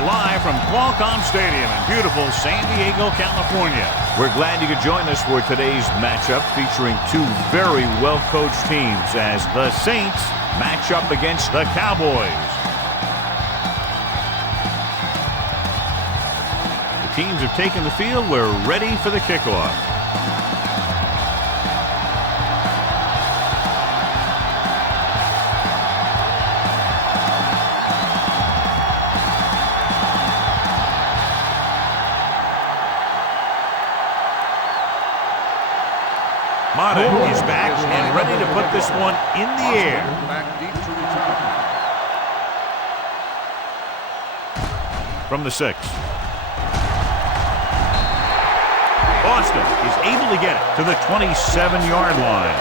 We're live from Qualcomm Stadium in beautiful San Diego, California. We're glad you could join us for today's matchup featuring two very well-coached teams as the Saints match up against the Cowboys. The teams have taken the field. We're ready for the kickoff. Madden is back and ready to put this one in the air. From the 6. Boston is able to get it to the 27-yard line.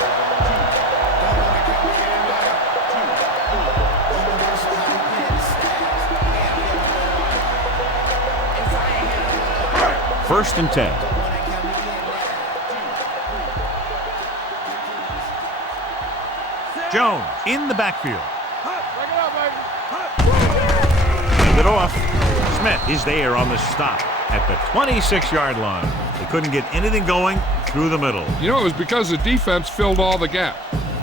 First and 10. Jones in the backfield. Hand it off. Smith is there on the stop at the 26-yard line. They couldn't get anything going through the middle. You know, it was because the defense filled all the gap.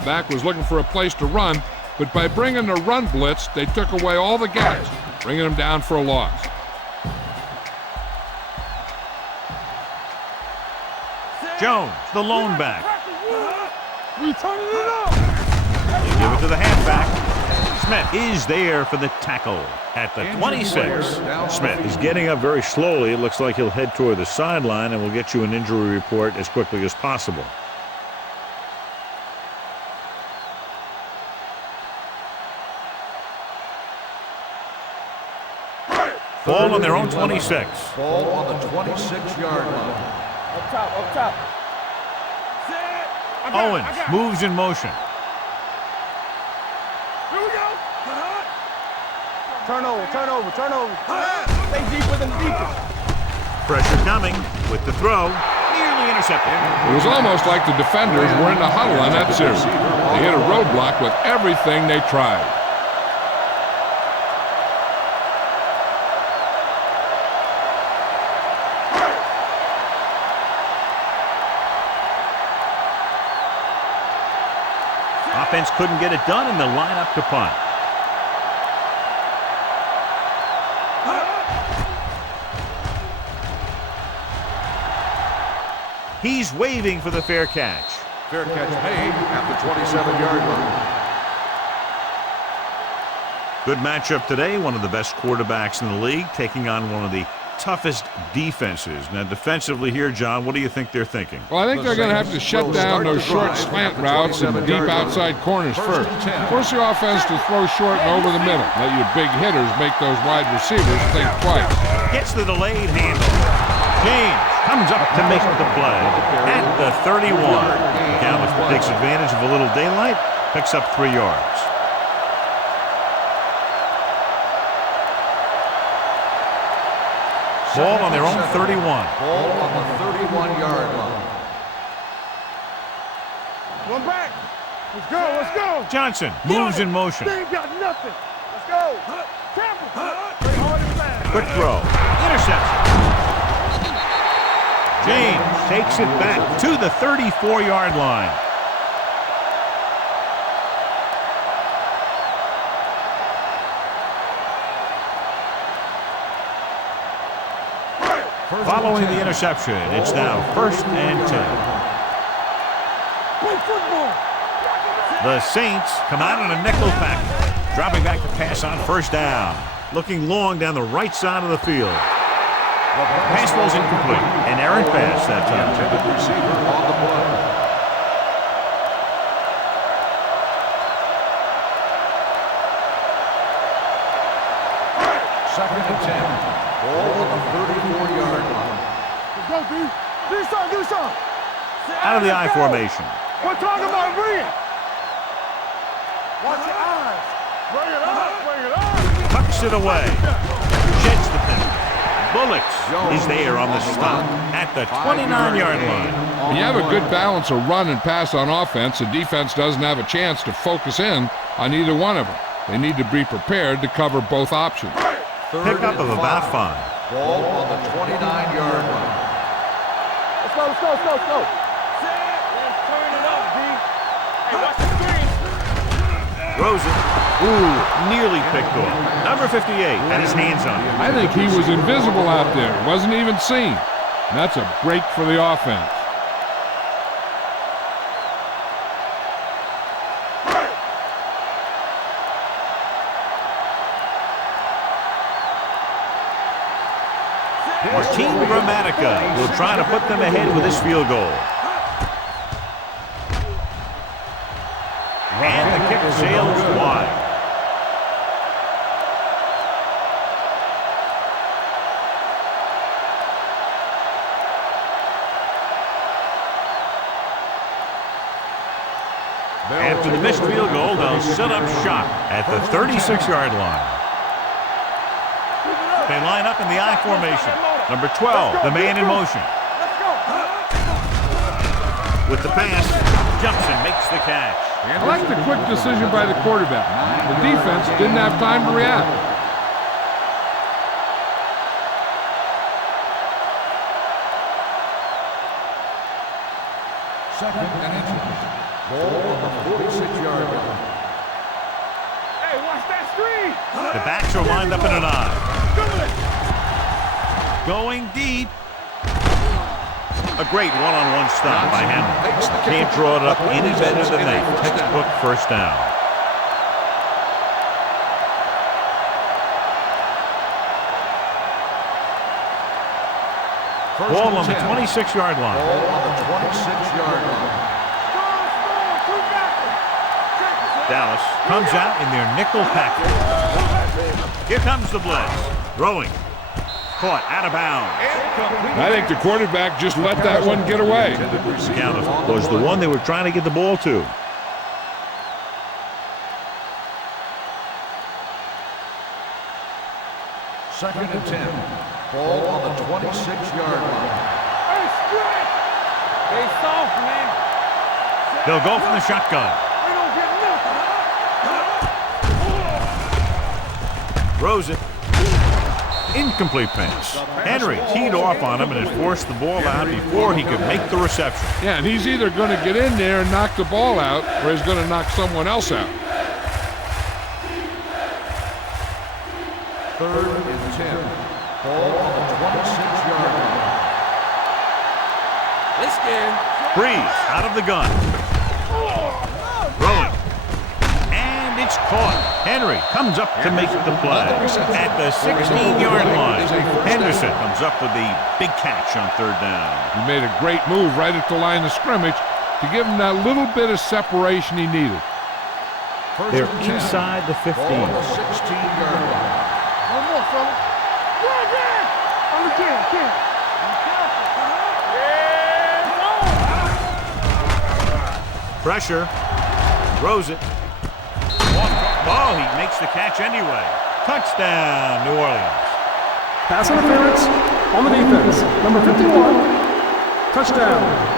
Back was looking for a place to run, but by bringing the run blitz, they took away all the gaps, bringing them down for a loss. Jones, the lone back. We turning it up. They give it to the halfback. Smith is there for the tackle at the 26. Smith is getting up very slowly. It looks like he'll head toward the sideline, and we'll get you an injury report as quickly as possible. Ball on their own 26. Ball on the 26-yard line. Up top, up top. Owens moves in motion. Here we go. Turnover, turnover, turnover. Stay deeper than defense. Pressure coming with the throw. Nearly intercepted. It was almost like the defenders were in the huddle on that series. They hit a roadblock with everything they tried. Offense couldn't get it done in the lineup to punt. He's waving for the fair catch. Fair catch made at the 27-yard line. Good matchup today. One of the best quarterbacks in the league taking on one of the toughest defenses. Now, defensively here, John, what do you think they're thinking? Well, I think they're going to have to shut down those short slant routes and deep outside corners first. Force the offense to throw short and over the middle. Let your big hitters make those wide receivers think twice. Gets the delayed handle. James comes up to make the play at the 31. Dallas takes advantage of a little daylight, picks up 3 yards. Ball on their own 31. Ball on the 31-yard line. One back. Let's go, let's go. Johnson moves in motion. They ain't got nothing. Let's go. Campbell. Play hard and fast. Quick throw. Interception. James takes it back to the 34-yard line. Following the interception, it's now 1st and 10. Play football. The Saints come out in a nickel pack, dropping back to pass on 1st down. Looking long down the right side of the field. Pass ball's incomplete. An errant pass that time. Intended receiver on the play. Second and 10. Ball on the 34-yard line. Let's go, D. Do something, do something. Out of the I formation. We're talking about bring it. Watch your eyes. Bring it up, bring it up. Tucks it away. Sheds the thing. Bullocks is there on the stop at the 29-yard line. When you have a good balance of run and pass on offense, the defense doesn't have a chance to focus in on either one of them. They need to be prepared to cover both options. Pickup of about 5. Ball on the 29-yard line. Let's go, let's go, let's go, let's go. Let's turn it up, D. Hey, watch the screen. Rosen. Ooh, nearly picked off. Number 58 had his hands on it. I think he was invisible out there. Wasn't even seen. And that's a break for the offense. Team Gramatica will try to put them ahead with this field goal. And the kick sails wide. After the missed field goal, they'll set up shop at the 36-yard line. They line up in the I formation. Number 12, the man in motion. With the pass, jumps and makes the catch. I like the quick decision by the quarterback. The defense didn't have time to react. Second and inches. Ball on the 46-yard line. Hey, watch that screen. The backs are lined up in an I. Going deep. A great one-on-one stop by Hamlin. Can't draw it up any better than that. Textbook first down. Ball on the 26-yard line. Ball on the 26-yard line. Dallas comes out in their nickel package. Here comes the blitz. Throwing. Caught out of bounds. I think the quarterback just let that one get away. Count was the one they were trying to get the ball to. Second and 10. Ball on the 26-yard line. Hey, stretch. They soft, man. They'll go from the shotgun. We don't get nothing. Rosen. Incomplete pass. Henry teed off on him and had forced the ball out before he could make the reception. Yeah, and he's either going to get in there and knock the ball out, or he's going to knock someone else out. Third and 10. Ball on the 26-yard line. This game. Breeze out of the gun. Throwing. And it's caught. Henry comes up to make the play. At the 16-yard line, Henderson comes up with the big catch on third down. He made a great move right at the line of scrimmage to give him that little bit of separation he needed. They're inside the 15. Ball on the 16-yard line. One more, fella. Run there. On the 10. Pressure. Throws it. Oh, he makes the catch anyway. Touchdown, New Orleans. Pass interference on the defense. Number 51, touchdown.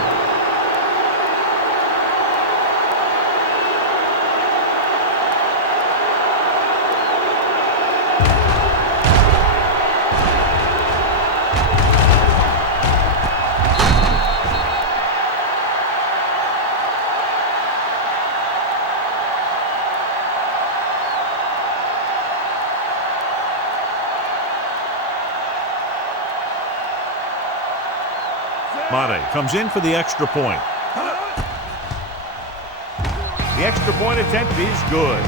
Mate comes in for the extra point. The extra point attempt is good.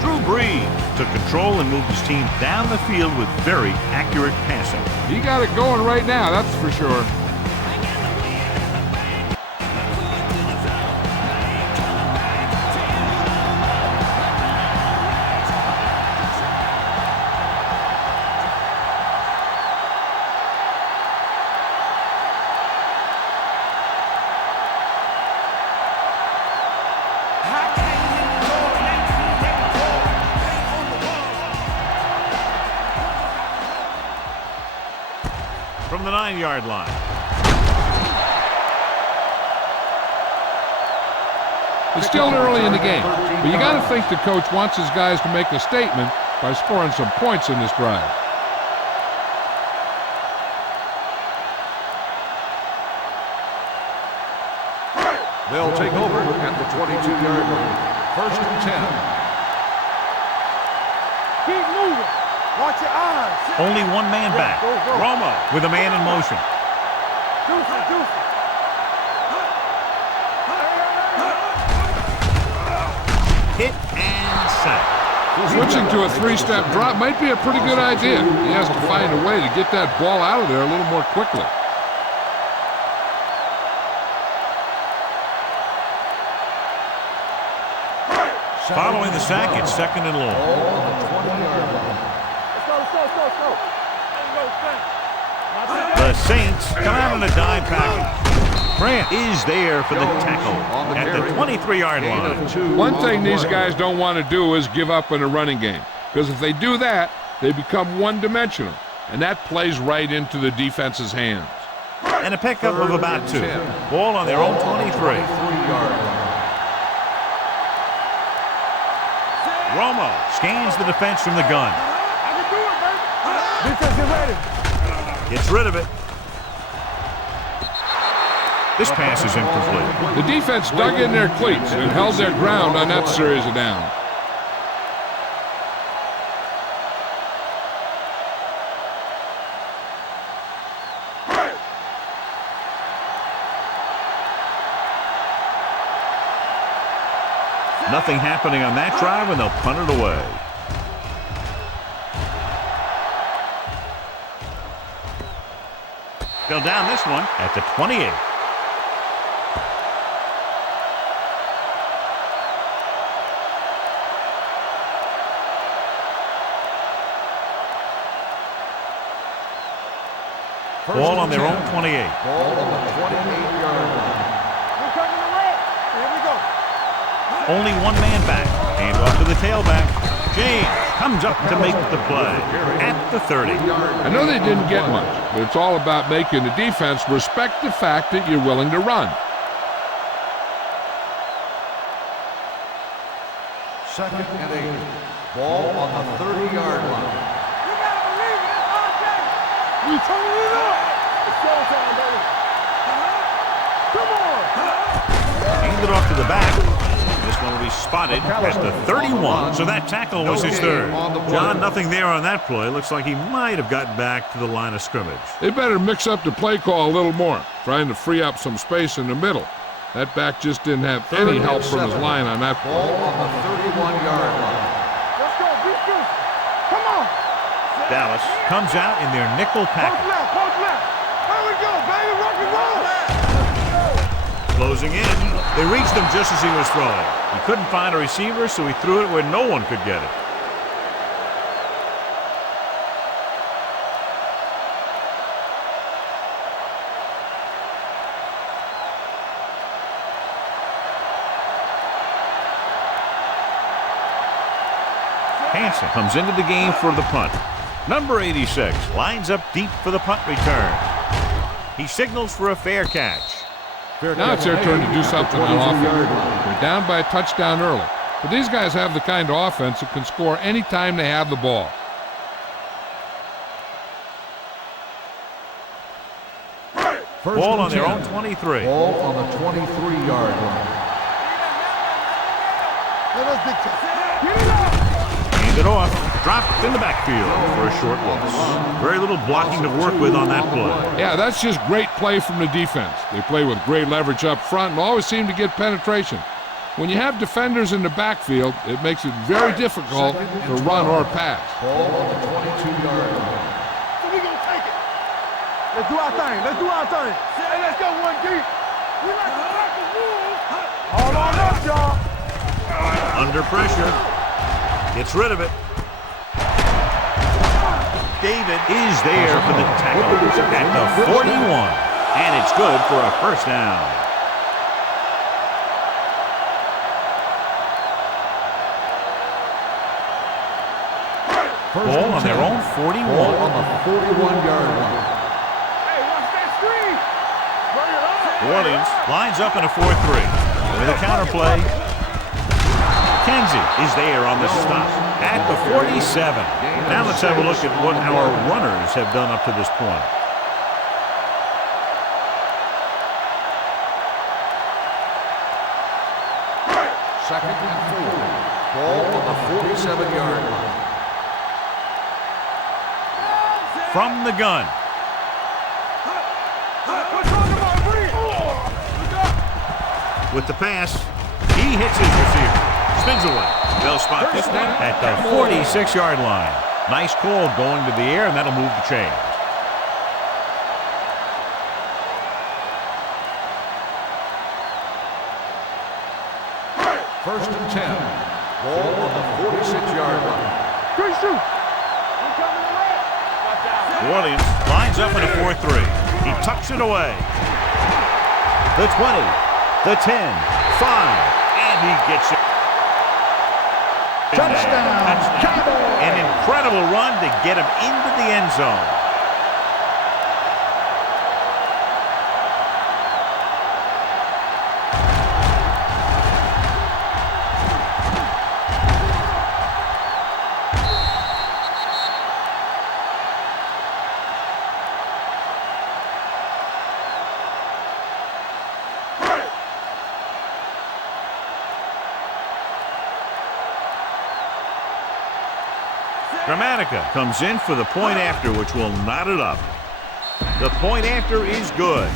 Drew Brees took control and moved his team down the field with very accurate passing. He got it going right now, that's for sure. From the 9-yard line. It's still early in the game, but you got to think the coach wants his guys to make a statement by scoring some points in this drive. They'll take over at the 22-yard line. 1st and 10. Keep moving. Watch your eyes. Only one man back. Go, go. Romo with a man in motion. Juicy. Hit and sack. Switching to a three-step drop might be a pretty good idea. He has to find a way to get that ball out of there a little more quickly. Following the sack, it's 2nd and long. Let's go. The Saints come out in a dime package. Grant is there for the tackle at the 23-yard line. One thing these guys don't want to do is give up in a running game, because if they do that, they become one-dimensional, and that plays right into the defense's hands. And a pickup of about 2. Ball on their own 23. Romo scans the defense from the gun. I can do it, baby. Defense, get ready. Gets rid of it. This pass is incomplete. The defense dug in their cleats and held their ground on that series of downs. Nothing happening on that drive, and they'll punt it away. They'll down this one at the 28. Ball on their own 28. Ball on the 28-yard line. We're coming to red. Here we go. Only one man back. Hand off to the tailback. James comes up to make the play at the 30. I know they didn't get much, but it's all about making the defense respect the fact that you're willing to run. 2nd and 8. Ball on the 30-yard line. You gotta believe it. That's all day. We turning it up. It's showtime, baby. Come on. Hand it off to the back. This one will be spotted at the 31. So that tackle was his 3rd. John, nothing there on that play. Looks like he might have gotten back to the line of scrimmage. They better mix up the play call a little more, trying to free up some space in the middle. That back just didn't have any help from his line on that Ball play. on the 31-yard line. Let's go. Beat you. Come on. Dallas comes out in their nickel Post package. left. There we go, baby. Rock and roll. Closing in. They reached him just as he was throwing. He couldn't find a receiver, so he threw it where no one could get it. Hansen comes into the game for the punt. Number 86 lines up deep for the punt return. He signals for a fair catch. Now it's their turn to do something on offense. They're down by a touchdown early, but these guys have the kind of offense that can score any time they have the ball. Ball on their own 23. Ball on the 23-yard line. Let us dictate. Get it up. Hand it off. Dropped in the backfield for a short loss. Very little blocking to work with on that play. Yeah, that's just great play from the defense. They play with great leverage up front and always seem to get penetration. When you have defenders in the backfield, it makes it very difficult to run or pass. Ball on the 22-yard line. So we gonna take it. Let's do our thing. Hey, let's go one deep. We like to rock the wolves. Hold on up, y'all. Under pressure. Gets rid of it. David is there for the tackle at the 41. And it's good for a first down. Ball on their own 41. Ball on the 41-yard line. Hey, watch that screen. Bring it up. New Orleans lines up in a 4-3. With a counter play. Kenzie is there on the stop at at the 47. Now let's have a look at what our runners have done up to this point. Second and 4. Ball on the 47-yard line. From the gun. With the pass, he hits his receiver. Spins away. They'll spot this one at the 46-yard line. Nice call going to the air, and that'll move the chain. First and 10. Ball on the 46-yard line. Good shoot. New Orleans lines up in a 4-3. He tucks it away. The 20, the 10, 5, and he gets it. Touchdown, Cowboys. An incredible run to get him into the end zone. Gramatica comes in for the point after, which will knot it up. The point after is good.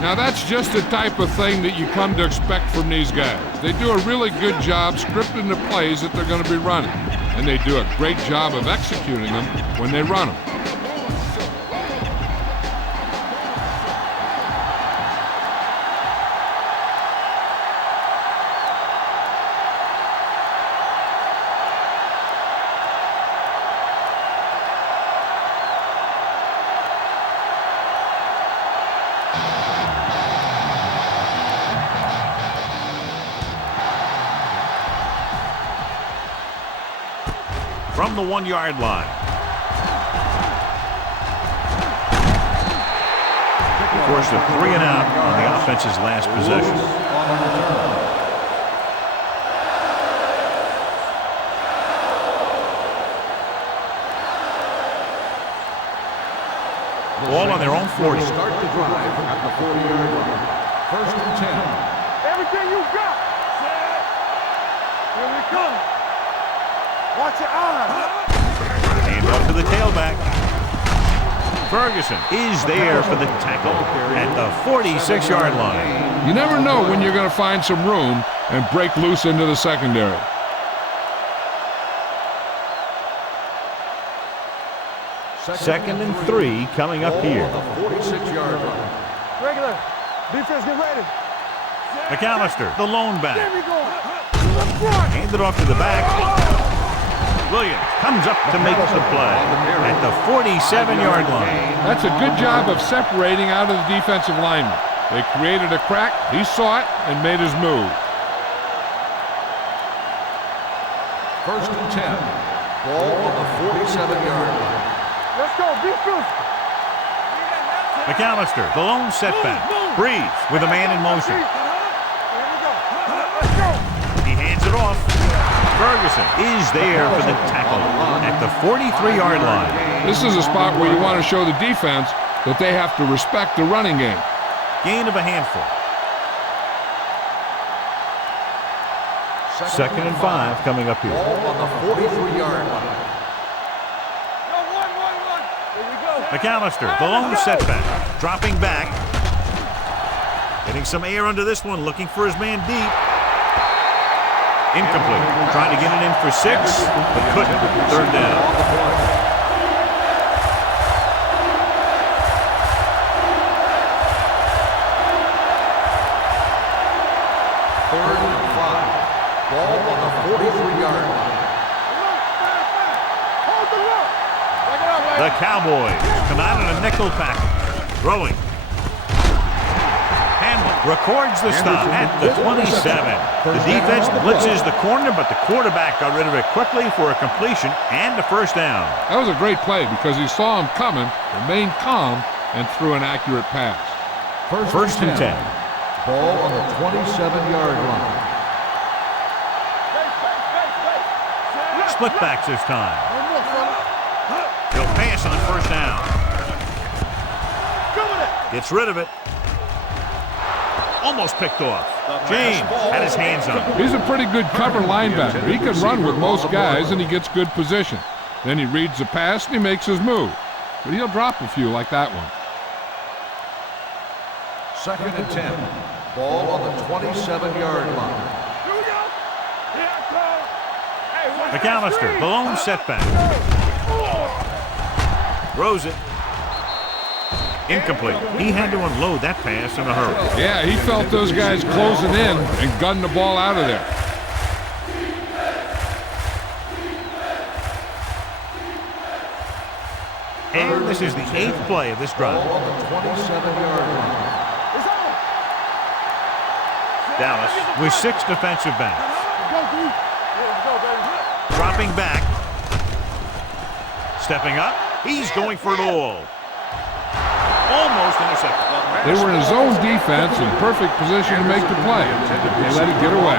Now that's just the type of thing that you come to expect from these guys. They do a really good job scripting the plays that they're going to be running, and they do a great job of executing them when they run them. From the 1-yard line. Forced a 3 and out on the offense's last possession. Ball on their own 40. Start the drive at the 40-yard line. First and 10. Everything you got. Here we come. Watch your eyes. Hand off to the tailback. Ferguson is there for the tackle at the 46-yard line. You never know when you're going to find some room and break loose into the secondary. Second and 3 coming up here. The 46-yard line. Regular. Defense, get ready. McAllister, the lone back. There we go. Let's run. Handed off to the back. Williams comes up to make the play at the 47-yard line. That's a good job of separating out of the defensive lineman. They created a crack, he saw it, and made his move. First and 10. Ball on the 47-yard line. Let's go. Be physical. McAllister, the lone setback. Breeze with a man in motion. Here we go. Let's go. He hands it off. Ferguson is there for the tackle at the 43-yard line. This is a spot where you want to show the defense that they have to respect the running game. Gain of a handful. Second and 5 coming up here. Ball on the 43-yard line. McAllister, the lone setback. Dropping back. Getting some air under this one, looking for his man deep. Incomplete. Trying to get it in for 6, but couldn't. Third down. Third and 5. Ball on the 43-yard line. The Cowboys come out in a nickel package. Throwing. Records the stop at the 27. The defense blitzes the corner, but the quarterback got rid of it quickly for a completion and a first down. That was a great play because he saw him coming, remained calm, and threw an accurate pass. First and 10. Ball on the 27-yard line. split backs this time. He'll pass on first down. Gets rid of it. Almost picked off. James had his hands on it. He's a pretty good cover linebacker. He can run with most guys, and he gets good position. Then he reads the pass, and he makes his move. But he'll drop a few like that one. 2nd and 10. Ball on the 27-yard line. McAllister, the lone setback. Throws it. Incomplete. He had to unload that pass in a hurry. Yeah, he felt those guys closing in and gunned the ball out of there. And this is the 8th play of this drive. Ball on the 27-yard line. Dallas with 6 defensive backs. Dropping back. Stepping up. He's going for it all. Almost intercepted. They were in a zone defense in perfect position to make the play. They let it get away.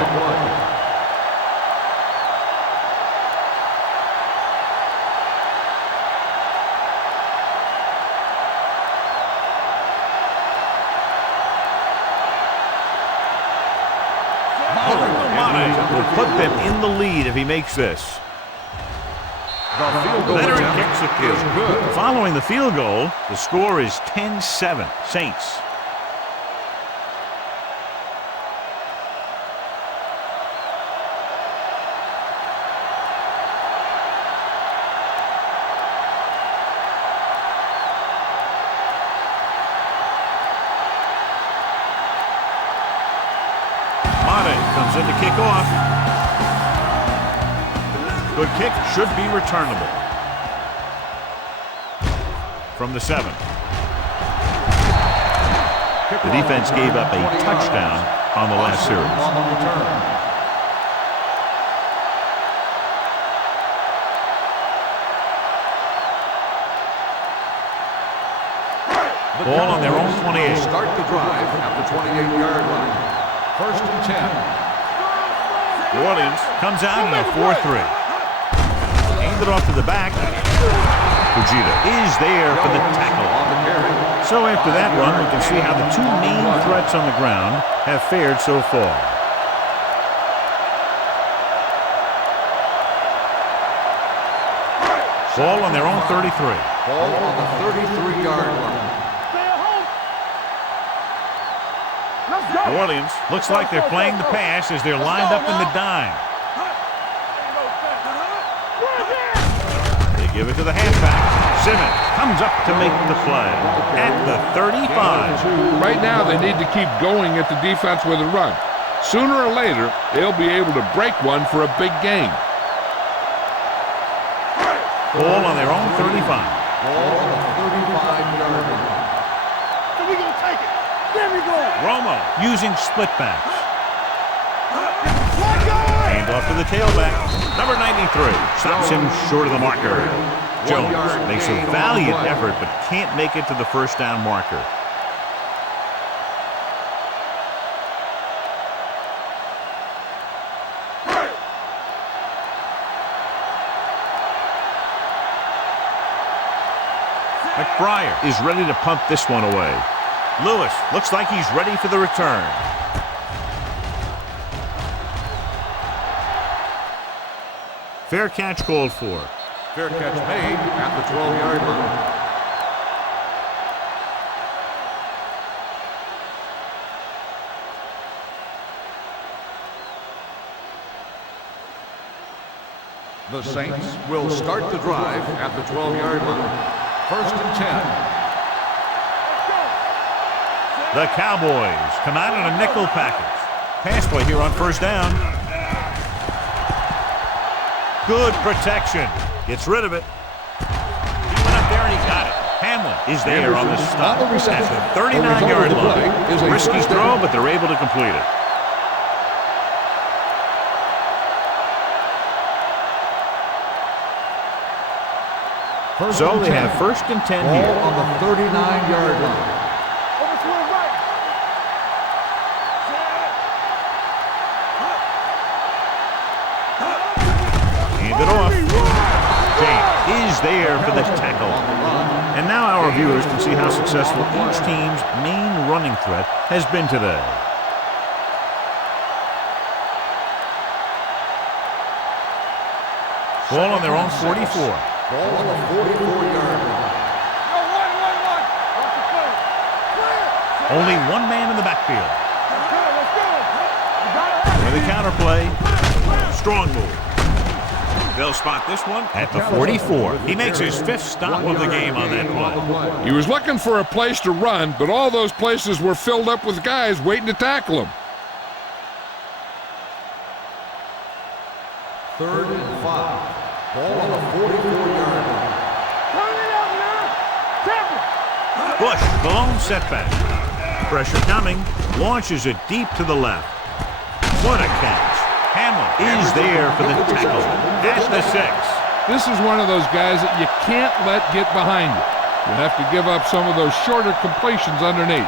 Will put them in the lead if he makes this. The field goal Leonard attempt kicks it is good. Following the field goal, the score is 10-7 Saints. Madden comes in to kick off. Good kick, should be returnable. From the 7. The defense gave up a touchdown on the last series. On the return. Ball on their own 28. Start the drive at the 28-yard line. 1st and 10. New Orleans comes out in a 4-3. Handed off to the back. Fujita is there for the tackle. So after that run, we can see how the 2 main threats on the ground have fared so far. Ball on their own 33. Ball on the 33-yard line. New Orleans looks like they're playing the pass as they're lined up in the dime. They give it to the halfback. Simmons comes up to make the play at the 35. Right now, they need to keep going at the defense with a run. Sooner or later, they'll be able to break one for a big gain. Ball on their own 35. Ball on the 35-yard line. So we gonna take it. There we go. Romo using split backs. Hand off to the tailback. Number 93 stops him short of the marker. Jones makes a valiant effort but can't make it to the first down marker. McBriar is ready to punt this one away. Lewis looks like he's ready for the return. Fair catch called for. Fair catch made at the 12-yard line. The Saints will start the drive at the 12-yard line. 1st and 10. The Cowboys come out in a nickel package. Pass play here on first down. Good protection. Gets rid of it. He went up there and he got it. Hamlin is there on the stop at the 39-yard line. Risky throw, but they're able to complete it. So they have 1st and 10 here. Ball on the 39-yard line. Over to the right. Hand it off. is there for the tackle. And now our viewers can see how successful each team's main running threat has been today. Ball on their own 44. Ball on the 44-yard line. Only one man in the backfield. With a counter play. Strong move. They'll spot this one at the 44. He makes his 5th stop of the game on that play. He was looking for a place to run, but all those places were filled up with guys waiting to tackle him. 3rd and 5. Ball on the 44-yard line. Bush, the lone setback. Pressure coming. Launches it deep to the left. What a catch. Hamlin is there for the tackle at the 6. This is one of those guys that you can't let get behind you. You have to give up some of those shorter completions underneath.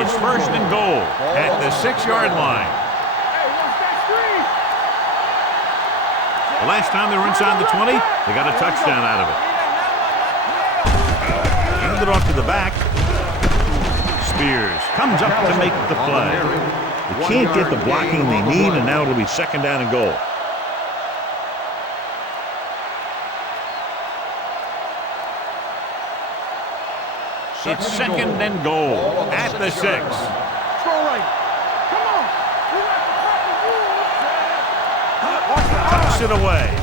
It's 1st and goal at the 6-yard line. The last time they were inside the 20, they got a touchdown out of it. Hand it off to the back. Spears comes up to make the play. They can't get the blocking they need, and now it'll be 2nd down and goal. It's 2nd and goal at the 6. Tucks it away.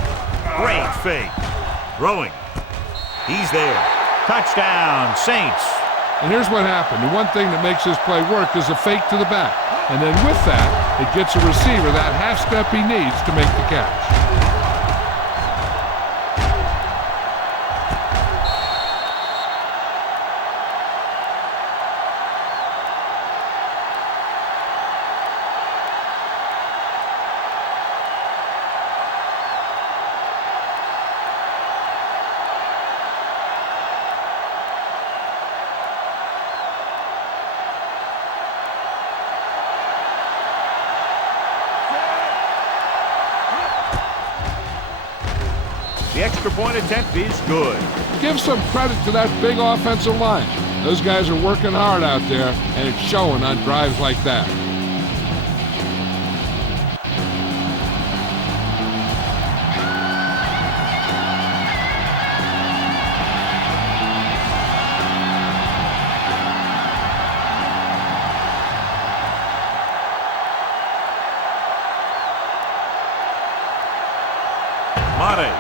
Great fake. Throwing. He's there. Touchdown, Saints. And here's what happened. The one thing that makes this play work is a fake to the back. And then with that, it gets a receiver that half step he needs to make the catch. The extra point attempt is good. Give some credit to that big offensive line. Those guys are working hard out there, and it's showing on drives like that.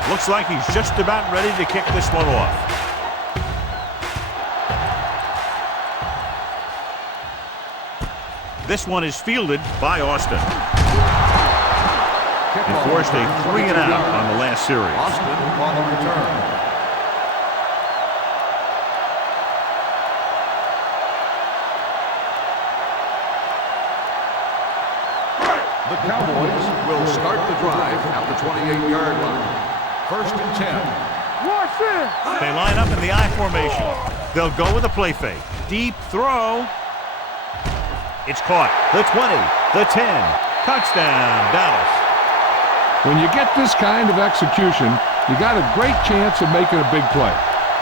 Looks like he's just about ready to kick this one off. This one is fielded by Austin. He forced a 3-and-out on the last series. Austin on the return. The Cowboys will start the drive at the 28-yard line. 1st and 10. They line up in the I formation. They'll go with a play fake. Deep throw. It's caught. The 20, the 10. Touchdown, Dallas. When you get this kind of execution, you got a great chance of making a big play.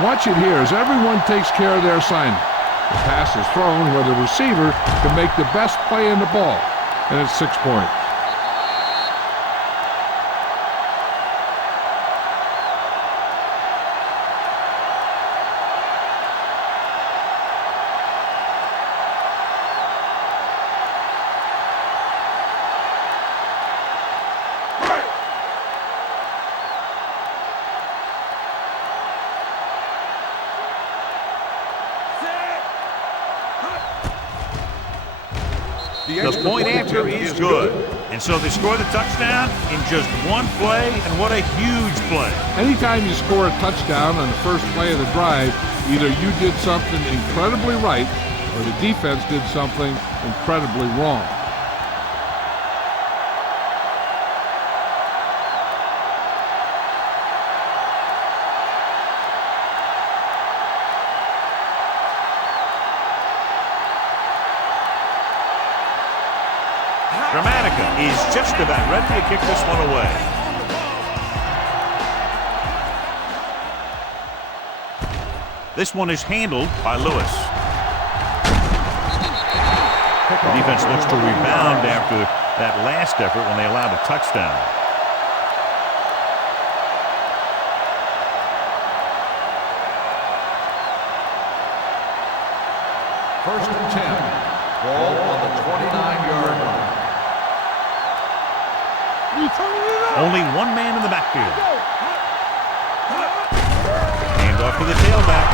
Watch it here as everyone takes care of their assignment. The pass is thrown where the receiver can make the best play in the ball, and it's 6 points. The point after is good. And so they score the touchdown in just one play, and what a huge play. Anytime you score a touchdown on the first play of the drive, either you did something incredibly right or the defense did something incredibly wrong. Dramatica is just about ready to kick this one away. This one is handled by Lewis. The defense looks to rebound after that last effort when they allowed a touchdown. First and 10. Ball on the 29-yard line. Only one man in the backfield. Hand off to the tailback.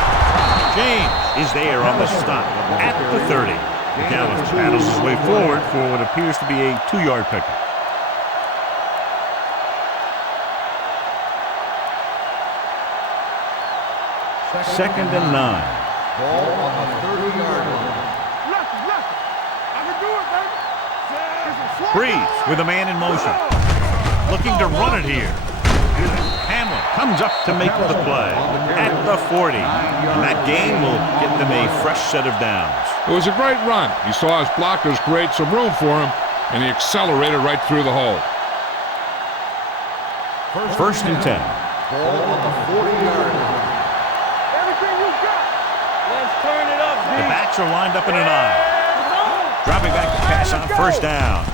James is there on the stop at the 30. McAllis paddles his way forward for what appears to be a 2-yard pickup. Second and 9. Ball on the 30-yard line. I can do it, baby. Breeze with a man in motion. Looking to run it here. Hamlin comes up to make the play at the 40. And that gain will get them a fresh set of downs. It was a great run. He saw his blockers create some room for him, and he accelerated right through the hole. First and 10. Ball on the 40-yard line. Everything you got. Let's turn it up, The backs are lined up in an eye. Dropping back to pass on first down.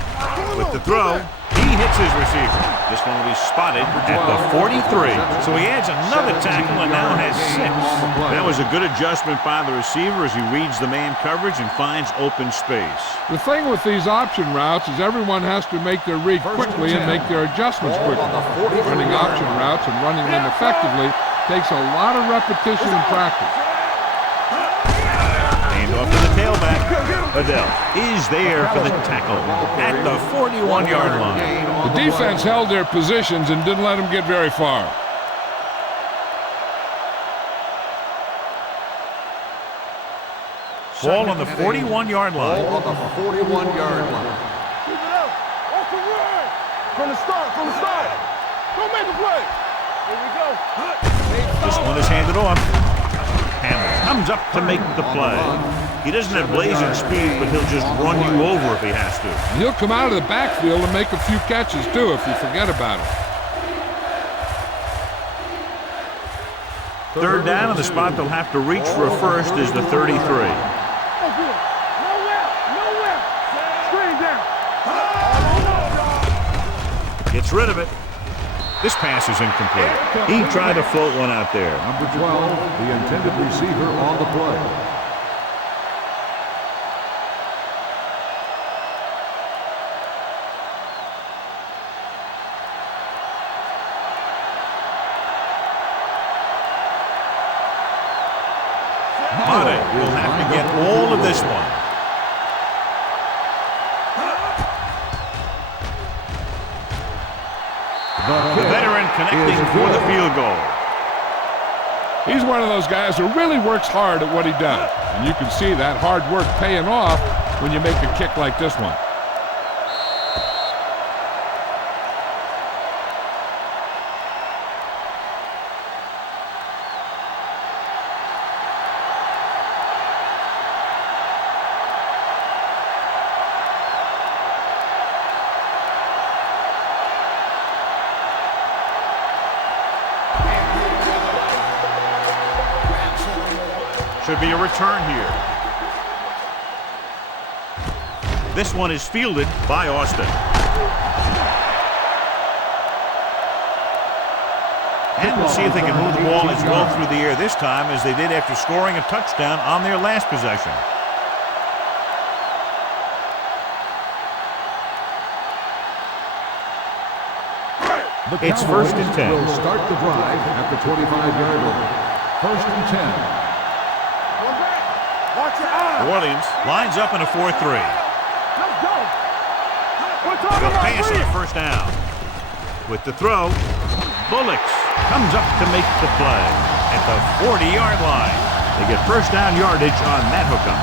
With the throw, he hits his receiver. This one will be spotted at the 43. So he adds another tackle and now has 6. That was a good adjustment by the receiver as he reads the man coverage and finds open space. The thing with these option routes is everyone has to make their read quickly and make their adjustments quickly. Running option routes and running them effectively takes a lot of repetition and practice. Hand off to the tailback. Adele is there for the tackle at the 41-yard line. The defense held their positions and didn't let them get very far. Ball on the 41-yard line. Ball on the 41-yard line. Keep it up. Off the run. From the start. Go make a play. Here we go. This one is handed off. Hamlin comes up to make the play. He doesn't have blazing speed, but he'll just run you over if he has to. He'll come out of the backfield and make a few catches, too, if you forget about it. Third down, and the spot they'll have to reach for a first is the 33. Nowhere. Screen down. Gets rid of it. This pass is incomplete. He tried to float one out there. Number 12, the intended receiver on the play. Madden will have to get all of this one. The veteran connecting for the field goal. He's one of those guys who really works hard at what he does. And you can see that hard work paying off when you make a kick like this one. Should be a return here. This one is fielded by Austin. And we'll see if they can move the ball as well through the air this time as they did after scoring a touchdown on their last possession. It's first and 10. Will start the drive at the 25-yard line. First and 10. Watch your eyes. New Orleans lines up in a 4-3. Let's go. We're talking They'll about pass on Breeze. the first down. With the throw, Bullocks comes up to make the play at the 40-yard line. They get first down yardage on that hookup.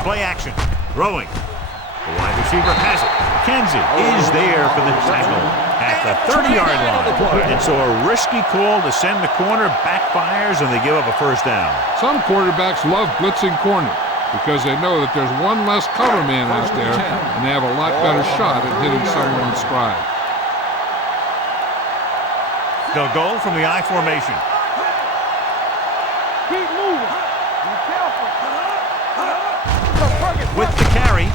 Play action. Throwing. The wide receiver has it. McKenzie is there for the tackle at the 30-yard line. And so a risky call to send the corner backfires, and they give up a first down. Some quarterbacks love blitzing corner because they know that there's one less cover man out there, and they have a lot better shot at hitting someone in stride. They'll go from the I formation. Keep moving. Be careful. With the carry,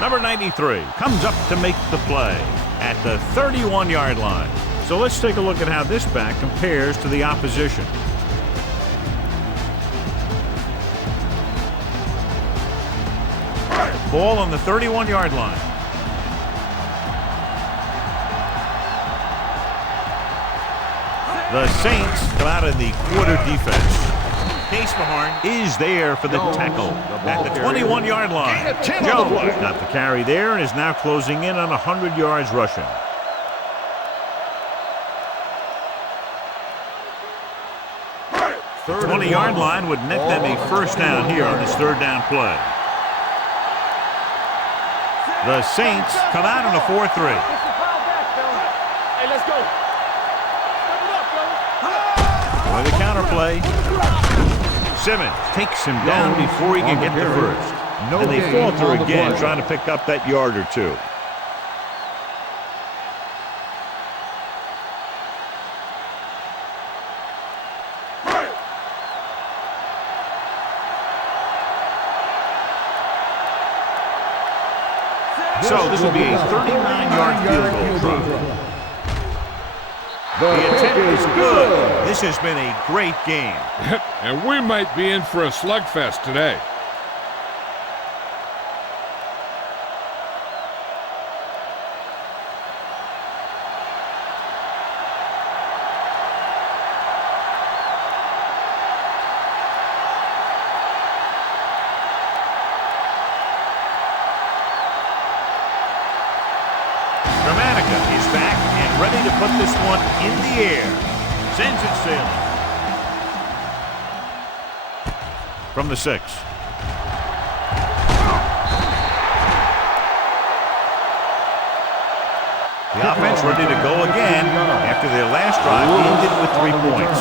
number 93 comes up to make the play at the 31-yard line. So let's take a look at how this back compares to the opposition. Ball on the 31-yard line. The Saints come out in the quarter defense. Horn is there for the tackle at the 21-yard line. Jones got the carry there and is now closing in on 100 yards rushing. The 20-yard line would net them a first down here on this third down play. The Saints come out on a 4-3. Hey, let's go. With the counterplay, Simmons takes him down before he can get the first. And they falter again, trying to pick up that yard or two. So this will be a 39-yard field goal try. The attempt is good. This has been a great game. And we might be in for a slugfest today. Is back and ready to put this one in the air. Sends it sailing. From the 6. The offense ready to go again after their last drive ended with 3 points.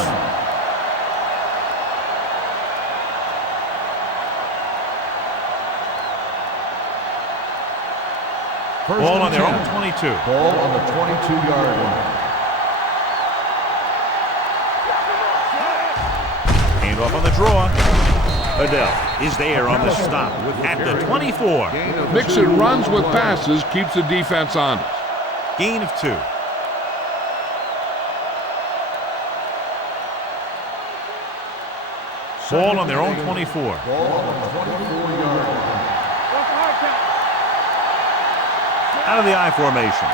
Ball on their own 22. Ball on the 22-yard line. Hand off on the draw. Adele is there on the stop at the 24. Mixing runs with passes keeps the defense honest. Gain of 2. Ball on their own 24. Ball on the 24-yard line. Out of the I formation.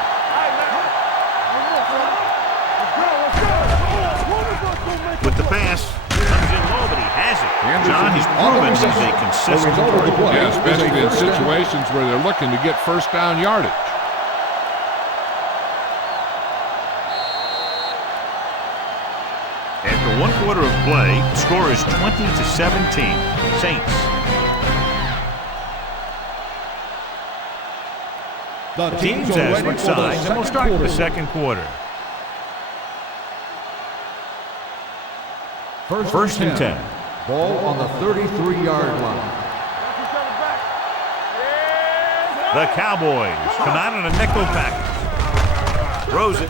With the pass, comes in low, but he has it. John, he's proven he's a consistent player. Yeah, especially in situations where they're looking to get first down yardage. After 1 quarter of play, the score is 20-17. Saints. The teams as switch sides, and we'll start the second quarter. First and 10. Ball on the 33-yard line. The Cowboys come out in a nickel package. Throws it.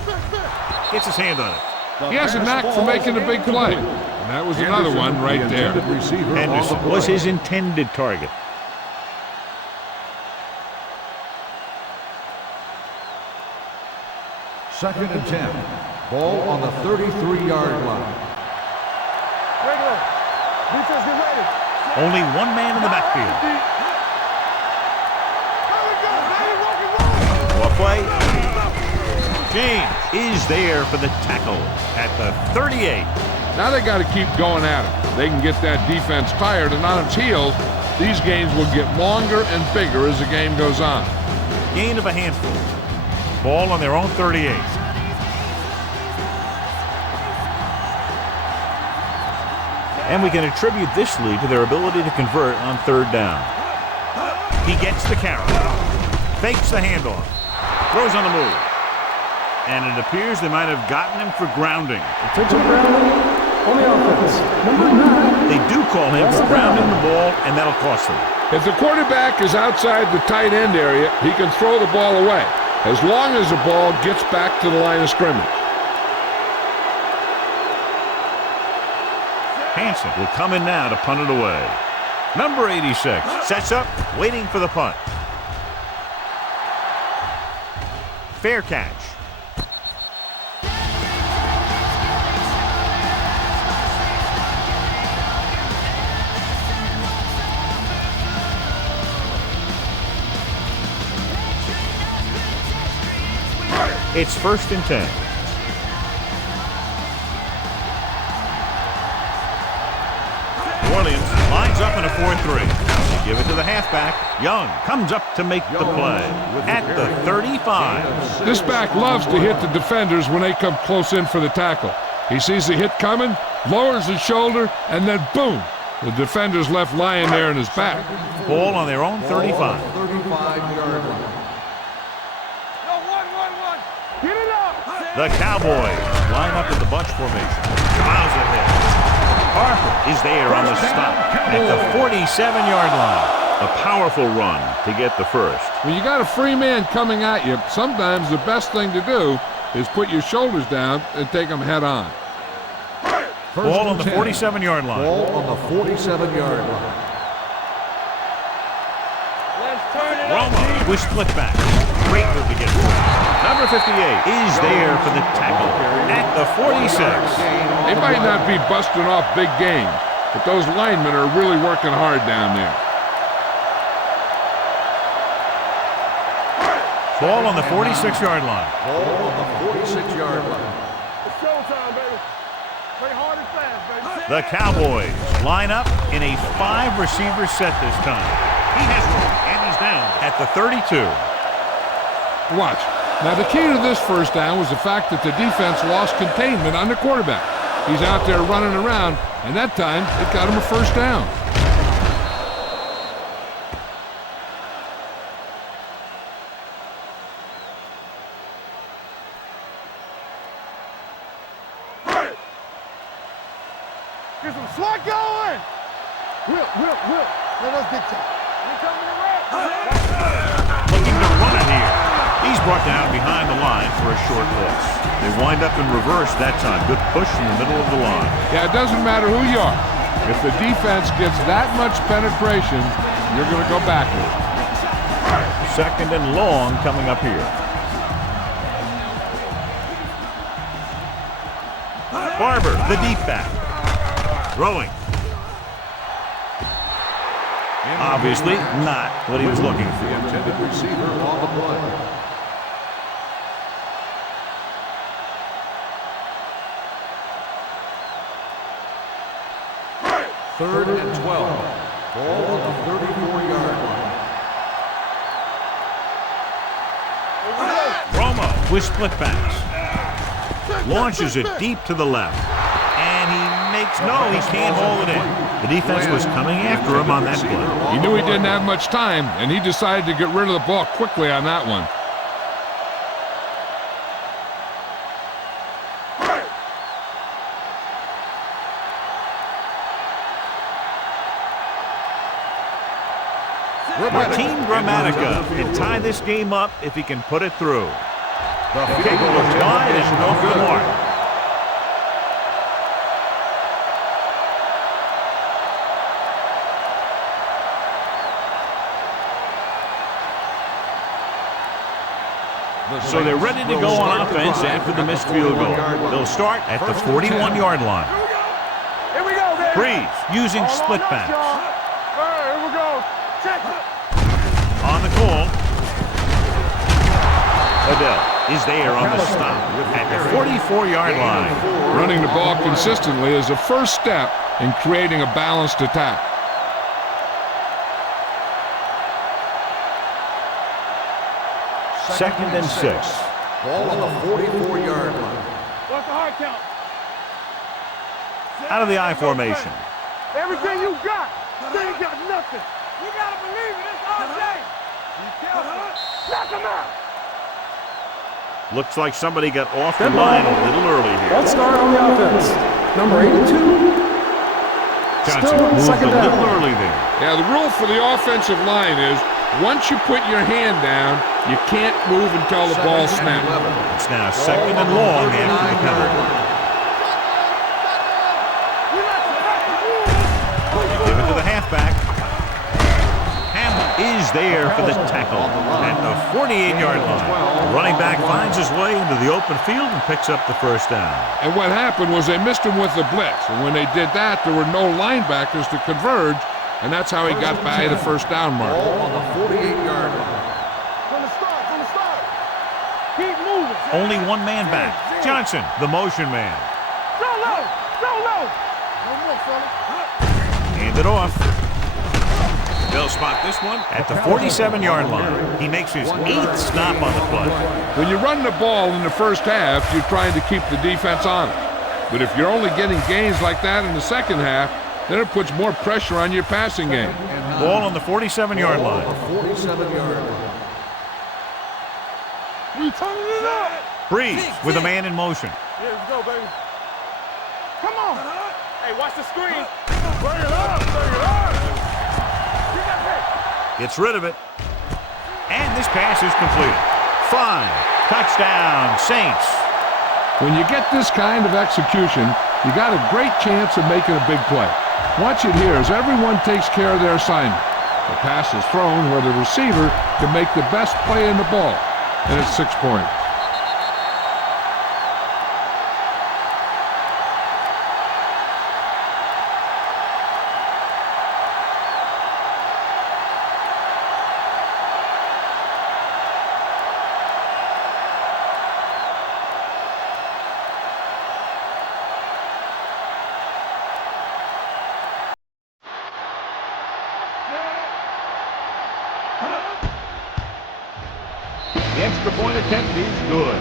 Gets his hand on it. He has a knack for making a big play. And that was another one right there. Henderson was his intended target. Second and 10. Ball on the 33-yard line. Regular. Defense, get ready. Only one man in the backfield. What play? James is there for the tackle at the 38. Now they got to keep going at it. They can get that defense tired and on its heels. These games will get longer and bigger as the game goes on. Gain of a handful. Ball on their own 38. And we can attribute this lead to their ability to convert on third down. He gets the carry. Fakes the handoff. Throws on the move. And it appears they might have gotten him for grounding. Attention grounding on the offense. Number 9. They do call him for grounding the ball, and that'll cost them. If the quarterback is outside the tight end area, he can throw the ball away, as long as the ball gets back to the line of scrimmage. Hansen will come in now to punt it away. Number 86 sets up, waiting for the punt. Fair catch. It's 1st and 10. New Orleans lines up in a 4-3. They give it to the halfback. Young comes up to make the play at the 35. This back loves to hit the defenders when they come close in for the tackle. He sees the hit coming, lowers his shoulder, and then boom, the defender's left lying there in his back. Ball on their own 35. 35-yard line. Get it up. The Cowboys line up in the bunch formation. Miles ahead. Harper is there on the stop at the 47-yard line. A powerful run to get the first. When you got a free man coming at you, sometimes the best thing to do is put your shoulders down and take them head on. Ball on the 47-yard line. Ball on the 47-yard line. Let's turn it up. Romo with split back. Great move to get through. Number 58 is there for the tackle at the 46. They might not be busting off big game, but those linemen are really working hard down there. Ball on the 46-yard line. Ball on the 46-yard line. It's showtime, baby. Play hard and fast, baby. The Cowboys line up in a 5-receiver set this time. He has room, and he's down at the 32. Watch. Now, the key to this first down was the fact that the defense lost containment on the quarterback. He's out there running around, and that time, it got him a first down. Get some swat going. Whip. Let us get to it. We coming to rap. Looking to run it here. He's brought down behind the line for a short loss. They wind up in reverse that time. Good push in the middle of the line. Yeah, it doesn't matter who you are. If the defense gets that much penetration, you're going to go backward. 2nd and long coming up here. Barber, the deep back. Throwing. Obviously not what he was looking for. The intended receiver on the play. Third and 12. Ball on the 34-yard line. Romo with split backs. Launches it deep to the left. And he makes he can't hold it in. The defense was coming after him on that play. He knew he didn't have much time, and he decided to get rid of the ball quickly on that one. Team Grammatica can tie this game up if he can put it through. The Kick was wide and no for the mark. So they're ready to go on offense after the missed field goal. They'll start at the 41-yard line. Here we go, baby. Breeze using split backs. All right, here we go. Check it. On the call, Odell is there on the stop at the 44-yard line. Running the ball consistently is the first step in creating a balanced attack. Second and 6. Ball on the 44-yard line. What's the hard count? Out of the I formation. Everything you got. They ain't got nothing. You gotta believe it. It's all day. Be careful. Knock him out. Looks like somebody got off the line a little early here. Let's start on the offense. Number 82. Johnson Still moved a second little down. early there. Yeah, the rule for the offensive line is once you put your hand down, you can't move until the ball snaps. It's now second and long after the penalty. Give it to the halfback. Hamlin is there for the tackle at the 48-yard line. The running back finds his way into the open field and picks up the first down. And what happened was they missed him with the blitz. And when they did that, there were no linebackers to converge, and that's how he got by the first down mark. Ball on the 48-yard line. From the start. Keep moving. Only one man back. Johnson, the motion man. Go low. No more, fella. Hand it off. They'll spot this one at the 47-yard line. He makes his 8th stop on the play. When you run the ball in the first half, you're trying to keep the defense on it. But if you're only getting gains like that in the second half, then it puts more pressure on your passing game. Ball on the 47-yard line. 47-yard line. We turning it up. Breeze with a man in motion. Here we go, baby. Come on. Hey, watch the screen. Bring it up. Gets rid of it. And this pass is completed. 5. Touchdown, Saints. When you get this kind of execution, you got a great chance of making a big play. Watch it here as everyone takes care of their assignment. The pass is thrown where the receiver can make the best play in the ball, and it's 6 points. The extra point attempt is good.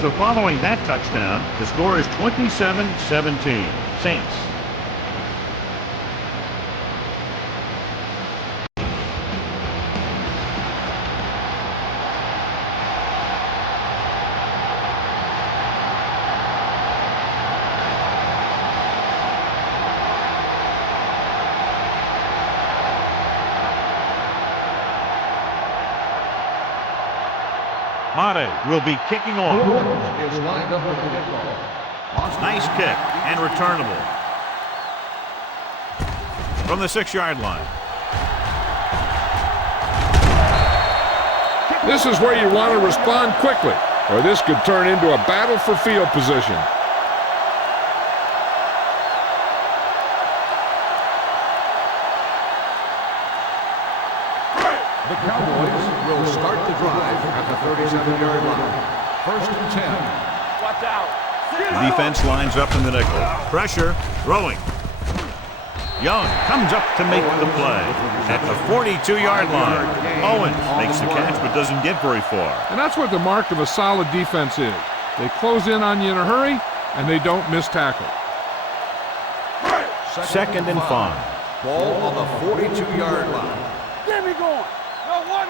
So following that touchdown, the score is 27-17. Saints. Madden will be kicking off. Is lined up with the kickoff. Nice kick and returnable. From the 6-yard line. This is where you want to respond quickly, or this could turn into a battle for field position. The Cowboys will start the drive at the 37-yard line. First and 10. Watch out. The defense lines up in the nickel. Pressure, throwing. Young comes up to make the play at the 42-yard line. Owens makes the catch but doesn't get very far. And that's what the mark of a solid defense is. They close in on you in a hurry, and they don't miss tackle. Second and 5. Ball on the 42-yard line. Get me going. No, one.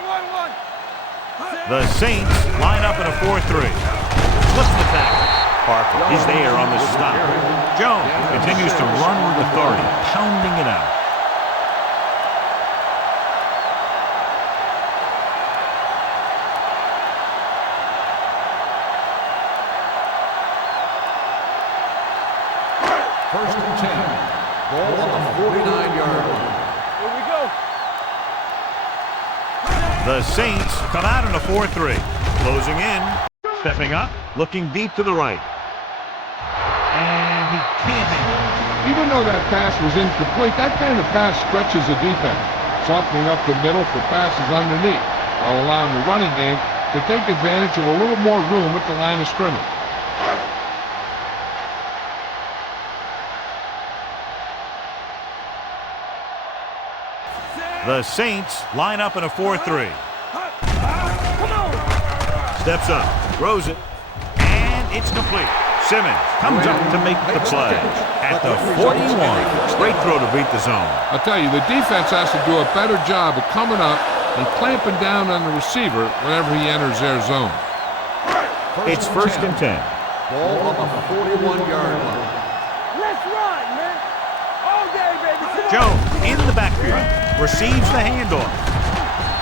The Saints line up in a 4-3. Flips the tackle. Parker is there on the stop. Jones continues to run with authority, pounding it out. First and 10. Ball on the 49-yard line. Here we go. The Saints come out in a 4-3. Closing in. Stepping up. Looking deep to the right. And he can't handle it. Even though that pass was incomplete, that kind of pass stretches the defense, softening up the middle for passes underneath, while allowing the running game to take advantage of a little more room at the line of scrimmage. The Saints line up in a 4-3. Steps up, throws it, and it's complete. Simmons comes up to make the play at the 41. Straight throw to beat the zone. I'll tell you, the defense has to do a better job of coming up and clamping down on the receiver whenever he enters their zone. It's first and 10. Ball on the 41-yard line. Let's run, man. All day, baby. Come on. Jones in the backfield. Receives the handoff.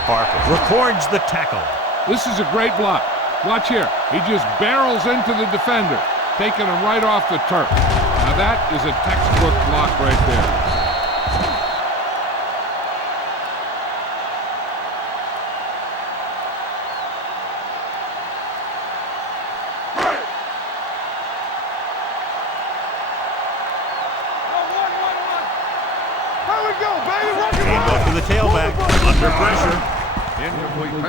Parker records the tackle. This is a great block. Watch here. He just barrels into the defender, taking him right off the turf. Now that is a textbook block right there. Handoff to the tailback. Under pressure.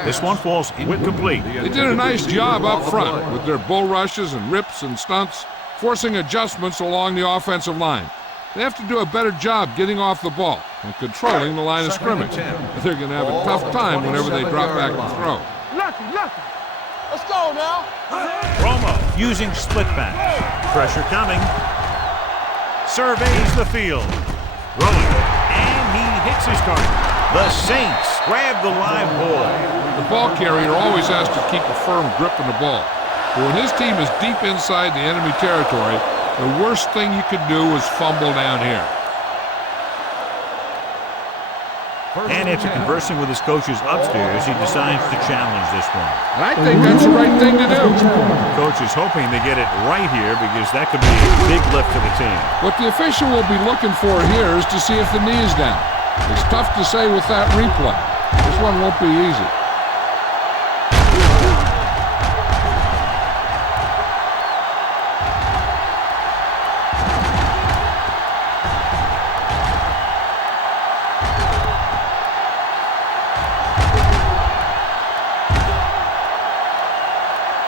This one falls incomplete. They did a nice job up front with their bull rushes and rips and stunts, forcing adjustments along the offensive line. They have to do a better job getting off the ball and controlling the line of scrimmage. They're going to have a tough time whenever they drop back to throw. Lucky. Let's go now. Romo using split pass. Pressure coming. Surveys the field. Throwing. And he hits his target. The Saints grab the live ball. The ball carrier always has to keep a firm grip on the ball. But when his team is deep inside the enemy territory, the worst thing you could do is fumble down here. And after conversing with his coaches upstairs, he decides to challenge this one. And I think that's the right thing to do. Coach is hoping to get it right here because that could be a big lift to the team. What the official will be looking for here is to see if the knee is down. It's tough to say with that replay. This one won't be easy.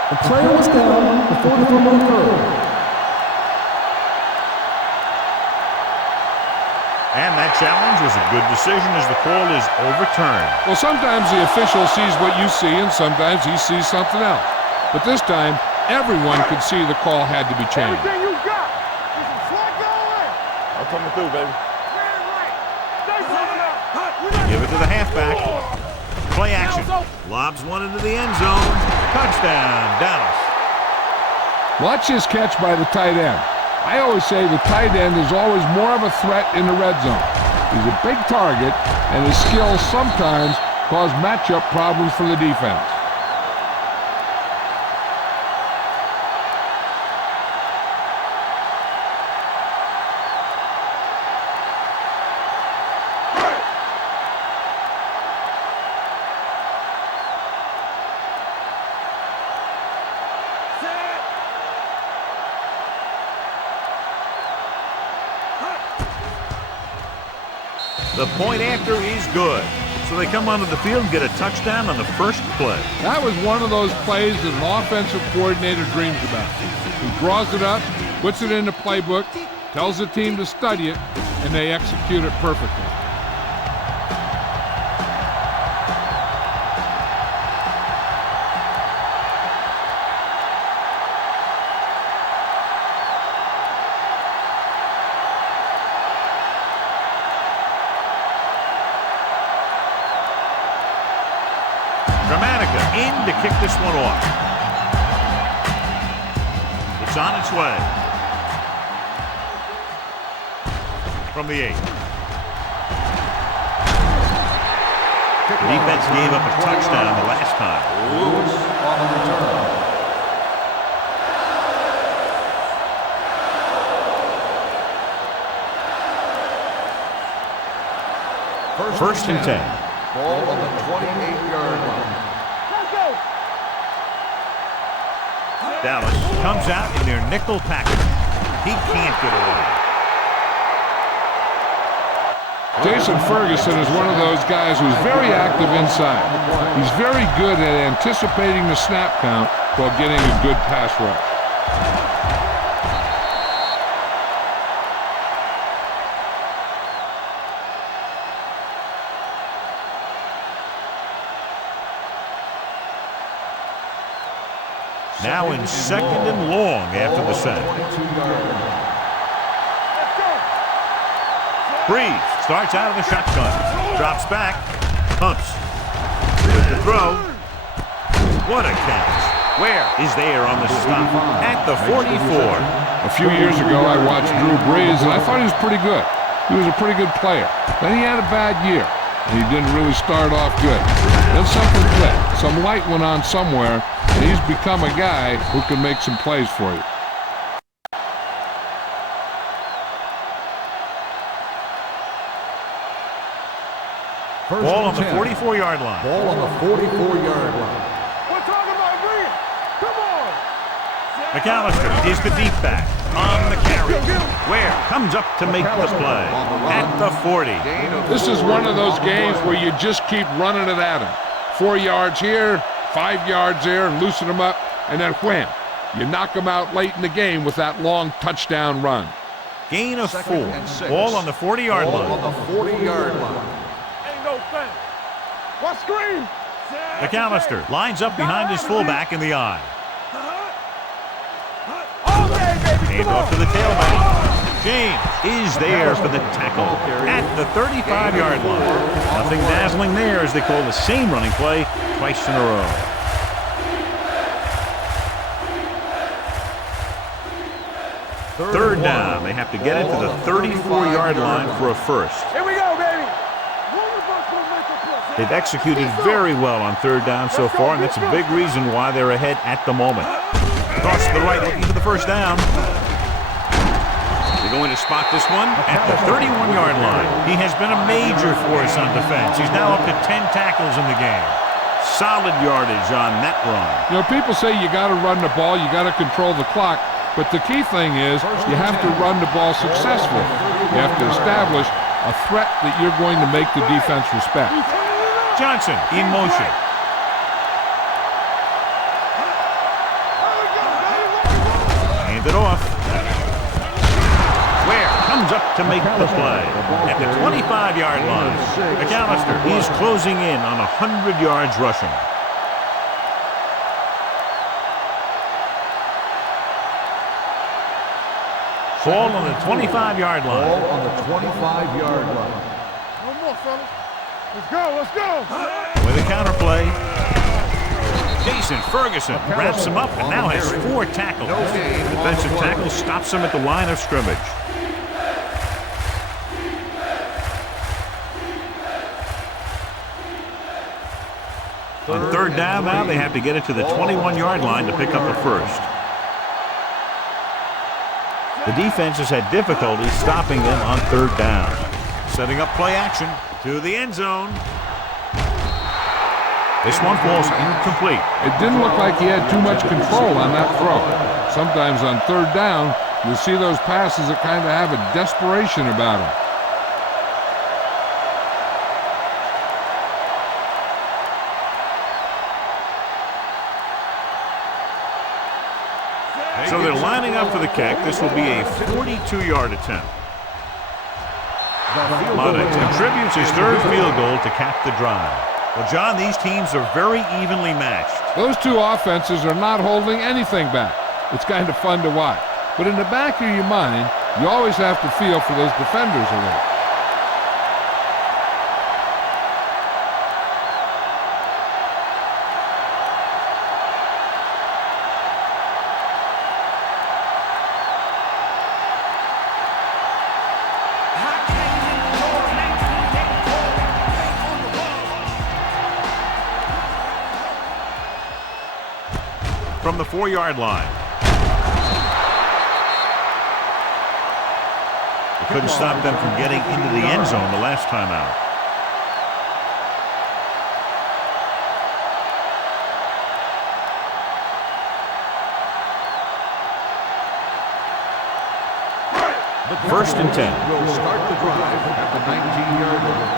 The player was down before the fumble occurred. And that challenge was a good decision as the call is overturned. Well, sometimes the official sees what you see and sometimes he sees something else. But this time, everyone could see the call had to be changed. Everything you got. This is flat going. I'm coming through, baby. Give it to the halfback. Play action. Lobs one into the end zone. Touchdown, Dallas. Watch this catch by the tight end. I always say the tight end is always more of a threat in the red zone. He's a big target, and his skills sometimes cause matchup problems for the defense. The point after is good. So they come onto the field and get a touchdown on the first play. That was one of those plays that an offensive coordinator dreams about. He draws it up, puts it in the playbook, tells the team to study it, and they execute it perfectly. In to kick this one off. It's on its way. From the 8. The defense gave up a touchdown the last time. Lewis on the return. First and 10. Ball on the 28-yard line. Dallas comes out in their nickel package. He can't get away. Jason Ferguson is one of those guys who's very active inside. He's very good at anticipating the snap count while getting a good pass rush. Now in second and long after the sack. Breeze starts out of the shotgun. Drops back. Pumps. With the throw. What a catch. Where is there on the stop at the 44. A few years ago, I watched Drew Brees, and I thought he was pretty good. He was a pretty good player. Then he had a bad year, and he didn't really start off good. Then something clicked. Some light went on somewhere, and he's become a guy who can make some plays for you. Ball on the 44-yard line. Ball on the 44-yard line. We're talking about Green. Come on. McAllister is the deep back on the carry. Where comes up to make the play at the 40. This is one of those games where you just keep running it at him. 4 yards here, 5 yards there, and loosen them up, and then wham. You knock them out late in the game with that long touchdown run. Gain of 4. Ball on the 40-yard line. Ball on the 40-yard line. Ain't no thing. What screen? McAllister lines up behind his fullback in the eye. Hand off to the tailback. James is there for the tackle at the 35-yard line. Nothing dazzling there as they call the same running play twice in a row. Third down. They have to get it to the 34-yard line for a first. Here we go, baby. They've executed very well on third down so far, and that's a big reason why they're ahead at the moment. Toss to the right, looking for the first down. They're going to spot this one at the 31-yard line. He has been a major force on defense. He's now up to 10 tackles in the game. Solid yardage on that run. You know, people say you got to run the ball, you got to control the clock, but the key thing is you have to run the ball successfully. You have to establish a threat that you're going to make the defense respect. Johnson in motion. Hand it off. Where comes up to make the play at the 25-yard line. McAllister is closing in on 100 yards rushing. Ball on the 25-yard line. Ball on the 25-yard line. One more, fellas. Let's go, let's go. With a counterplay. Jason Ferguson wraps him up and now has 4 tackles. Defensive tackle stops him at the line of scrimmage. On third down now, they have to get it to the 21-yard line to pick up a first. The defense has had difficulty stopping them on third down. Setting up play action to the end zone. This one falls incomplete. It didn't look like he had too much control on that throw. Sometimes on third down, you'll see those passes that kind of have a desperation about them. So they're lining up for the kick. This will be a 42-yard attempt. Madden contributes his third field goal to cap the drive. Well, John, these teams are very evenly matched. Those two offenses are not holding anything back. It's kind of fun to watch. But in the back of your mind, you always have to feel for those defenders a little. From the 4-yard line. They couldn't stop them from getting into the end zone the last time out. First and 10. Will start the drive at the 19-yard line.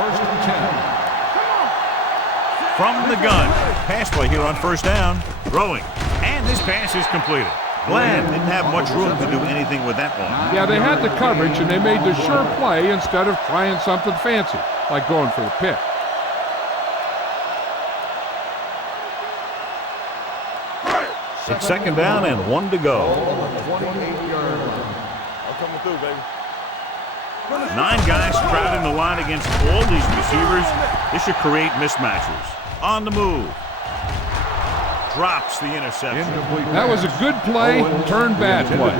First and 10. From the gun. Pass play here on first down. Throwing. And this pass is completed. Bland didn't have much room to do anything with that one. Yeah, they had the coverage, and they made the sure play instead of trying something fancy, like going for the pick. It's second down and 1 to go. 28-yard line. I'm coming through, baby. 9 guys crowding the line against all these receivers. This should create mismatches. On the move. drops the interception. That was a good play, turned bad play.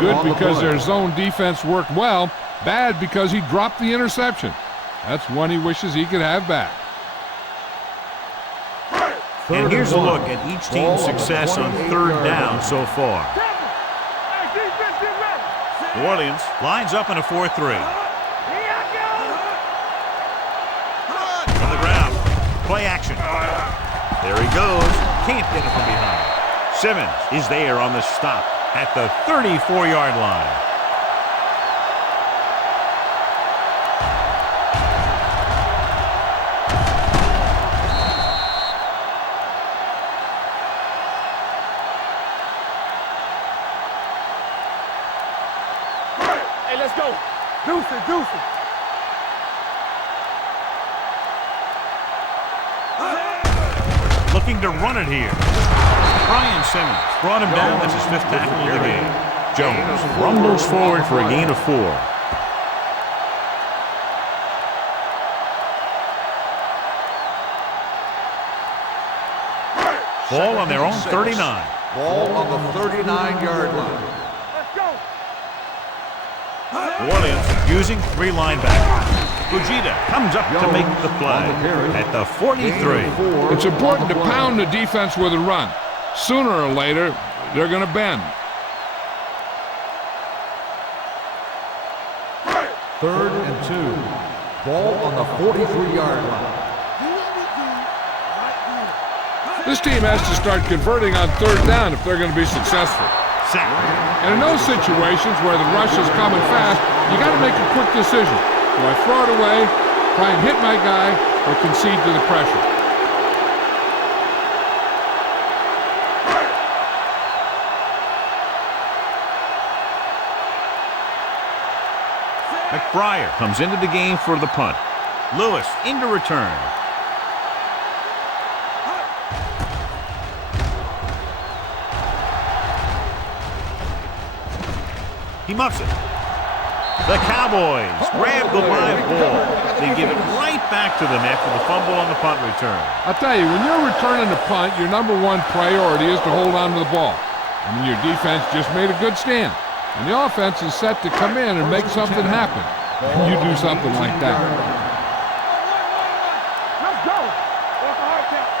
Good because their zone defense worked well. Bad because he dropped the interception. That's one he wishes he could have back. And here's a look at each team's success on third down so far. New Orleans lines up in a 4-3. On the ground, play action. There he goes. Can't get it from behind. Simmons is there on the stop at the 34-yard line. Hey, let's go. Deuce it, deuce it. Looking to run it here. Brian Simmons brought him down. That's his 5th tackle of the game. Jones rumbles forward for a gain of 4. Ball on their own 39. Ball on the 39-yard line. Let's go. New Orleans using 3 linebackers. Fujita comes up to make the play at the 43. It's important to pound the defense with a run. Sooner or later, they're going to bend. 3rd and 2. Ball on the 43-yard line. This team has to start converting on third down if they're going to be successful. Sack. And in those situations where the rush is coming fast, you got to make a quick decision. Do I throw it away, try and hit my guy, or concede to the pressure? McBriar comes into the game for the punt. Lewis into return. He muffs it. The Cowboys grab the live ball. They give it right back to them after the fumble on the punt return. I'll tell you, when you're returning the punt, your number one priority is to hold on to the ball. I mean, your defense just made a good stand. And the offense is set to come in and make something happen. And you do something like that. Let's go. Walk a hard count.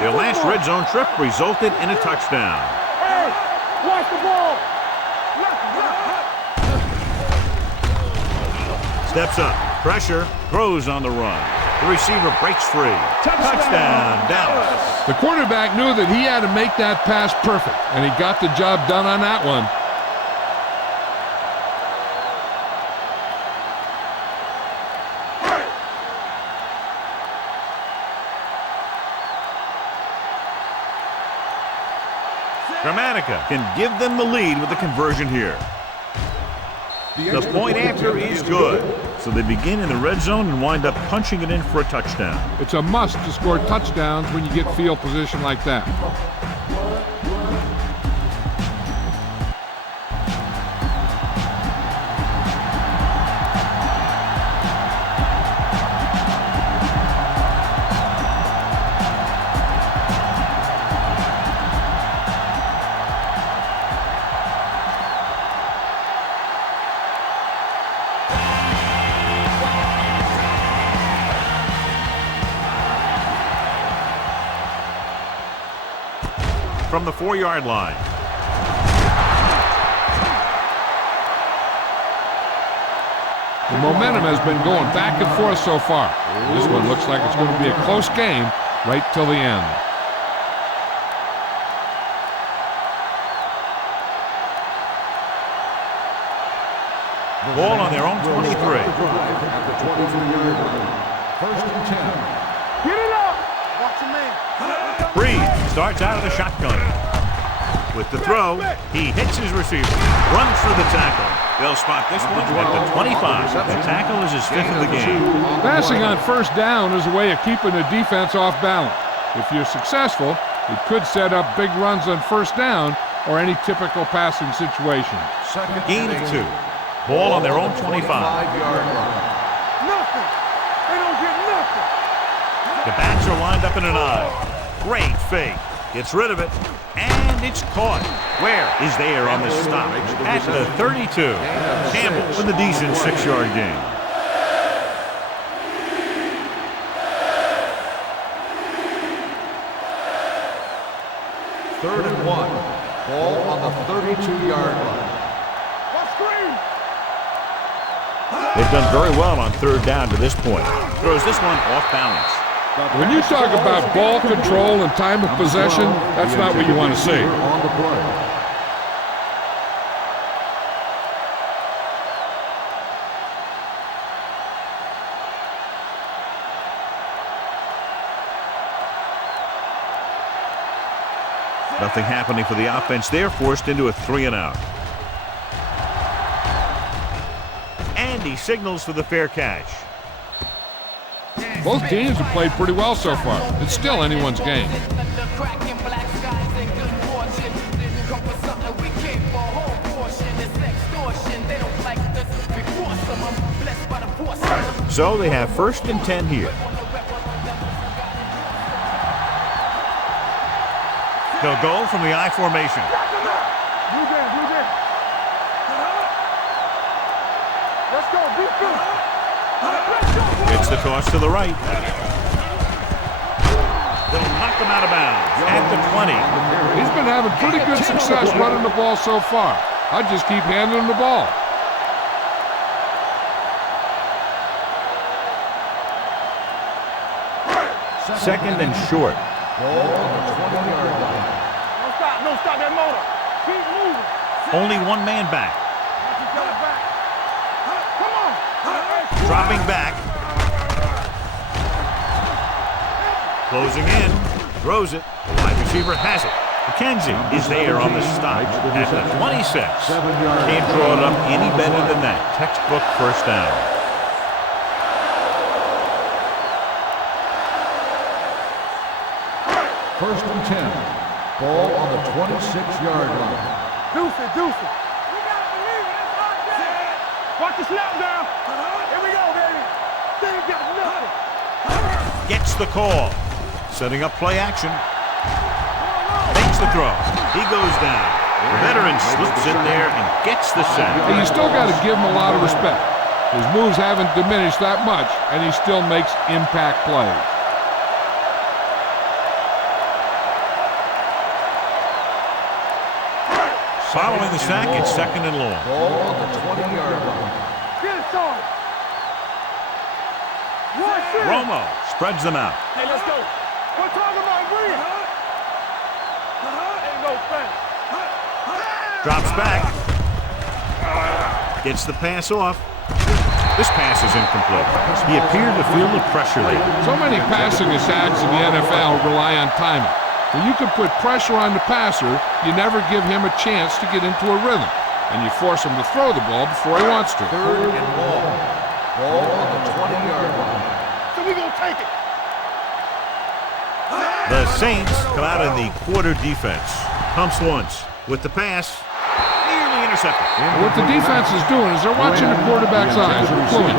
Their last red zone trip resulted in a touchdown. Hey, watch the ball. Steps up, pressure, throws on the run. The receiver breaks free. Touchdown, Dallas. The quarterback knew that he had to make that pass perfect, and he got the job done on that one. Gramatica can give them the lead with the conversion here. The point after is good. So they begin in the red zone and wind up punching it in for a touchdown. It's a must to score touchdowns when you get field position like that. From the 4-yard line. The momentum has been going back and forth so far. This one looks like it's going to be a close game right till the end. Ball on their own 23. At the 23-yard line. 1st and 10. Get it up. Watch your man. Breed starts out of the shotgun. With the throw, he hits his receiver. Runs through the tackle. They'll spot this one at the 25. The tackle is his 5th of the game. Passing on first down is a way of keeping the defense off balance. If you're successful, it could set up big runs on first down or any typical passing situation. Gain of 2. Ball on their own 25. Nothing. They don't get nothing. The backs are lined up in an I. Great fake. Gets rid of it, and it's caught. Where is there on the stop? At the 32. Campbell with a decent 6-yard gain. Third and 1. Ball on the 32-yard line. They've done very well on third down to this point. Throws this one off balance. When you talk about ball control and time of possession, that's not what you want to see. On the play. Nothing happening for the offense. They're forced into a 3-and-out. And he signals for the fair catch. Both teams have played pretty well so far. It's still anyone's game. So they have 1st and 10 here. They'll go from the I formation. Blue game, blue game. Let's go, defense. Gets the toss to the right. They'll knock him out of bounds at the 20. He's been having pretty good success running the ball so far. I just keep handing him the ball. Second and short. Ball on the 20-yard line. No stop that motor. Keep moving. Only one man back. Come on. Dropping back. Closing in. Throws it. The wide receiver has it. McKenzie is there on the stop at the 26. Can't draw it up any better than that. Textbook first down. First and 10. Ball on the 26-yard line. Deuce it. We gotta believe it. It's hot there. Watch the snap down. Here we go, baby. They ain't got nothing. Gets the call. Setting up play action. Makes the throw. He goes down. The veteran slips in there and gets the sack. And you still got to give him a lot of respect. His moves haven't diminished that much, and he still makes impact plays. Following the sack, it's 2nd and long. Ball on the 20-yard line. Get it started. Romo spreads them out. Hey, let's go. We're talking about win. Ain't no thing. Drops back. Gets the pass off. This pass is incomplete. He appeared to feel the pressure there. So many passing attacks in the NFL rely on timing. When you can put pressure on the passer, you never give him a chance to get into a rhythm, and you force him to throw the ball before he wants to. Third and long. Ball on the 20-yard line. So we gonna take it. The Saints come out in the quarter defense. Pumps once. With the pass, nearly intercepted. What the defense is doing is they're watching the quarterback's eyes. They're fluent.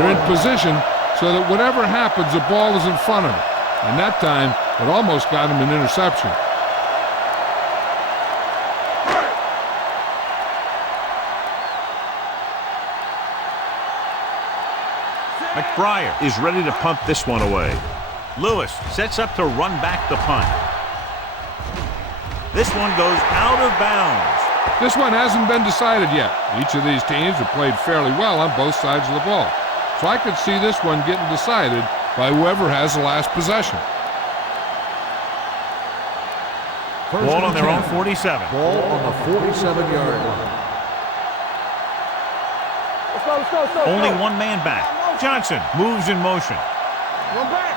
They're in position so that whatever happens, the ball is in front of him. And that time, it almost got him an interception. McBriar is ready to punt this one away. Lewis sets up to run back the punt. This one goes out of bounds. This one hasn't been decided yet. Each of these teams have played fairly well on both sides of the ball. So I could see this one getting decided by whoever has the last possession. Ball on their own 47. Ball on the 47-yard line. Let's go. Only one man back. Johnson moves in motion. One back.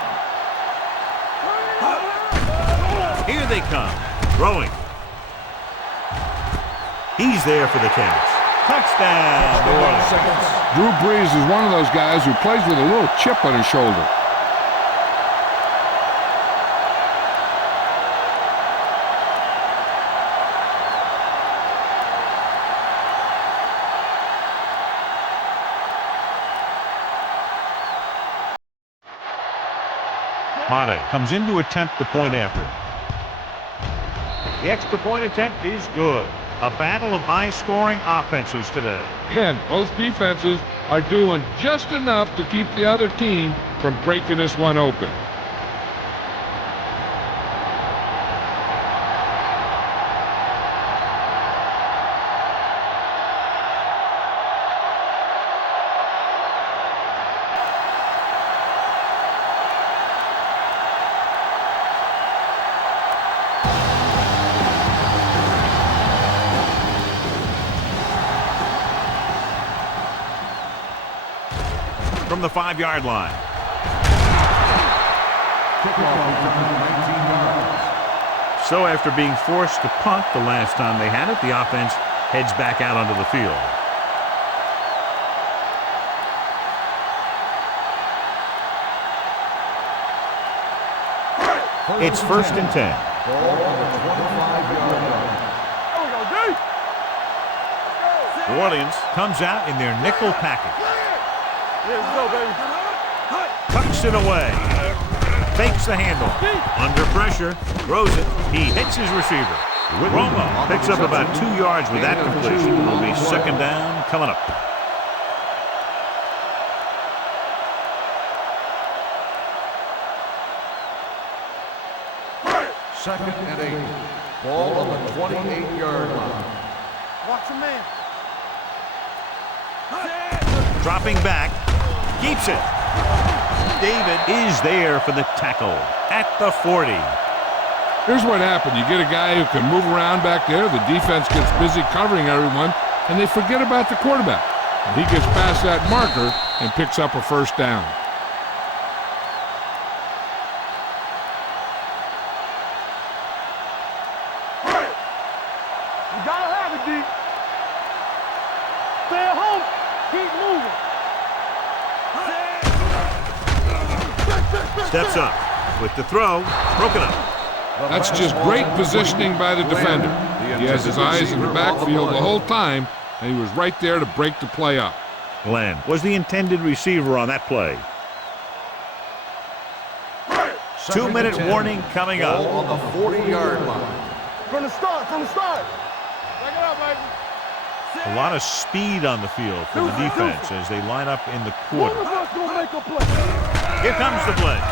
Here they come. Throwing. He's there for the catch. Touchdown, New Orleans. Drew Brees is one of those guys who plays with a little chip on his shoulder. Mata comes in to attempt the point after. The extra point attempt is good. A battle of high-scoring offenses today. And both defenses are doing just enough to keep the other team from breaking this one open. From the 5-yard line. So after being forced to punt the last time they had it, the offense heads back out onto the field. It's 1st and 10. New Orleans comes out in their nickel package. Let's go, baby. Tucks it away. Fakes the handle. Under pressure. Throws it. He hits his receiver. Romo picks up about 2 yards with that completion. It'll be 2nd down coming up. Second and 8. Ball on the 28-yard line. Watch your man. Dropping back. Keeps it. David is there for the tackle at the 40. Here's what happened. You get a guy who can move around back there. The defense gets busy covering everyone, and they forget about the quarterback. And he gets past that marker and picks up a 1st down. You gotta have it, D. Stay at home. Keep moving. Steps up with the throw. Broken up. That's just great positioning by the defender. He has his eyes in the backfield the whole time, and he was right there to break the play up. Glenn was the intended receiver on that play. 2-minute warning coming up. Ball on the 40-yard line. From the start. Back it up, baby. A lot of speed on the field for the defense as they line up in the quarter. One of us gonna make a play. Here comes the blitz.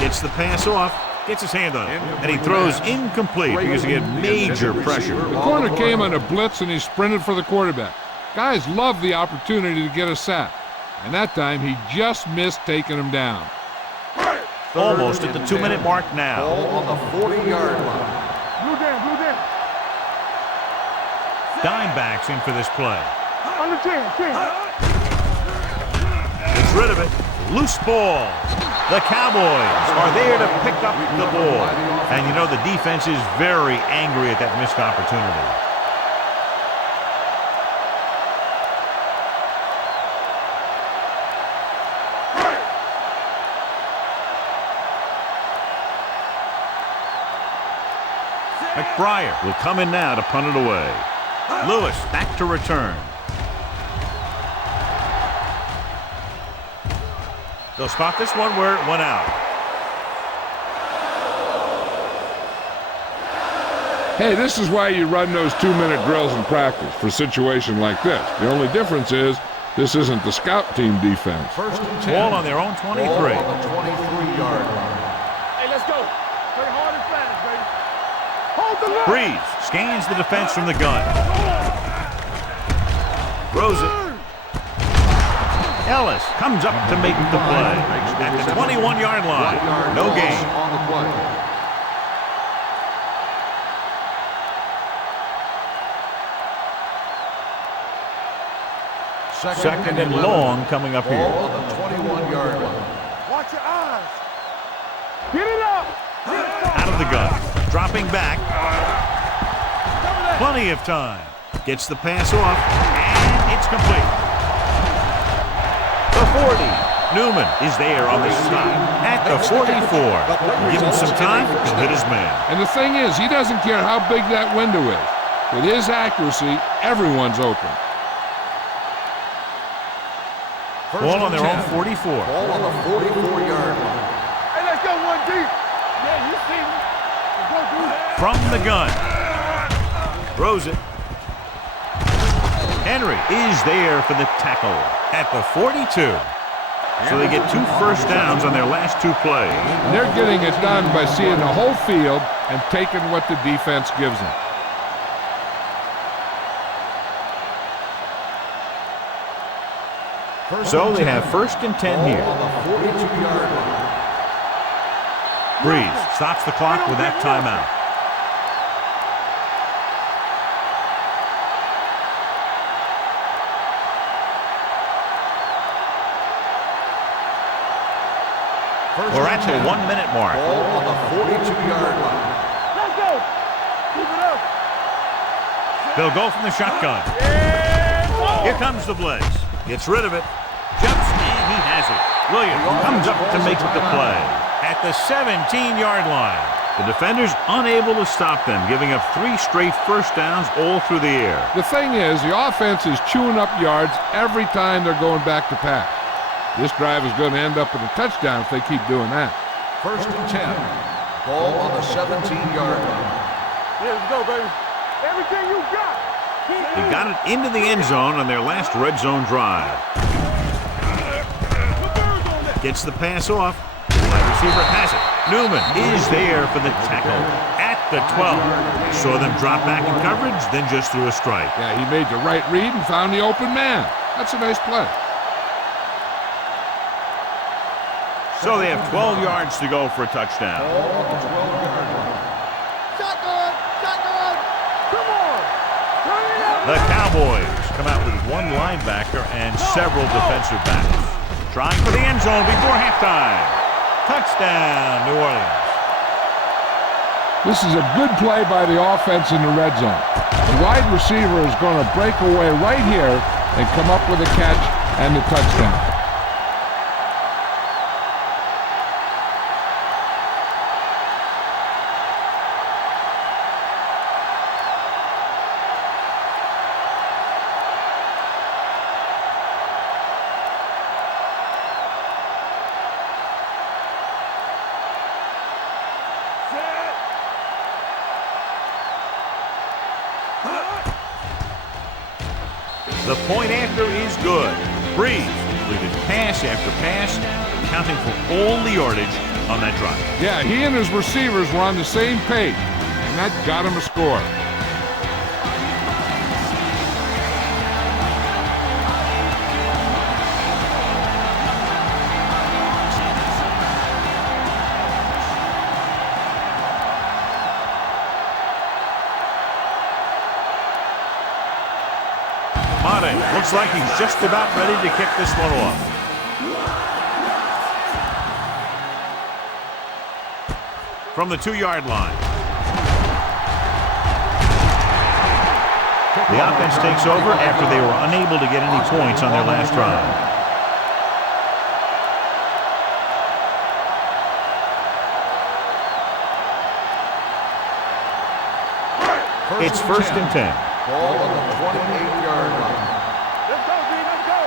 Gets the pass off. Gets his hand on it. And he throws incomplete because he had major pressure. The corner came on a blitz, and he sprinted for the quarterback. Guys love the opportunity to get a sack. And that time, he just missed taking him down. Almost at the 2-minute mark now. Ball on the 40-yard line. Blue down. Dimebacks in for this play. Under 10. Gets rid of it. Loose ball. The Cowboys are there to pick up the ball. And you know the defense is very angry at that missed opportunity. McBriar will come in now to punt it away. Lewis back to return. They'll spot this one where it went out. Hey, this is why you run those 2-minute drills in practice for a situation like this. The only difference is this isn't the scout team defense. 1st and 10. Ball on their own 23. Ball on the 23-yard line. Hey, let's go. Play hard and fast, baby. Hold the line. Breeze scans the defense from the gun. Throws it. Ellis comes up to make the play at the 21-yard line. No gain. On the play. Second and long coming up here. Ball on the 21-yard line. Watch your eyes. Get it up. Out of the gun. Dropping back. Plenty of time. Gets the pass off. And it's complete. The 40. Newman is there on the stop at the 44. Give him some time, he'll hit his man. And the thing is, he doesn't care how big that window is. With his accuracy, everyone's open. Ball on their own 44. Ball on the 44-yard line. Hey, let's go 1 deep. Yeah, you see me. From the gun. Throws it. Henry is there for the tackle at the 42. So they get 2 first downs on their last 2 plays. And they're getting it done by seeing the whole field and taking what the defense gives them. So they have 1st and 10 here. Breeze stops the clock with that timeout. We're at the 1-minute mark. Ball on the 42-yard line. Let's go. Keep it up. They'll go from the shotgun. Here comes the blitz. Gets rid of it. Jumps, and he has it. Williams comes up to make the play at the 17-yard line. The defenders unable to stop them, giving up 3 straight first downs all through the air. The thing is, the offense is chewing up yards every time they're going back to pass. This drive is going to end up with a touchdown if they keep doing that. 1st and 10. Ball on the 17-yard line. Let's go, baby. Everything you got. They got it into the end zone on their last red zone drive. Gets the pass off. Wide receiver has it. Newman is there for the tackle at the 12. Saw them drop back in coverage, then just threw a strike. Yeah, he made the right read and found the open man. That's a nice play. So they have 12 yards to go for a touchdown. Ball on the 12-yard line. Shotgun. Shotgun. Come on. Turn it up. The Cowboys come out with 1 linebacker and several defensive backs. Trying for the end zone before halftime. Touchdown, New Orleans. This is a good play by the offense in the red zone. The wide receiver is going to break away right here and come up with a catch and the touchdown. The point after is good. Breeze completed pass after pass, accounting for all the yardage on that drive. Yeah, he and his receivers were on the same page, and that got him a score. Madden looks like he's just about ready to kick this one off. From the 2-yard line. The offense takes over after they were unable to get any points on their last drive. It's 1st and 10. Ball on the 28-yard line. Let's go, B. Let's go.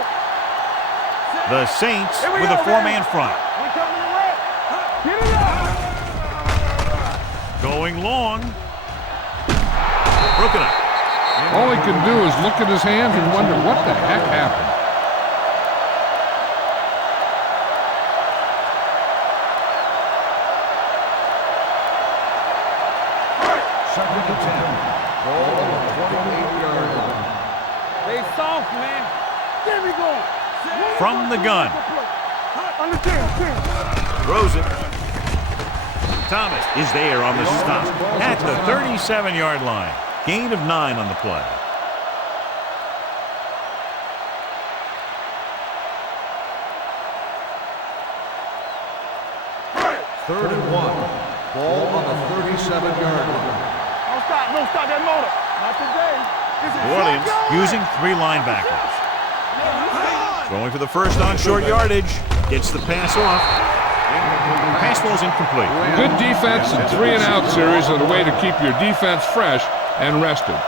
The Saints Here we with go, a 4-man baby. front. We coming to wreck. Get it up. Going long. Broken up. All he can do is look at his hands and wonder what the heck happened. Second and 10. Ball on the 28-yard line. They soft, man. There we go. From the gun. Understand. Throws it. Thomas is there on the stop at the 37-yard line. Gain of 9 on the play. Third and 1. Ball on the 37-yard line. Don't stop that motor. Not today. New Orleans using 3 linebackers. Going for the first on short yardage. Gets the pass off. Pass ball's incomplete. Good defense and 3-and-out series are the way to keep your defense fresh and rested.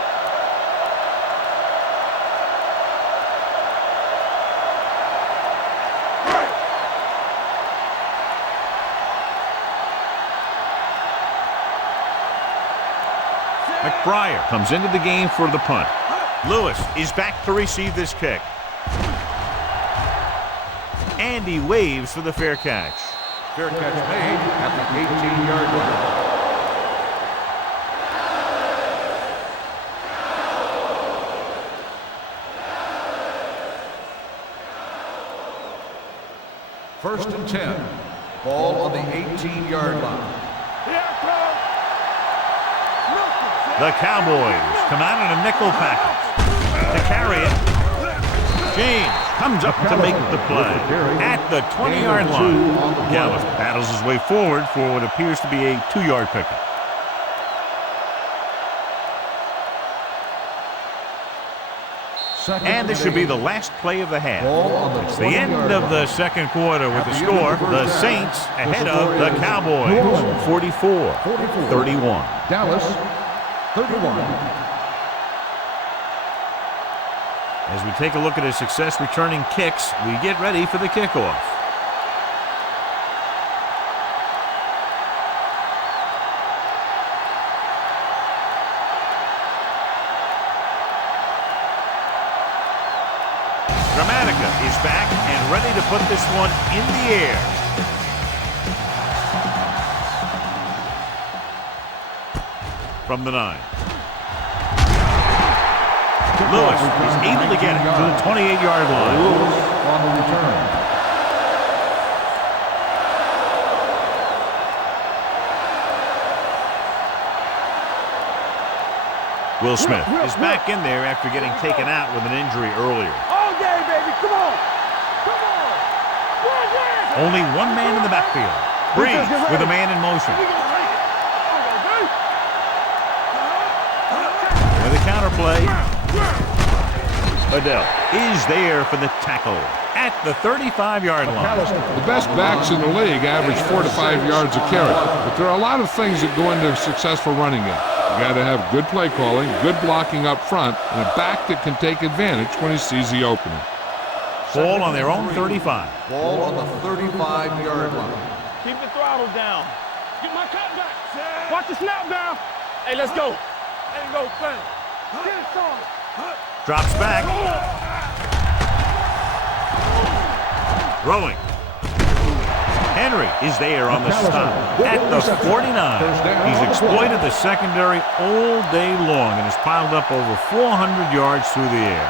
Breyer comes into the game for the punt. Lewis is back to receive this kick. And he waves for the fair catch. Fair catch made at the 18-yard line. First and 10. Ball on the 18-yard line. The Cowboys come out in a nickel package. To carry it, James comes up to make the play at the 20-yard line. Gallup battles his way forward for what appears to be a 2-yard pickup. And this should be the last play of the half. It's the end of the second quarter with the score. The Saints ahead of the Cowboys, 44-31. Dallas, 31. As we take a look at his success returning kicks, we get ready for the kickoff. Dramatica is back and ready to put this one in the air. From the 9. Lewis is able to get it to the 28-yard line. Lewis on the return. Will Smith is back in there after getting taken out with an injury earlier. All game, baby. Come on. Come on. Only one man in the backfield. Breeze with a man in motion. With a counterplay. Adele is there for the tackle at the 35-yard line. The best backs in the league average 4 to 5 yards a carry, but there are a lot of things that go into a successful running game. You got to have good play calling, good blocking up front, and a back that can take advantage when he sees the opening. Ball on their own 35. Ball on the 35-yard line. Keep the throttle down. Get my cut back. Watch the snap down. Hey, let's go. Ain't no thing. Get it started. Drops back. Throwing. Henry is there on the stop at the 49. He's exploited the secondary all day long and has piled up over 400 yards through the air.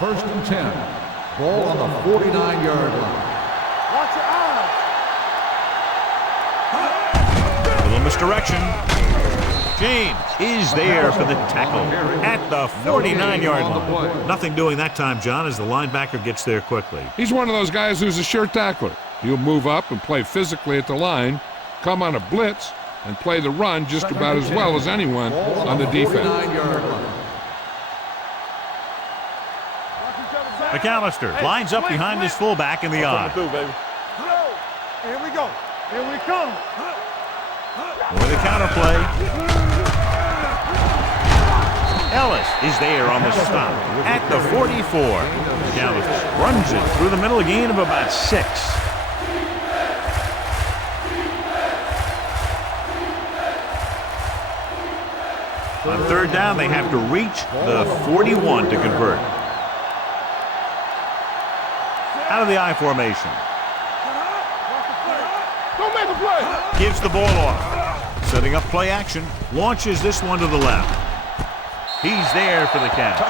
First and 10. Ball on the 49-yard line. Watch your eyes. A little misdirection. James is there for the tackle at the 49-yard line. Nothing doing that time, John, as the linebacker gets there quickly. He's one of those guys who's a sure tackler. He'll move up and play physically at the line, come on a blitz, and play the run just about as well as anyone on the defense. 49-yard line. McAllister lines up behind his fullback in the eye. Here we go. Here we come. With a counterplay. Ellis is there on the stop at the 44. McAllister runs it through the middle, a gain of about 6. On third down, they have to reach the 41 to convert. Out of the I formation. Don't make a play. Gives the ball off. Setting up play action. Launches this one to the left. He's there for the catch.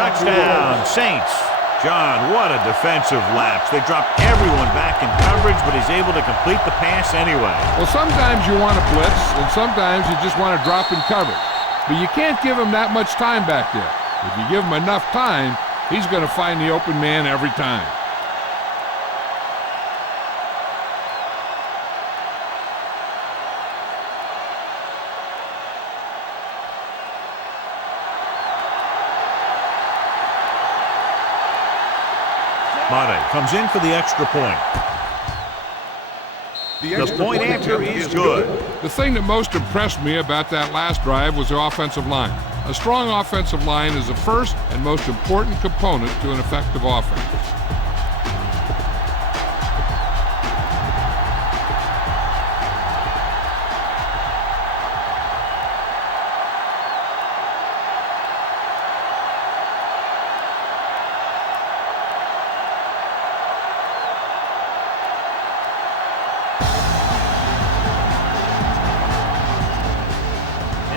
Touchdown, Saints. John, what a defensive lapse. They dropped everyone back in coverage, but he's able to complete the pass anyway. Well, sometimes you want to blitz, and sometimes you just want to drop in coverage. But you can't give him that much time back there. If you give him enough time, he's going to find the open man every time. Madden comes in for the extra point. The point after is good. The thing that most impressed me about that last drive was the offensive line. A strong offensive line is the first and most important component to an effective offense.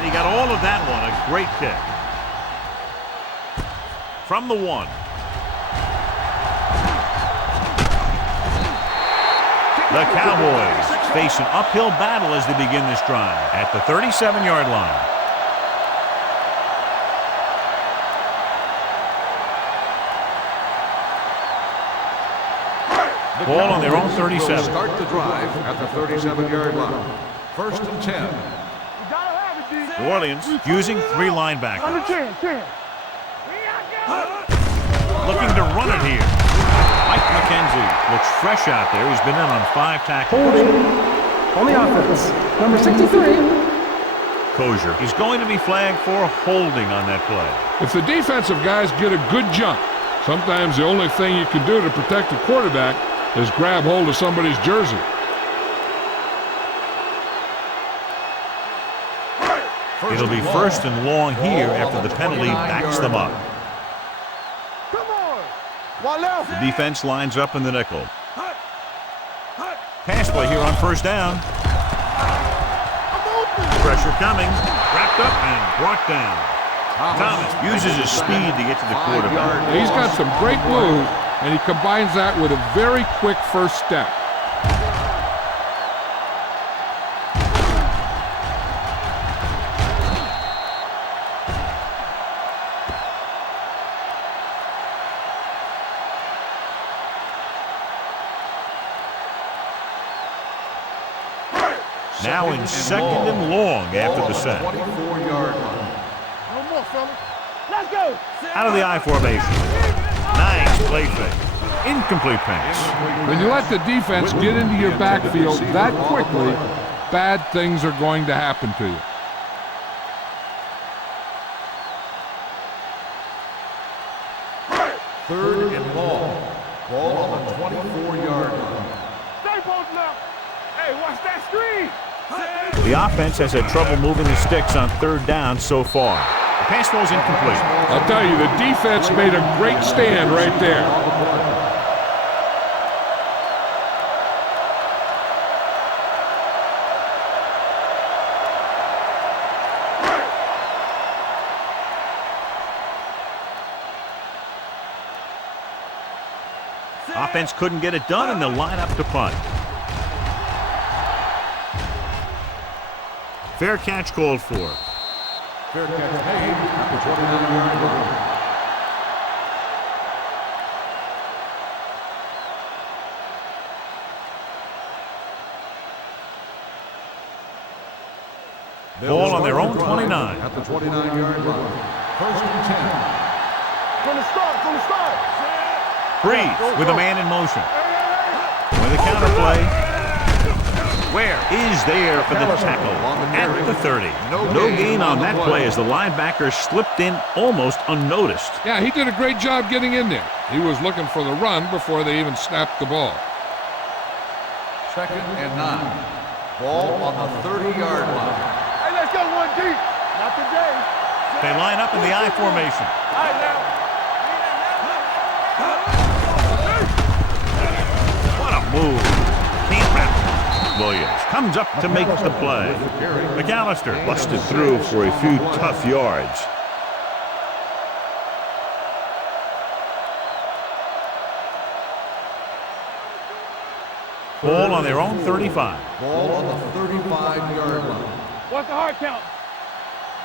He got all of that one, a great kick. From the 1. The Cowboys face an uphill battle as they begin this drive at the 37-yard line. Ball on their own 37. Start the drive at the 37-yard line. 1st and 10. New Orleans using 3 linebackers. Under 10, 10. Looking to run it here. Mike McKenzie looks fresh out there. He's been in on 5 tackles. Holding on the offense. Number 63. Kosher is going to be flagged for holding on that play. If the defensive guys get a good jump, sometimes the only thing you can do to protect the quarterback is grab hold of somebody's jersey. It'll be 1st and long here after the penalty backs them up. Come on. One left. The defense lines up in the nickel. Pass play here on 1st down. Pressure coming. Wrapped up and brought down. Thomas uses his speed to get to the quarterback. He's got some great moves, and he combines that with a very quick first step. Now in 2nd and long after the set. 24-yard line. No more, fella. Let's go. Out of the I formation. Nice play fake. Incomplete pass. When you let the defense get into your backfield that quickly, bad things are going to happen to you. Third and long. Ball on the 24-yard line. Stay posted up. Hey, watch that screen. The offense has had trouble moving the sticks on 3rd down so far. The pass was incomplete. I'll tell you, the defense made a great stand right there. Offense couldn't get it done, and they'll line up to punt. Fair catch called for. Fair catch made at the 29-yard line. Ball on their own 29. At the 29-yard line. 1st and 10. From the start, from the start. Breeze with a man in motion. With a counter play. Where is there for the tackle at the 30. No gain on that play as the linebacker slipped in almost unnoticed. Yeah, he did a great job getting in there. He was looking for the run before they even snapped the ball. 2nd and 9. Ball on the 30-yard line. Hey, let's go 1 deep. Not today. They line up in the I formation. All right, now. What a move. Can't wrap. Williams comes up to make the play. McAllister busted through for a few tough yards. Ball on their own 35. Ball on the 35-yard line. What's the hard count?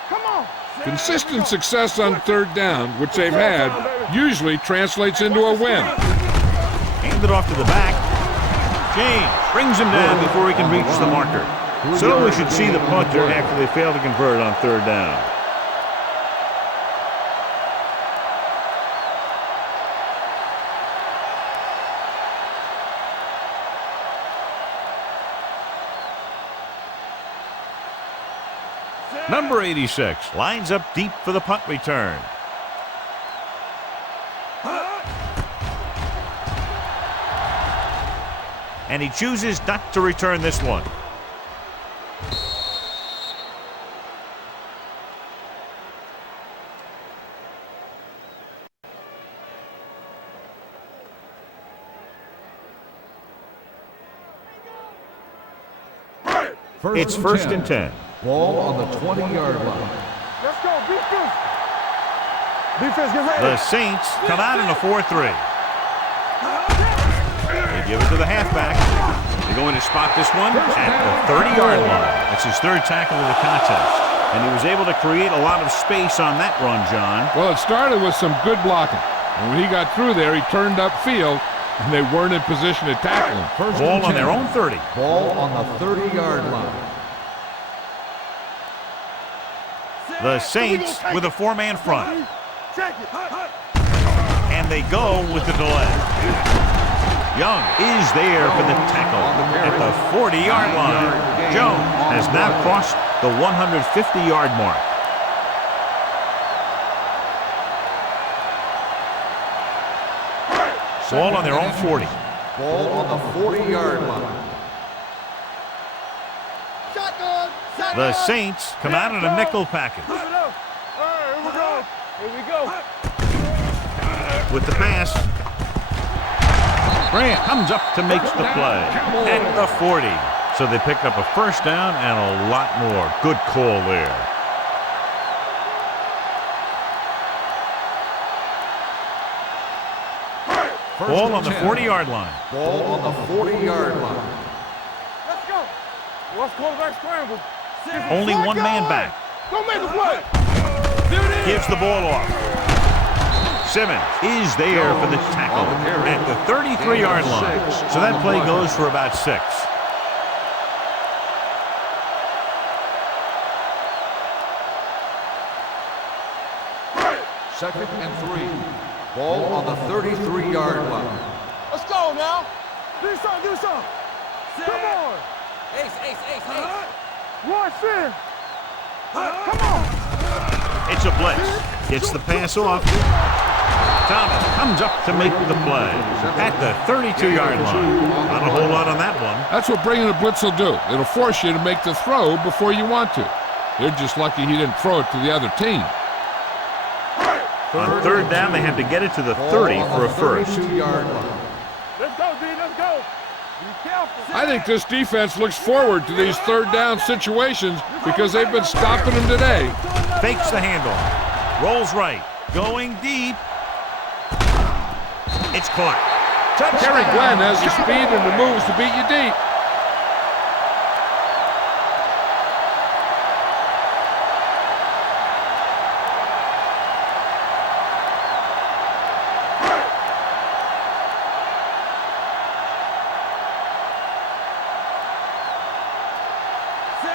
Come on. Consistent success on 3rd down, which they've had, usually translates into a win. Hand it off to the back. James brings him down before he can reach the marker. So we should see the punter after they fail to convert on 3rd down. Number 86 lines up deep for the punt return. And he chooses not to return this one. It's first and 10. Ball on the 20-yard line. Let's go, defense. Defense, get ready. The Saints come out in a 4-3. They give it to the halfback. They're going to spot this one at the 30-yard line. That's his third tackle of the contest. And he was able to create a lot of space on that run, John. Well, it started with some good blocking. And when he got through there, he turned upfield, and they weren't in position to tackle him. First Ball and on 10. their own 30. Ball on the 30-yard line. The Saints with a four-man front. Check it. And they go with the delay. Young is there for the tackle at the 40-yard line. Jones has now crossed the 150-yard mark. Ball on their own 40. Ball on the 40-yard line. The Saints come out in a nickel package. All right, here we go. Here we go. With the pass, Grant comes up to make the play at the 40. So they pick up a first down and a lot more. Good call there. Ball on the 40-yard line. Ball on the 40-yard line. Let's go. What's quarterback scramble? Only one man back. Go make a play. Gives the ball off. Simmons is there for the tackle at the 33-yard line. So that play goes for about 6. Second and 3. Ball on the 33-yard line. Let's go now. Do something, do something. Come on. Ace. Watch this. Come on. It's a blitz. Gets the pass off. Thomas comes up to make the play at the 32-yard line. Not a whole lot on that one. That's what bringing a blitz will do. It'll force you to make the throw before you want to. You're just lucky he didn't throw it to the other team. On third down, they have to get it to the 30 for a first. 32-yard line. Let's go, D. Let's go. Be careful. I think this defense looks forward to these third down situations because they've been stopping them today. Fakes the handle. Rolls right. Going deep. It's caught. Terry Glenn has the speed and the moves to beat you deep.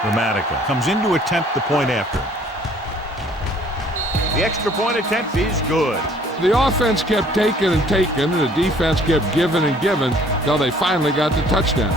Dramatica comes in to attempt the point after. The extra point attempt is good. The offense kept taking and taking, and the defense kept giving and giving until they finally got the touchdown.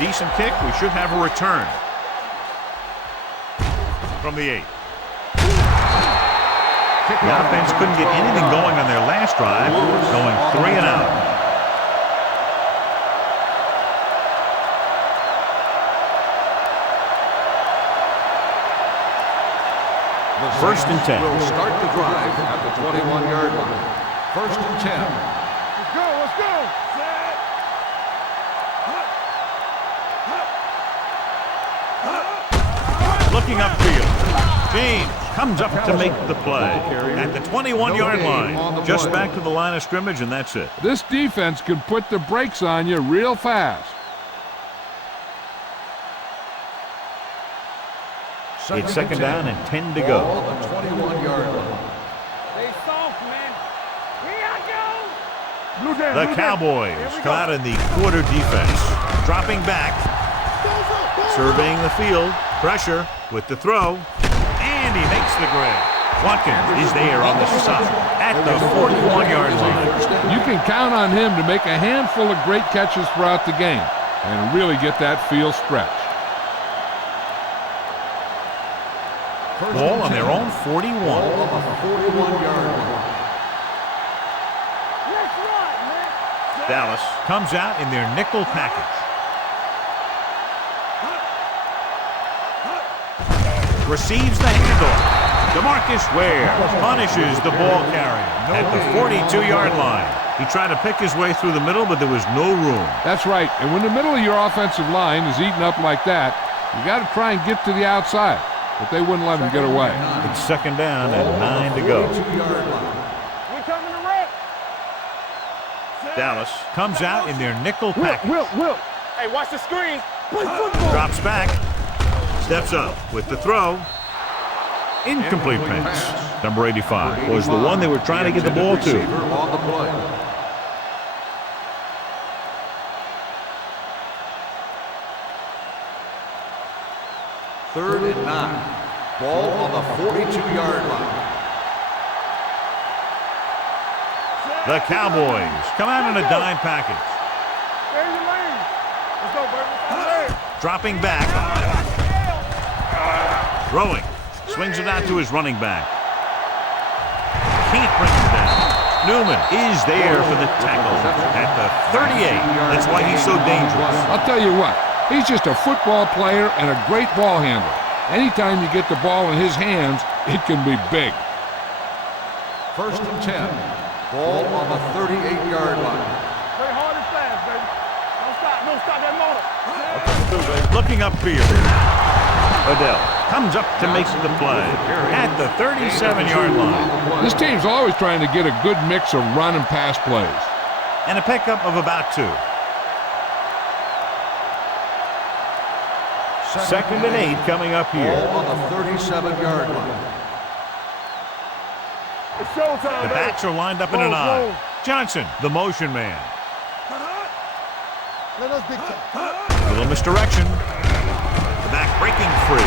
Decent kick. We should have a return from the 8. The offense couldn't get anything going on their last drive, going 3 and out. First and 10. Will start the drive at the 21-yard line. First and 10. Let's go. Let's go. Looking upfield. James comes up to make the play at the 21-yard line. Just back to the line of scrimmage, and that's it. This defense can put the brakes on you real fast. It's second down and 10 to Ball go. on the 21-yard line. The Cowboys come out in the quarter defense. Dropping back. Surveying the field. Pressure with the throw. And he makes the grab. Watkins is there on the stop at the 41-yard line. You can count on him to make a handful of great catches throughout the game and really get that field stretch. Ball on their own 41. Ball on the 41-yard line. Dallas comes out in their nickel package. Receives the handoff. DeMarcus Ware punishes the ball carrier at the 42-yard line. He tried to pick his way through the middle, but there was no room. That's right. And when the middle of your offensive line is eaten up like that, you got to try and get to the outside. But they wouldn't let him get away. It's second down and 9 to go. We coming to wreck. Dallas comes out in their nickel package. Will. Hey, watch the screen. Play football. Drops back. Steps up with the throw. Incomplete pass. Number 85 was the one they were trying to get the ball to. On the play. Third and 9. Ball on the 42-yard line. The Cowboys come out in a dime package. There's your lane. Let's go, baby. Dropping back. Throwing. Swings it out to his running back. Can't bring him down. Newman is there for the tackle at the 38. That's why he's so dangerous. I'll tell you what, he's just a football player and a great ball handler. Anytime you get the ball in his hands, it can be big. First and 10. Ball on the 38-yard line. Play hard and fast, baby. Don't stop that motor. Looking upfield. Odell comes up to make the play at the 37-yard line. This team's always trying to get a good mix of run and pass plays. And a pickup of about 2. Second and 8 coming up here. Ball on the 37-yard line. It's showtime, The baby. backs are lined up in an I. Johnson, the motion man. Let us dictate. Little misdirection. The back breaking free.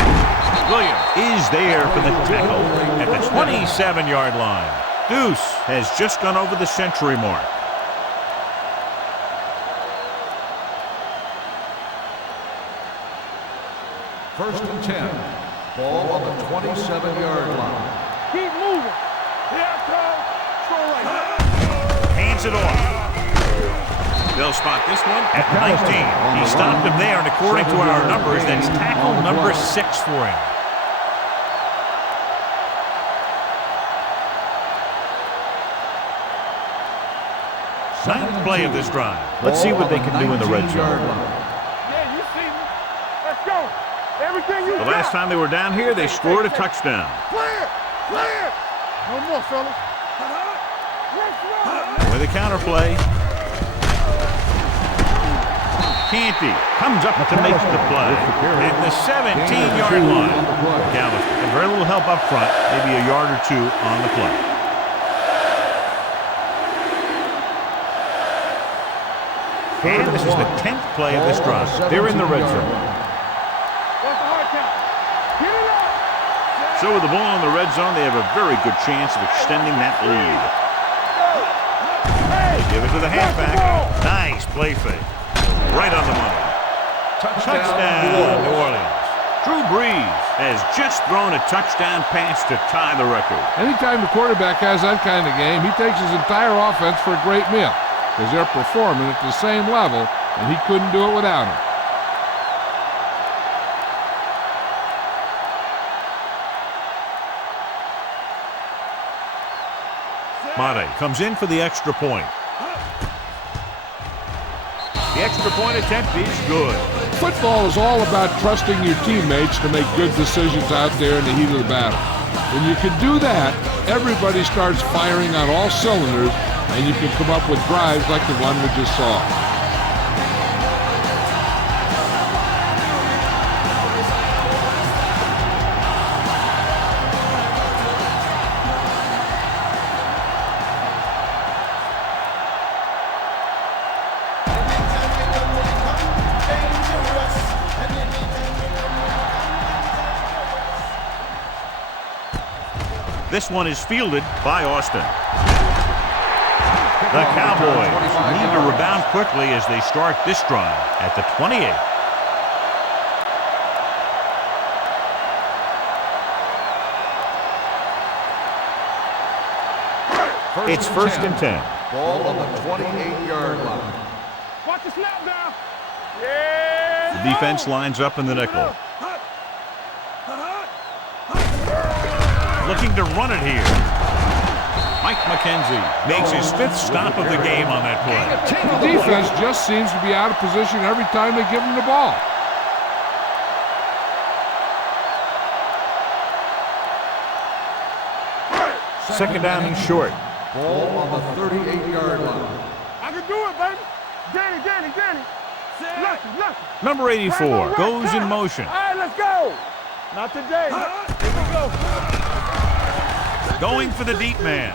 Williams is there for the tackle at the 27-yard line. Deuce has just gone over the century mark. First and 10. Ball on the 27-yard line. Keep moving. Here comes. Throw right. Hands it off. They'll spot this one at 19. He stopped him there, and according to our numbers, that's tackle number 6 for him. Ninth play of this drive. Let's see what they can do in the red zone. Yeah, you see me. Let's go. Everything you The got. last time they were down here, they scored a touchdown. Clear. No more, fellas. Let's run. With a counterplay. Canty comes up to make the play at the 17-yard line. Dallas had very little help up front, maybe a yard or 2 on the play. And this is the 10th play of this drive. They're in the red zone. What's the hard count? Get it up. So with the ball in the red zone, they have a very good chance of extending that lead. They give it to the halfback. Nice play fake. Right on the money. Touchdown, New Orleans. Drew Brees has just thrown a touchdown pass to tie the record. Anytime the quarterback has that kind of game, he takes his entire offense for a great meal because they're performing at the same level, and he couldn't do it without him. Mate comes in for the extra point. The extra point attempt is good. Football is all about trusting your teammates to make good decisions out there in the heat of the battle. When you can do that, everybody starts firing on all cylinders, and you can come up with drives like the one we just saw. This one is fielded by Austin. The Cowboys need to rebound quickly as they start this drive at the 28. It's first and 10. Ball on the 28-yard line. Watch the snap now. Yeah. The defense lines up in the nickel. Looking to run it here. Mike McKenzie makes his 5th stop of the game on that play. The defense just seems to be out of position every time they give them the ball. Second down and short. Ball on the 38-yard line. I can do it, baby. Danny. Left. Number 84 goes in motion. All right, let's go. Not today. Here we go. Going for the deep man.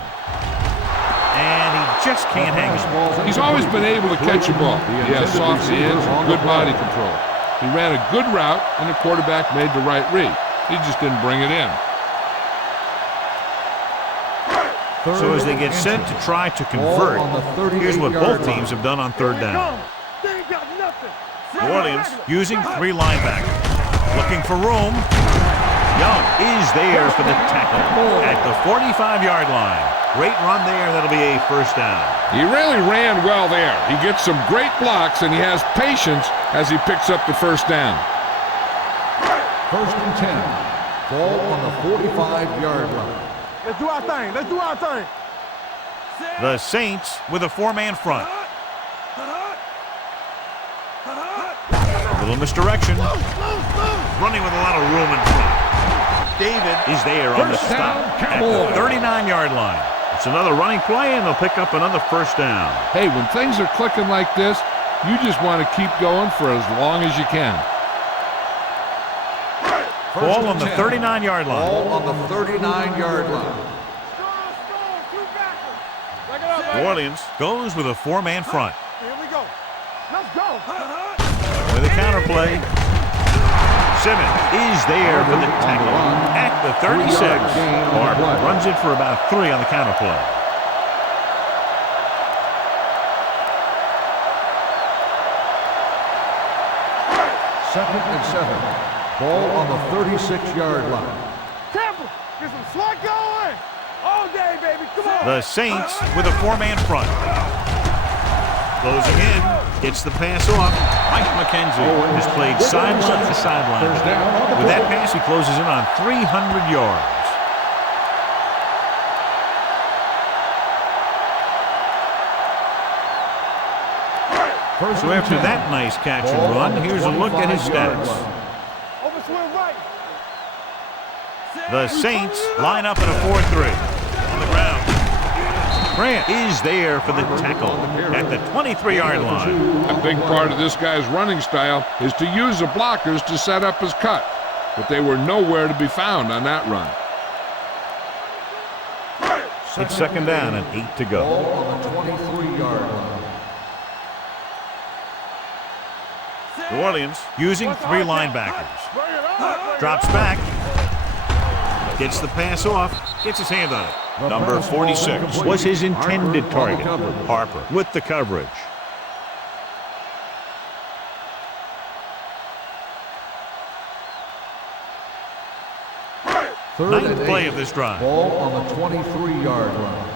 And he just can't hang it. He's always been able to catch a ball. He has soft hands and good body control. He ran a good route, and the quarterback made the right read. He just didn't bring it in. So as they get set to try to convert, here's what both teams have done on third down. They ain't got nothing. New Orleans using 3 linebackers. Looking for room. Young is there for the tackle at the 45-yard line. Great run there. That'll be a first down. He really ran well there. He gets some great blocks, and he has patience as he picks up the first down. First and 10. Ball on the 45-yard line. Let's do our thing. The Saints with a 4-man front. A little misdirection. Running with a lot of room in front. David is there on the stop at the 39-yard line. It's another running play, and they'll pick up another first down. Hey, when things are clicking like this, you just want to keep going for as long as you can. Ball on the 39-yard line. Ball on the 39-yard line. New Orleans goes with a 4-man front. Here we go. Let's go. With a counter play. Simmons is there for the tackle at the 36. Barber runs it for about 3 on the counter play. Second and 7. Ball on the 36-yard line. Campbell, get some slug going. All day, baby. Come on. The Saints with a 4-man front. Closing in. Gets the pass off. Mike McKenzie has played sideline to sideline. With that pass, he closes in on 300 yards. So after that nice catch and run, here's a look at his stats. The Saints line up in a 4-3 on the ground. Grant is there for the tackle at the 23-yard line. A big part of this guy's running style is to use the blockers to set up his cut, but they were nowhere to be found on that run. It's second down and 8 to go. Ball on the 23-yard line. New Orleans using 3 linebackers. Drops back. Gets the pass off. Gets his hand on it. Number 46 was his intended target. Harper with the coverage. Ninth play of this drive. Ball on the 23-yard line.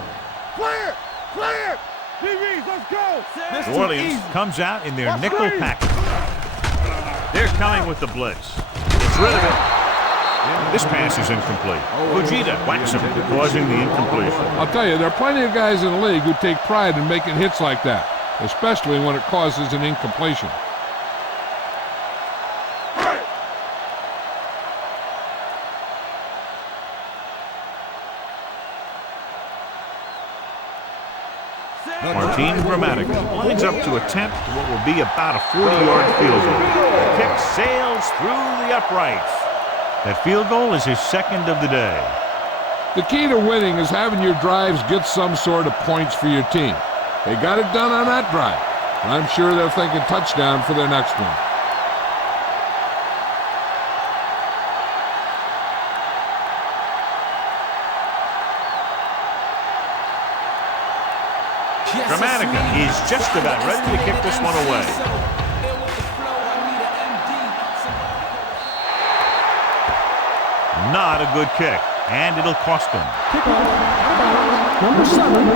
Clear! DBs, let's go! New Orleans comes out in their nickel package. They're coming with the blitz. It's really good. This pass is incomplete. Fujita whacks him, causing the incompletion. I'll tell you, there are plenty of guys in the league who take pride in making hits like that, especially when it causes an incompletion. Martin Gramatica lines up to attempt what will be about a 40-yard field goal. The kick sails through the uprights. That field goal is his second of the day. The key to winning is having your drives get some sort of points for your team. They got it done on that drive. I'm sure they're thinking touchdown for their next one. Dramatica is just about ready to kick this one away. Not a good kick, and it'll cost them. Number 7.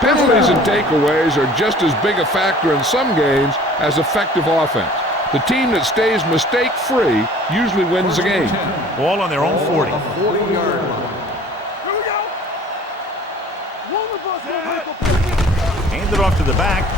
Penalties and takeaways are just as big a factor in some games as effective offense. The team that stays mistake-free usually wins the game. Ball on their own 40. 40-yard line. Here we go. One of us will make a Hand it off to the back.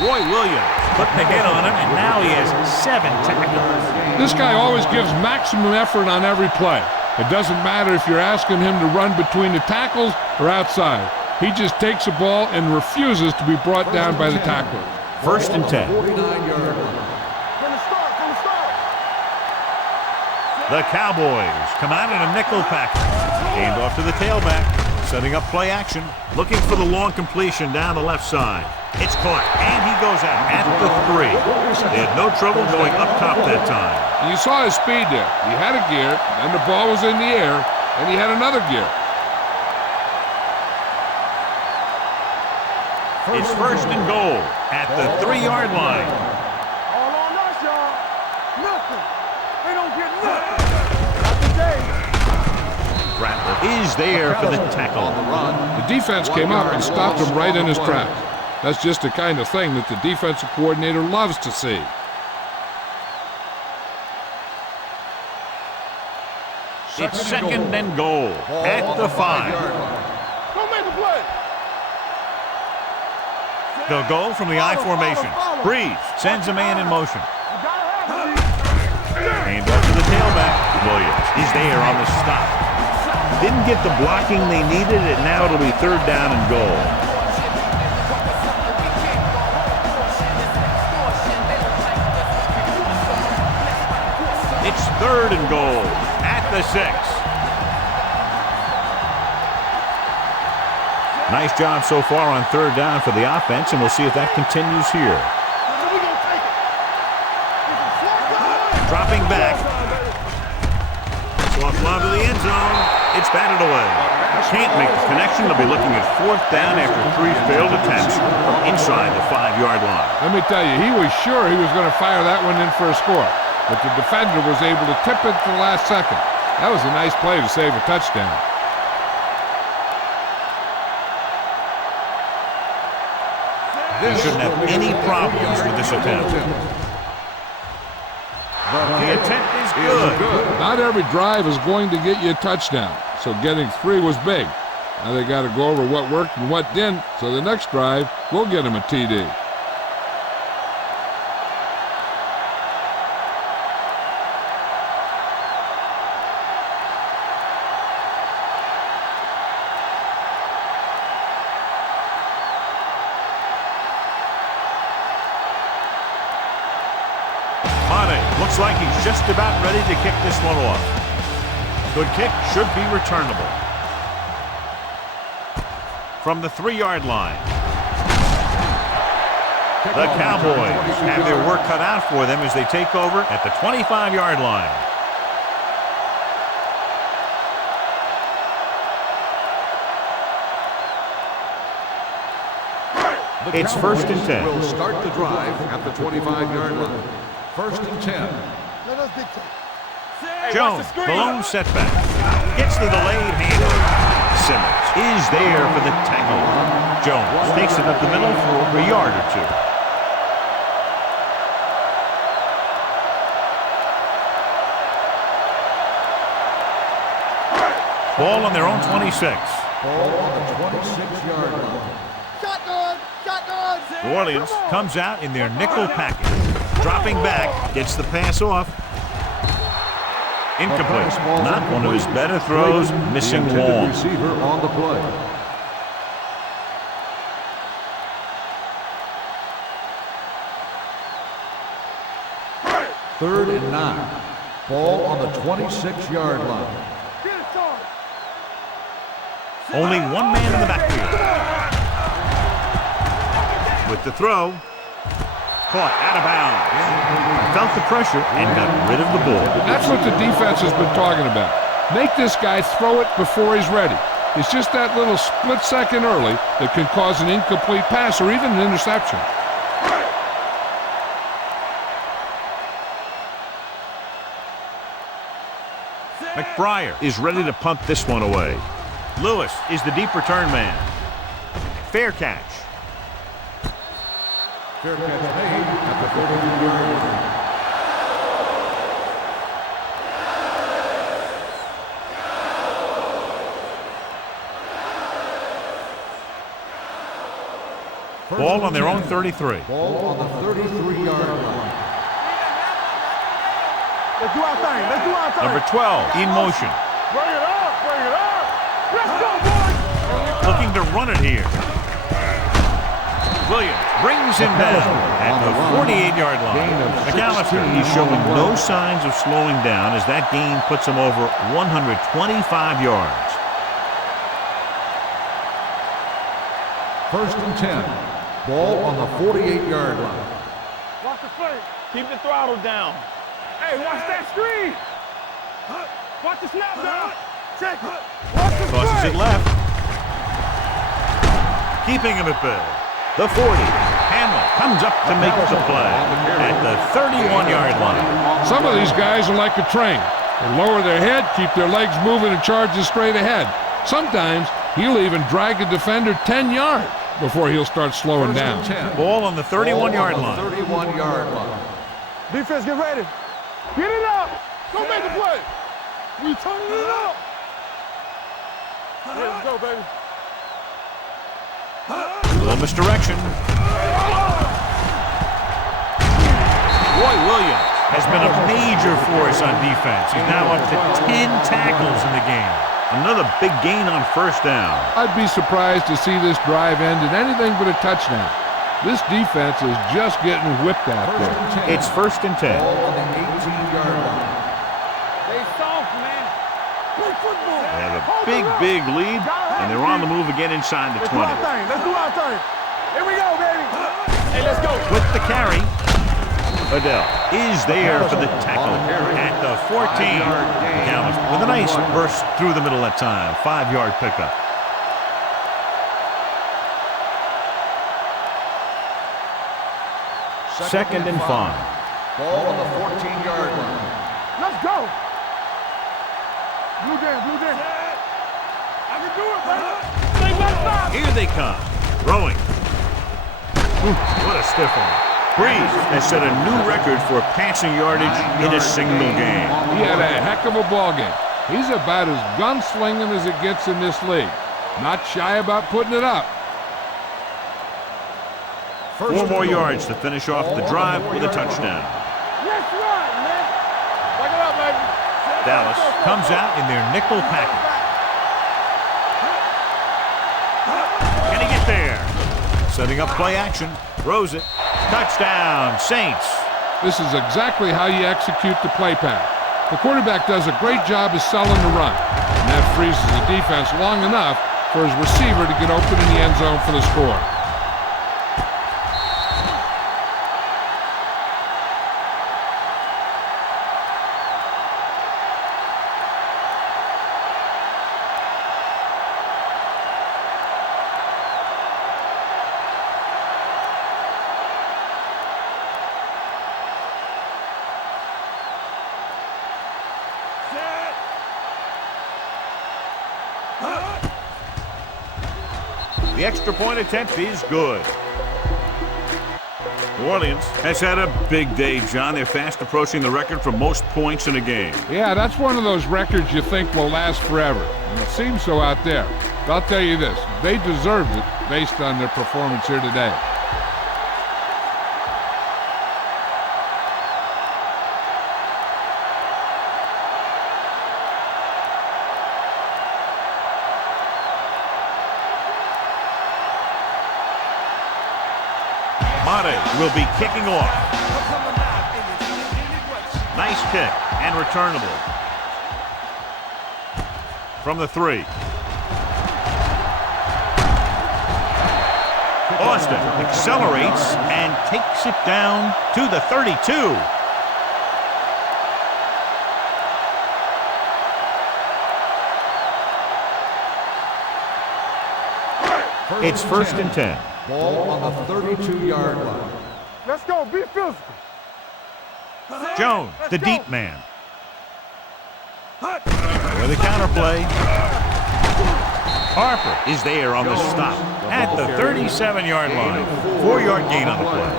Roy Williams putting the hit on him, and now he has 7 tackles. This guy always gives maximum effort on every play. It doesn't matter if you're asking him to run between the tackles or outside. He just takes the ball and refuses to be brought down by the tackler. 1st and 10. 49-yard line. From the start. The Cowboys come out in a nickel package. Hand off to the tailback. Setting up play action. Looking for the long completion down the left side. It's caught, and he goes out at the 3. They had no trouble going up top that time. And you saw his speed there. He had a gear, and the ball was in the air, and he had another gear. It's 1st and goal at the 3-yard line. All on us, y'all. Nothing. They don't get nothing. Not today. Rattler is there for the tackle. On the run. The defense came up and stopped him right in his tracks. That's just the kind of thing that the defensive coordinator loves to see. It's 2nd and goal at the 5. Don't make a play. They'll go from the I formation. Breeze sends a man in motion. You gotta have it. Hand off to the tailback. Williams is there on the stop. Didn't get the blocking they needed, and now it'll be 3rd down and goal. It's 3rd and goal at the 6. Nice job so far on 3rd down for the offense, and we'll see if that continues here. We gonna take it. Dropping back. It's off lob to the end zone. It's batted away. Can't make the connection. They'll be looking at 4th down after 3 failed attempts inside the 5-yard line. Let me tell you, he was sure he was going to fire that one in for a score, but the defender was able to tip it to the last second. That was a nice play to save a touchdown. He shouldn't have any problems with this attempt. The attempt is good. Not every drive is going to get you a touchdown, so getting 3 was big. Now they got to go over what worked and what didn't, so the next drive will get him a TD. Looks like he's just about ready to kick this one off. Good kick, should be returnable. From the 3-yard line. The Cowboys have their work cut out for them as they take over at the 25-yard line. It's 1st and 10. Will start the drive at the 25-yard line. 1st and 10. Let us dictate. Jones, the lone setback. Gets the delayed handoff. Simmons is there for the tackle. Jones takes it up the middle for a yard or 2. Ball on their own 26. Ball on the 26-yard line. Shotgun. New Orleans comes out in their nickel package. Dropping back, gets the pass off. Incomplete. Not one of his better throws, missing long. Receiver on the play. Third and 9. Ball on the 26-yard line. Only one man in the backfield. With the throw. Caught out of bounds. Felt the pressure and got rid of the ball. That's what the defense has been talking about. Make this guy throw it before he's ready. It's just that little split second early that can cause an incomplete pass or even an interception. McBriar is ready to punt this one away. Lewis is the deep return man. Fair catch. Fair catch made at the 42-yard line. Ball on their own 33. Ball on the 33-yard line. Let's do our thing. Let's do our thing. Number 12 in motion. Bring it up. Bring it up. Let's go, boys. Looking to run it here. Williams brings him down at the 48-yard line. McAllister, he's showing no signs of slowing down as that gain puts him over 125 yards. 1st and 10. Ball on the 48-yard line. Watch the flank. Keep the throttle down. Hey, watch that screen. Watch the snap down. Check. Watch the Tosses screen. it left. Keeping him at bay. The 40. Hamlin comes up to make the play at the 31-yard line. Some of these guys are like a train. They lower their head, keep their legs moving, and charge straight ahead. Sometimes he'll even drag a defender 10 yards before he'll start slowing down. Ball on the 31-yard line. 31-yard line. Defense, get ready. Get it up. Go make the play. We turning it up. Let's go, baby. A little misdirection. Roy Williams has been a major force on defense. He's now up to 10 tackles in the game. Another big gain on 1st down. I'd be surprised to see this drive end in anything but a touchdown. This defense is just getting whipped out there. It's 1st and 10. Ball on the 18-yard line. They soft, man. Play football. They have a big lead, and they're on the move again inside the 20. Let's do our thing. Here we go, baby. Hey, let's go. With the carry, Adele is there for the tackle at the 14. McAllister with a nice burst through the middle that time. 5-yard pickup. Second and 5. Ball on the 14-yard line. Let's go. Blue game. I can do it, baby. Stay back five. Here they come. Throwing. What a stiff one. Breeze has set a new record for passing yardage in a single game. He had a heck of a ball game. He's about as gunslinging as it gets in this league. Not shy about putting it up. 4 more yards to finish off the drive with a touchdown. Let's run, man. Back it up, baby. Dallas comes out in their nickel package. Can he get there? Setting up play action. Throws it. Touchdown, Saints. This is exactly how you execute the play pass. The quarterback does a great job of selling the run, and that freezes the defense long enough for his receiver to get open in the end zone for the score. The extra point attempt is good. New Orleans has had a big day, John. They're fast approaching the record for most points in a game. Yeah, that's one of those records you think will last forever. And it seems so out there. But I'll tell you this, they deserved it based on their performance here today. Madden will be kicking off. Nice kick and returnable. From the 3. Austin accelerates and takes it down to the 32. It's first and 10. Ball on the 32-yard line. Let's go. Be physical. Jones, the deep man. With a counterplay. Harper is there on the stop at the 37-yard line. 4-yard gain on the play.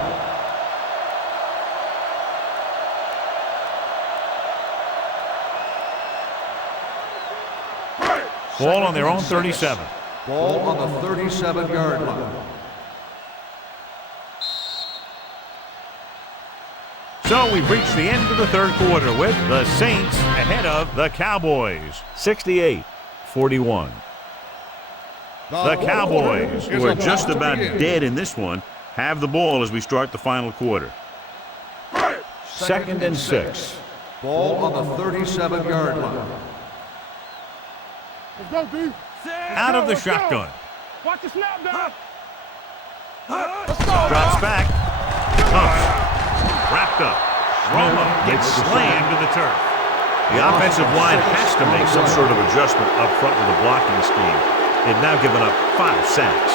Ball on their own 37. Ball on the 37-yard line. So we've reached the end of the third quarter with the Saints ahead of the Cowboys. 68-41. The Cowboys, who are just about dead in this one, have the ball as we start the final quarter. 2nd and 6. Ball on the 37-yard line. Let's go, D. Out of the shotgun. Watch the snap, Doc. Drops back. Pumps. Wrapped up. Romo gets slammed to the turf. The offensive line has to make some sort of adjustment up front with the blocking scheme. They've now given up 5 sacks.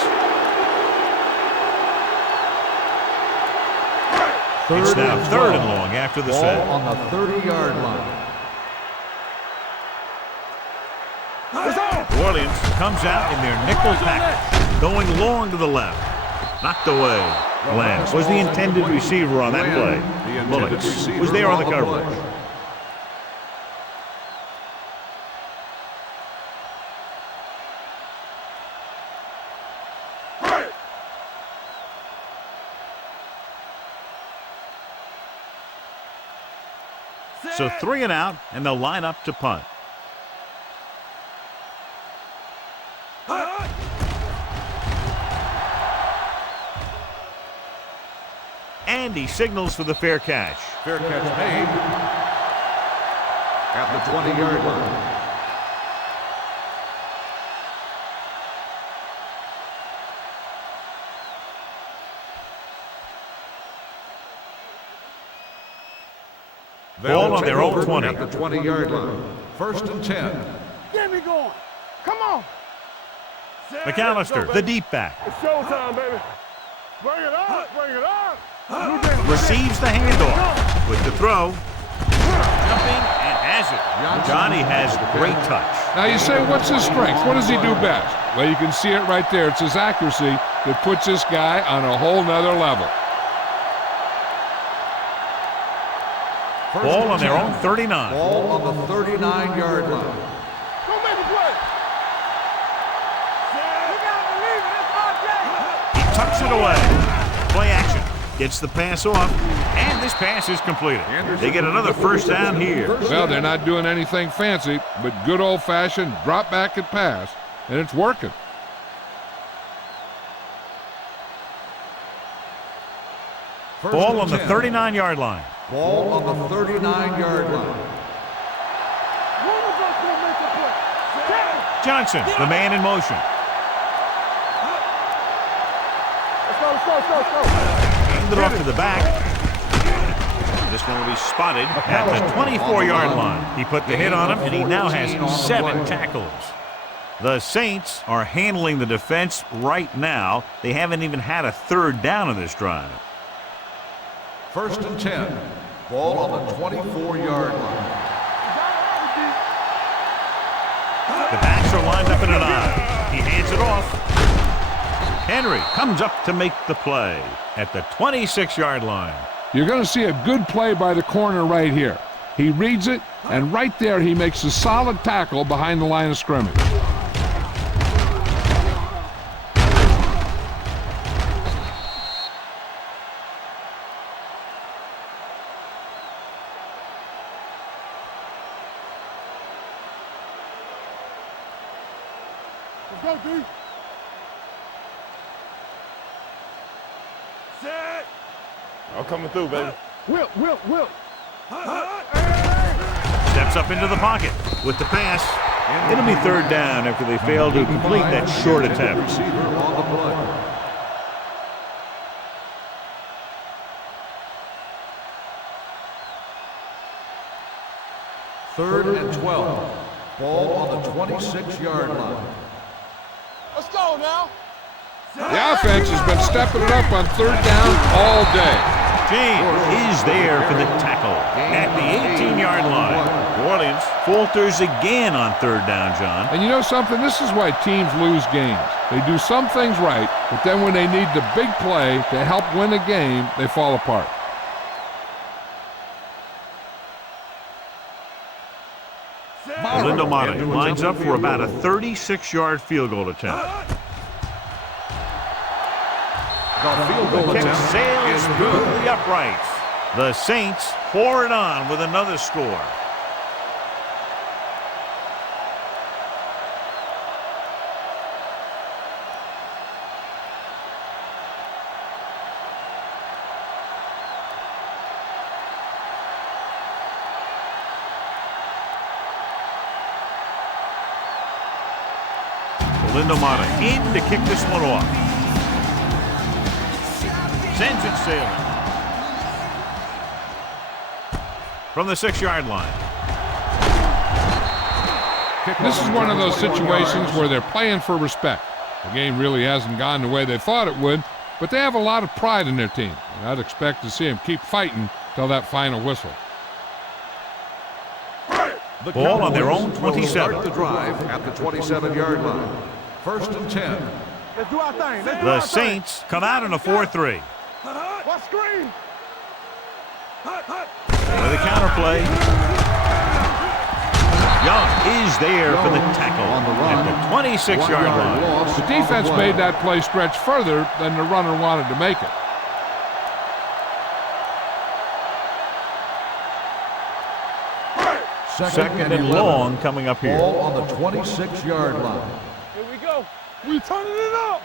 It's now 3rd and long after the sack. Ball on the 30-yard line. New Orleans comes out in their nickel package, going long to the left. Knocked away. Glenn was the intended receiver on that play. Bullocks was there on the coverage. So 3 and out, and they'll line up to punt. And he signals for the fair catch. Fair catch made at the 20-yard line. Ball on their own 20. At the 20-yard line. 1st and 10. Get me going. Come on. McAllister, the deep back. It's showtime, baby. Bring it up. Bring it up. Receives the handoff with the throw. Jumping and has it. Johnny has great touch. Now you say, what's his strength? What does he do best? Well, you can see it right there. It's his accuracy that puts this guy on a whole nother level. Ball on their own 39. Ball on the 39-yard line. Go make a play. You gotta believe it. It's RJ. He tucks it away. Play action. Gets the pass off, and this pass is completed. They get another first down here. Well, they're not doing anything fancy, but good old-fashioned drop back and pass, and it's working. Ball on the 39-yard line. Ball on the 39-yard line. One of us will make a play. Johnson, the man in motion. Let's go. Handed it off to the back. This one will be spotted at the 24-yard line. He put the hit on him, and he now has 7 tackles. The Saints are handling the defense right now. They haven't even had a 3rd down in this drive. 1st and 10. Ball on the 24-yard line. The backs are lined up in an I. He hands it off. Henry comes up to make the play at the 26-yard line. You're going to see a good play by the corner right here. He reads it, and right there he makes a solid tackle behind the line of scrimmage. Let's go, D. Set. I'm coming through, baby. Whip. Steps up into the pocket with the pass. It'll be 3rd down after they fail to complete that short attempt. Receiver on the play. 3rd and 12. Ball on the 26-yard line. Let's go now. The offense has been stepping it up on third down all day. James is there for the tackle at the 18-yard line. New Orleans falters again on third down, John. And you know something? This is why teams lose games. They do some things right, but then when they need the big play to help win a game, they fall apart. Lindo Mata lines up for about a 36-yard field goal attempt. The field goal Kick attempt sails is through good. the uprights. The Saints pour it on with another score. Lindo Mata in to kick this one off. Sends it sailing. From the 6-yard line. This is one of those situations where they're playing for respect. The game really hasn't gone the way they thought it would, but they have a lot of pride in their team. And I'd expect to see them keep fighting till that final whistle. The Ball on their Cowboys own will 27. start the drive at the 27-yard line. First and 10. Let's do our thing. Let's do The our thing. Saints come out in a 4-3. What screen? With a counterplay. Young is there for the tackle at the 26-yard line. The defense made that play stretch further than the runner wanted to make it. Second and long coming up here. Ball on the 26-yard line. Here we go. We turning it up.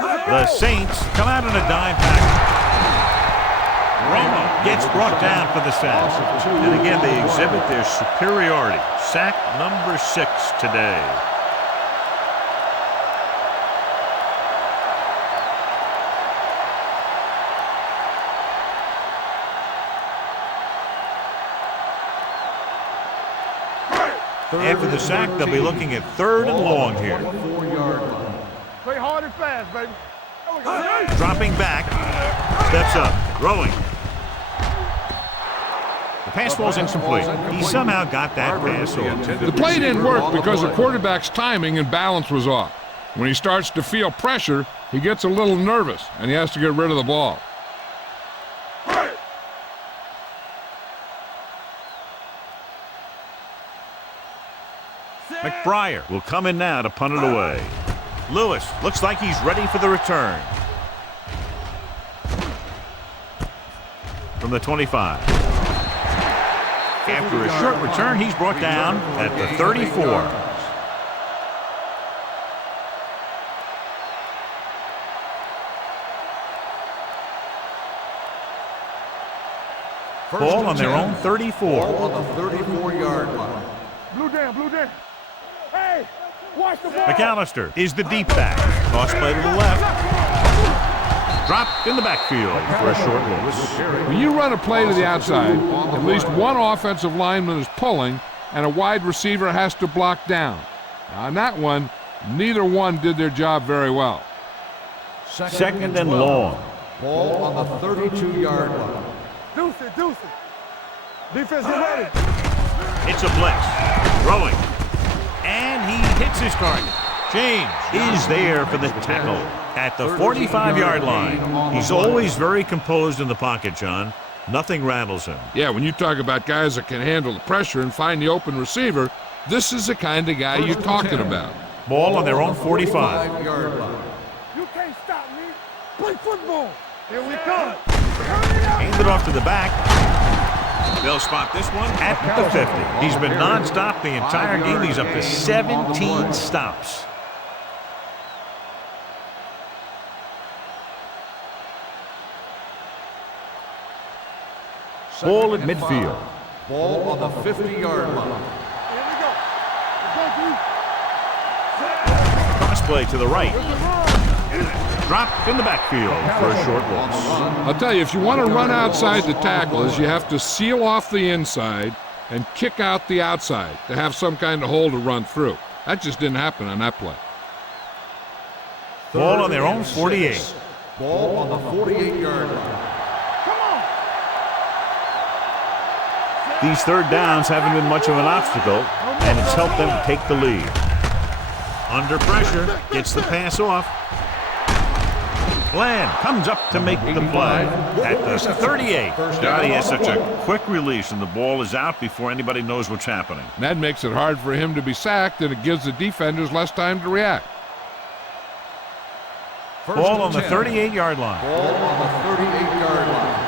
The Saints come out in a dime package. Roma gets brought down for the sack. And again, they exhibit their superiority. Sack number 6 today. After the sack, they'll be looking at third and long here. 4-yard line. Play hard and fast, baby. Dropping back, steps up, throwing. The pass ball's incomplete. He somehow got that pass off. The play didn't work because the quarterback's timing and balance was off. When he starts to feel pressure, he gets a little nervous, and he has to get rid of the ball. McBriar will come in now to punt it away. Lewis looks like he's ready for the return. From the 25. After a short return, he's brought down at the 34. Ball on their own 34. Ball on the 34-yard line. Blue down, blue down. Hey, watch the ball. McAllister is the deep back. Toss play to the left. Dropped in the backfield for a short loss. When you run a play to the outside, at least one offensive lineman is pulling, and a wide receiver has to block down. Now, on that one, neither one did their job very well. Second and long. Ball on the 32-yard line. Deuce it, deuce it. Defense, get ready. It's a blitz. Throwing. And he hits his target. James is there for the tackle at the 45-yard line. He's always very composed in the pocket, John. Nothing rattles him. Yeah, when you talk about guys that can handle the pressure and find the open receiver, this is the kind of guy you're talking about. Ball on their own 45. 45-yard line. You can't stop me. Play football. Here we come. Hand it off to the back. They'll spot this one at the 50. He's been nonstop the entire game. He's up to 17 stops. Ball at midfield. Ball on the 50-yard line. Here we go. Cross play to the right. Dropped in the backfield for a short loss. I'll tell you, if you want to run outside the tackles, you have to seal off the inside and kick out the outside to have some kind of hole to run through. That just didn't happen on that play. Ball on their own 48. Ball on the 48-yard line. These third downs haven't been much of an obstacle, and it's helped them to take the lead. Under pressure, gets the pass off. Bland comes up to make the play at the 38. Johnny has such a quick release, and the ball is out before anybody knows what's happening. That makes it hard for him to be sacked, and it gives the defenders less time to react. Ball on the 38-yard line. Ball on the 38-yard line.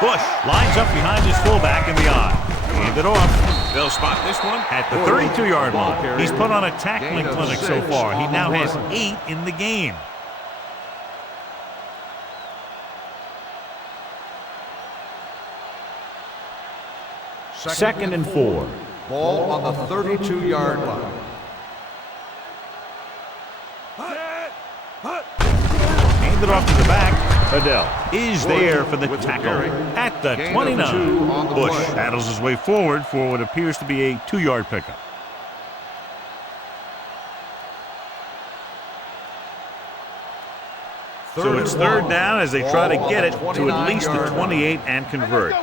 Bush lines up behind his fullback in the eye. Hand it off. They'll spot this one at the 32-yard line. He's put on a tackling clinic so far. He now has 8 in the game. Second and 4. Ball on the 32-yard line. Hand it off to the back. Adele is there for the tackle at the 29. Bush battles his way forward for what appears to be a 2-yard pickup. So it's third down as they try to get it to at least the 28 and convert.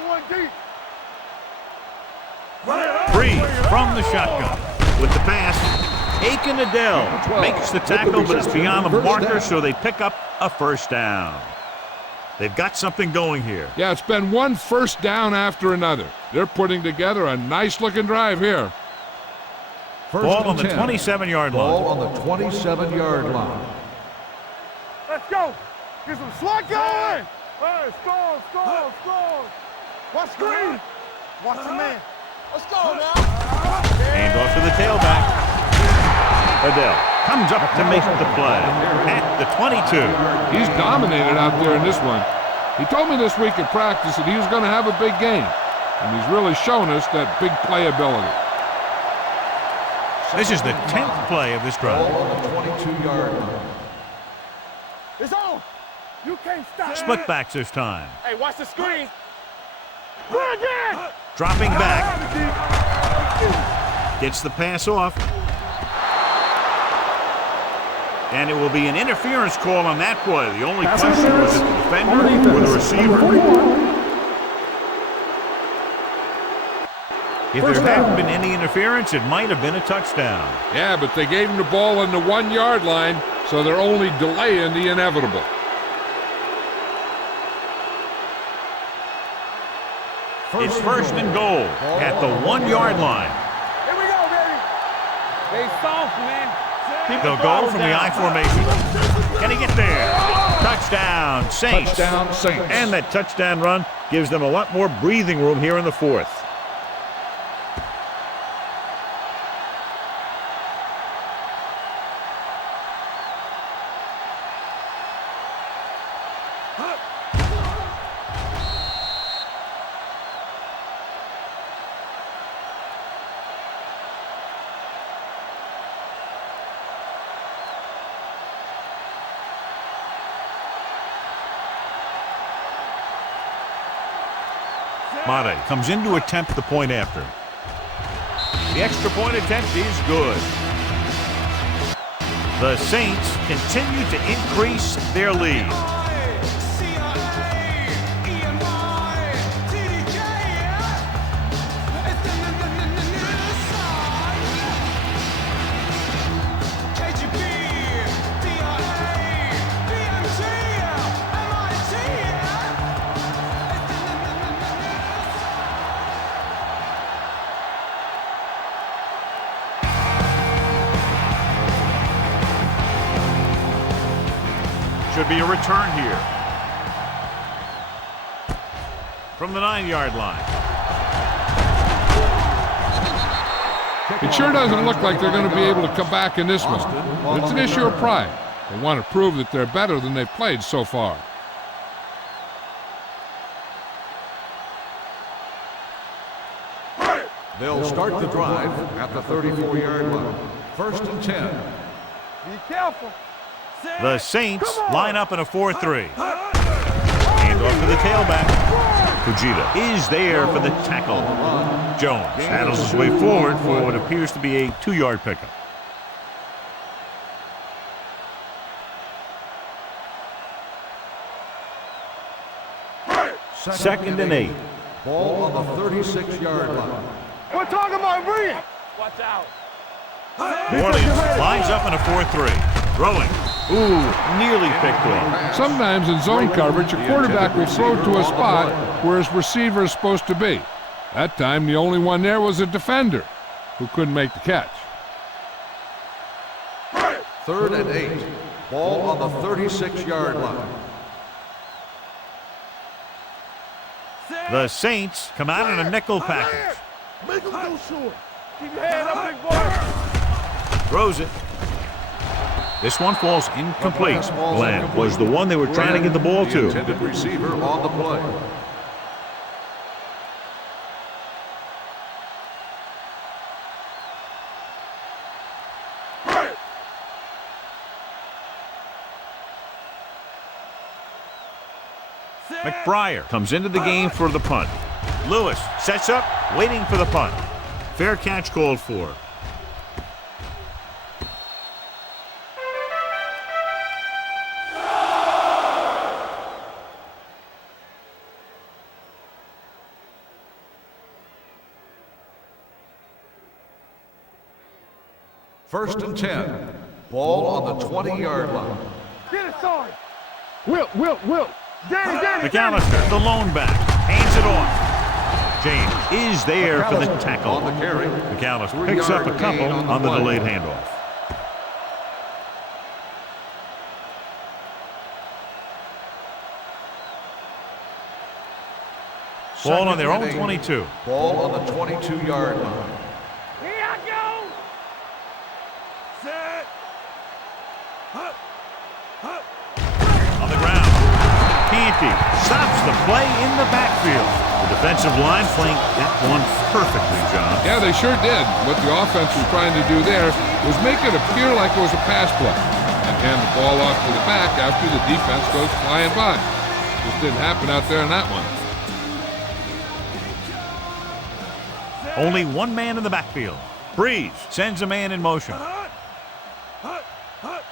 Breeze from the shotgun with the pass. Aiken Adele makes the tackle, but it's beyond the marker, so they pick up a first down. They've got something going here. Yeah, it's been one first down after another. They're putting together a nice-looking drive here. Ball on the 27-yard line. Ball on the 27-yard line. Let's go. Get some swat going. Hey, score. Watch screen. Watch the man. Let's go now. Hand off to the tailback. Adele comes up to make the play at the 22. He's dominated out there in this one. He told me this week at practice that he was going to have a big game, and he's really shown us that big playability. This is the 10th play of this drive. Ball on the 22-yard line. It's on. You can't stop. Split backs this time. Hey, watch the screen. Run again. Dropping back. Gets the pass off. And it will be an interference call on that play. The only question was it the defender or the receiver. If there hadn't been any interference, it might have been a touchdown. Yeah, but they gave him the ball on the 1-yard line, so they're only delaying the inevitable. It's first and goal at the 1-yard line. Here we go, baby. They soft, man. They'll go from the I formation. Can he get there? Touchdown, Saints. Touchdown, Saints. And that touchdown run gives them a lot more breathing room here in the fourth. Mate comes in to attempt the point after. The extra point attempt is good. The Saints continue to increase their lead. Should be a return here. From the 9-yard line. It sure doesn't look like they're going to be able to come back in this one. But it's an issue of pride. They want to prove that they're better than they've played so far. They'll start the drive at the 34-yard line. First and 10. Be careful. The Saints line up in a 4-3. Hand off to the tailback. Fujita is there for the tackle. Jones handles his way forward for what appears to be a 2-yard pickup. Second and 8. Ball on the 36-yard line. We're talking about Bree. Watch out. New Orleans lines up in a 4-3. Throwing. Ooh, nearly picked off. Sometimes in zone coverage, a quarterback will throw to a spot where his receiver is supposed to be. That time, the only one there was a defender who couldn't make the catch. Third and 8. Ball on the 36-yard line. The Saints come out in a nickel package. Make him go short. Keep your head up, big boy. Throws it. This one falls incomplete. Glenn was the one they were trying to get the ball The to. intended receiver on the play. McBriar comes into the game for the punt. Lewis sets up, waiting for the punt. Fair catch called for. First and 10. Ball on the 20-yard line. Get it started. Will. Danny. McAllister, the lone back, hands it off. James is there for the tackle. On the carry. McAllister picks up a couple on the delayed handoff. Ball on their own 22. Ball on the 22-yard line. Here I go. Set. On the ground. Canty stops the play in the backfield. The defensive line playing that one perfectly, John. Yeah, they sure did. What the offense was trying to do there was make it appear like it was a pass play and hand the ball off to the back after the defense goes flying by. Just didn't happen out there in that one. Only one man in the backfield. Breeze sends a man in motion.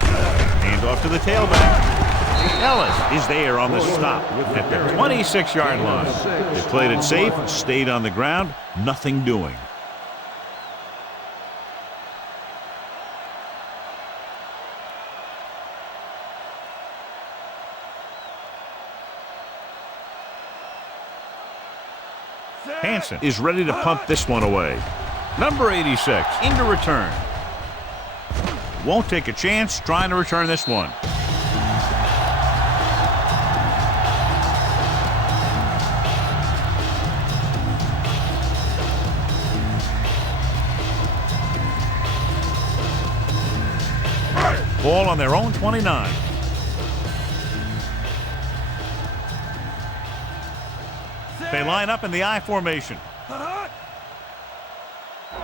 Hand off to the tailback. Ellis is there on the stop at the 26-yard line. They played it safe, stayed on the ground, nothing doing. Hansen is ready to punt this one away. Number 86 into return. Won't take a chance trying to return this one. Ball on their own 29. They line up in the I formation. Get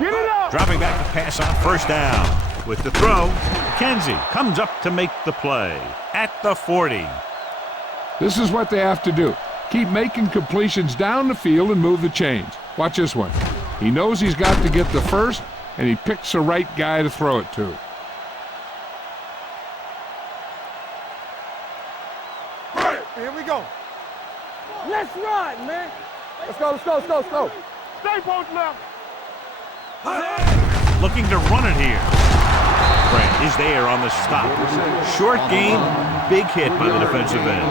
it up. Dropping back to pass on first down. With the throw, McKenzie comes up to make the play at the 40. This is what they have to do. Keep making completions down the field and move the chains. Watch this one. He knows he's got to get the first, and he picks the right guy to throw it to. Here we go. Let's run, man. Let's go. Stay post left. Looking to run it here. Brent is there on the stop. Short game, big hit by the defensive end.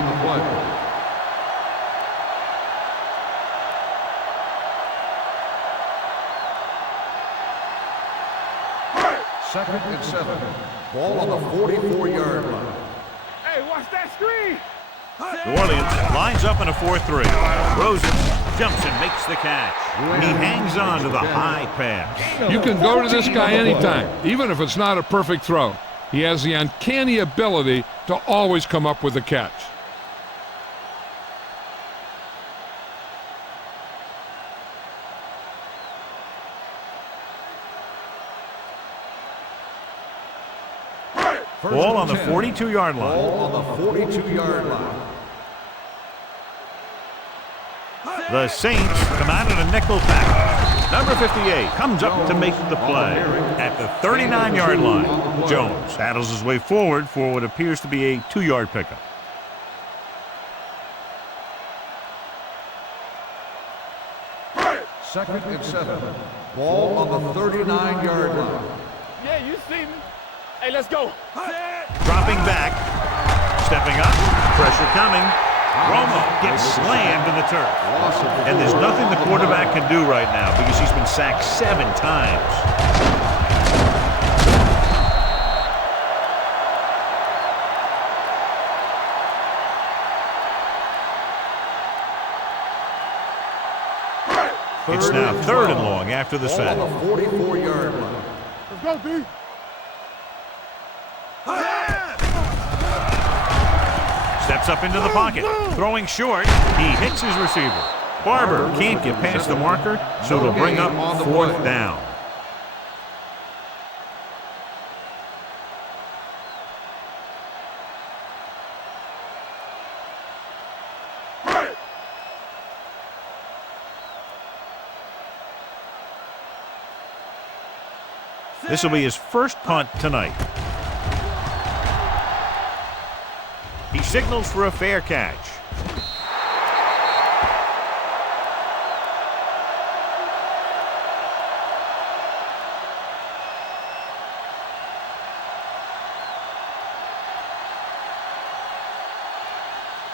Second and 7. Ball on the 44-yard line. Hey, watch that screen. New Orleans lines up in a 4-3. Rosen jumps and makes the catch. He hangs on to the high pass. You can go to this guy anytime, even if it's not a perfect throw. He has the uncanny ability to always come up with a catch. Ball on the 42-yard line. Ball on the 42-yard line. The Saints come out in a nickel package. Number 58 comes up to make the play at the 39-yard line. Jones battles his way forward for what appears to be a 2-yard pickup. Second and 7. Ball on the 39-yard line. Yeah, you see me. Hey, let's go. Dropping back. Stepping up. Pressure coming. Romo gets slammed in the turf. And there's nothing the quarterback can do right now because he's been sacked 7 times. It's now 3rd and long after the sack. On the 44-yard line. Let's go, D. Steps up into the pocket. Throwing short. He hits his receiver. Barber can't get past the marker, so it'll bring up 4th down. This will be his first punt tonight. He signals for a fair catch.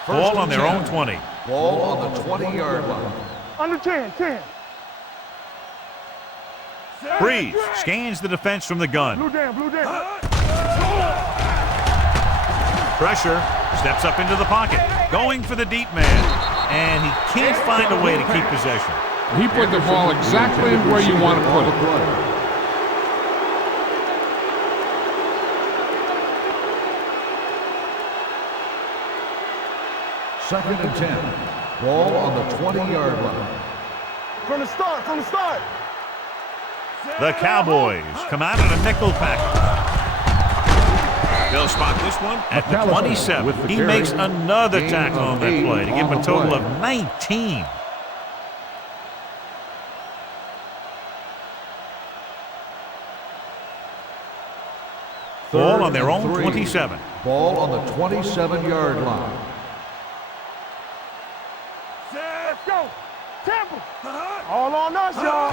Ball on their own 20. Ball on the 20-yard line. Under 10, 10. Breeze scans the defense from the gun. Blue down, blue down. Pressure, steps up into the pocket, going for the deep man, and he can't find a way to keep possession. He put the ball exactly where you want to put it. Second and 10. Ball on the 20-yard line. From the start, from the start. The Cowboys come out in a nickel package. They'll spot this one at the 27. He makes another tackle on that play to give him a total of 19. Ball on their own 27. Ball on the 27-yard line. Let's go. Temple. All on us, y'all.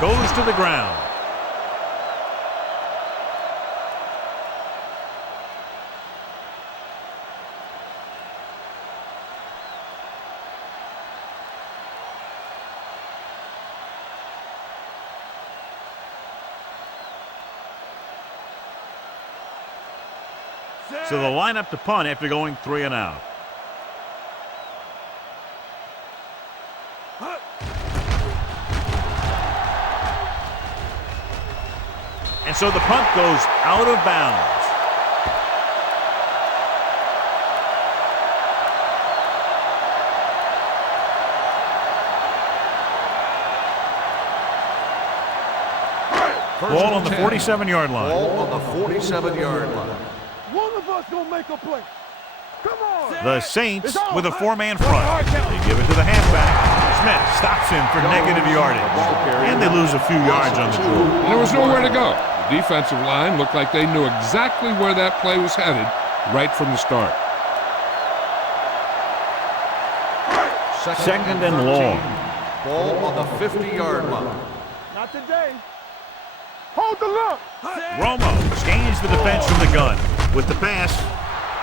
Goes to the ground. So they'll line up to punt after going 3 and out. And so the punt goes out of bounds. Ball on the 47-yard line. Ball on the 47-yard line. One of us gonna make a play. Come on. The Saints with a 4-man front. They give it to the halfback. Smith stops him for negative yardage. And they lose a few yards on the drill. And there was nowhere to go. The defensive line looked like they knew exactly where that play was headed right from the start. Second and long. Ball on the 50-yard line. Not today. Hold the look. Romo scans the defense from the gun with the pass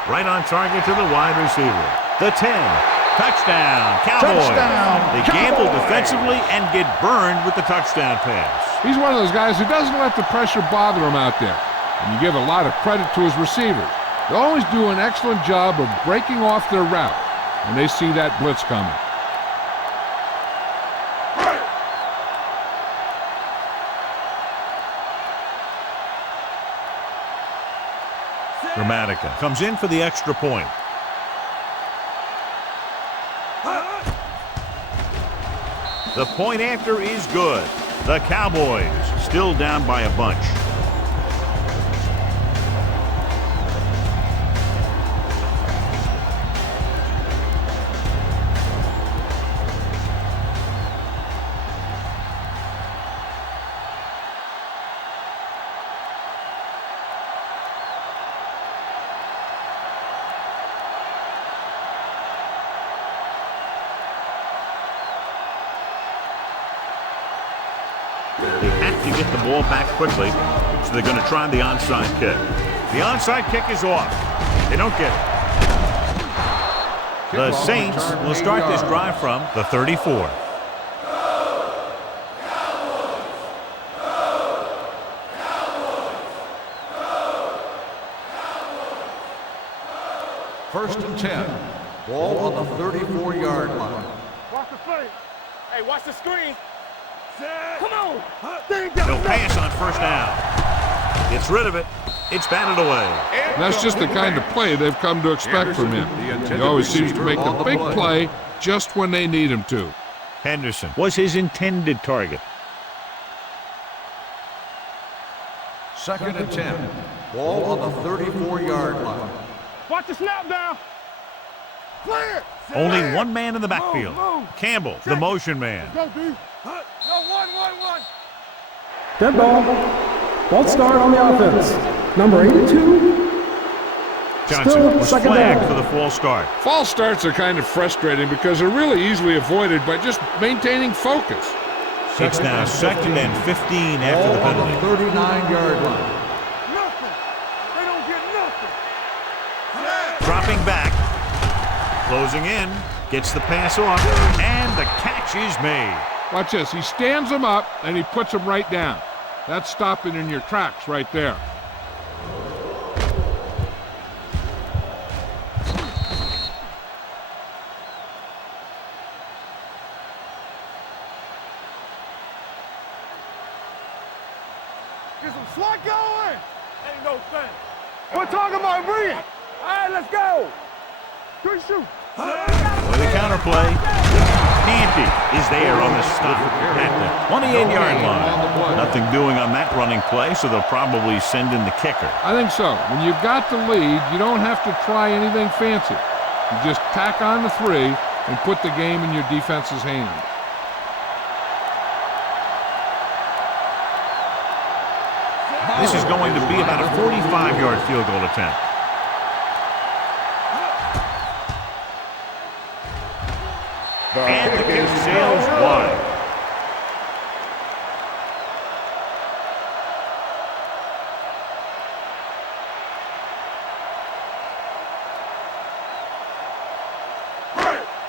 right on target to the wide receiver. The 10. Touchdown, Cowboys. They gamble defensively and get burned with the touchdown pass. He's one of those guys who doesn't let the pressure bother him out there. And you give a lot of credit to his receivers. They always do an excellent job of breaking off their route when they see that blitz coming. Dramatica comes in for the extra point. The point after is good. The Cowboys still down by a bunch. to get the ball back quickly, so they're going to try the onside kick. The onside kick is off. They don't get it. The Saints will start this drive from the 34. First and 10. Ball on the 34-yard line. Watch the play. Hey, watch the screen. Come on. They'll pass on first down. Gets rid of it. It's batted away. That's just the kind of play they've come to expect from him. He always seems to make the big play just when they need him to. Henderson was his intended target. Second and 10. Ball on the 34-yard line. Watch the snap down. Clear. Only one man in the backfield. Campbell, the motion man. Go, D. No, one. Dead ball. Ball start on the offense. Number 82. Johnson was second flagged down. for the false start. False starts are kind of frustrating because they're really easily avoided by just maintaining focus. It's now second and 15 after the Ball on penalty. the 39-yard line. Nothing. They don't get nothing. Dropping back. Closing in. Gets the pass off. And the catch is made. Watch this. He stands them up and he puts them right down. That's stopping in your tracks right there. Get some slot going. Ain't no thing. We're talking about breathing. All right, let's go. Good shoot. With the counterplay. Canty is there on the stop at the 28-yard line. Nothing doing on that running play, so they'll probably send in the kicker. I think so. When you've got the lead, you don't have to try anything fancy. You just tack on the 3 and put the game in your defense's hands. This is going to be about a 45-yard field goal attempt. And the kick sails wide.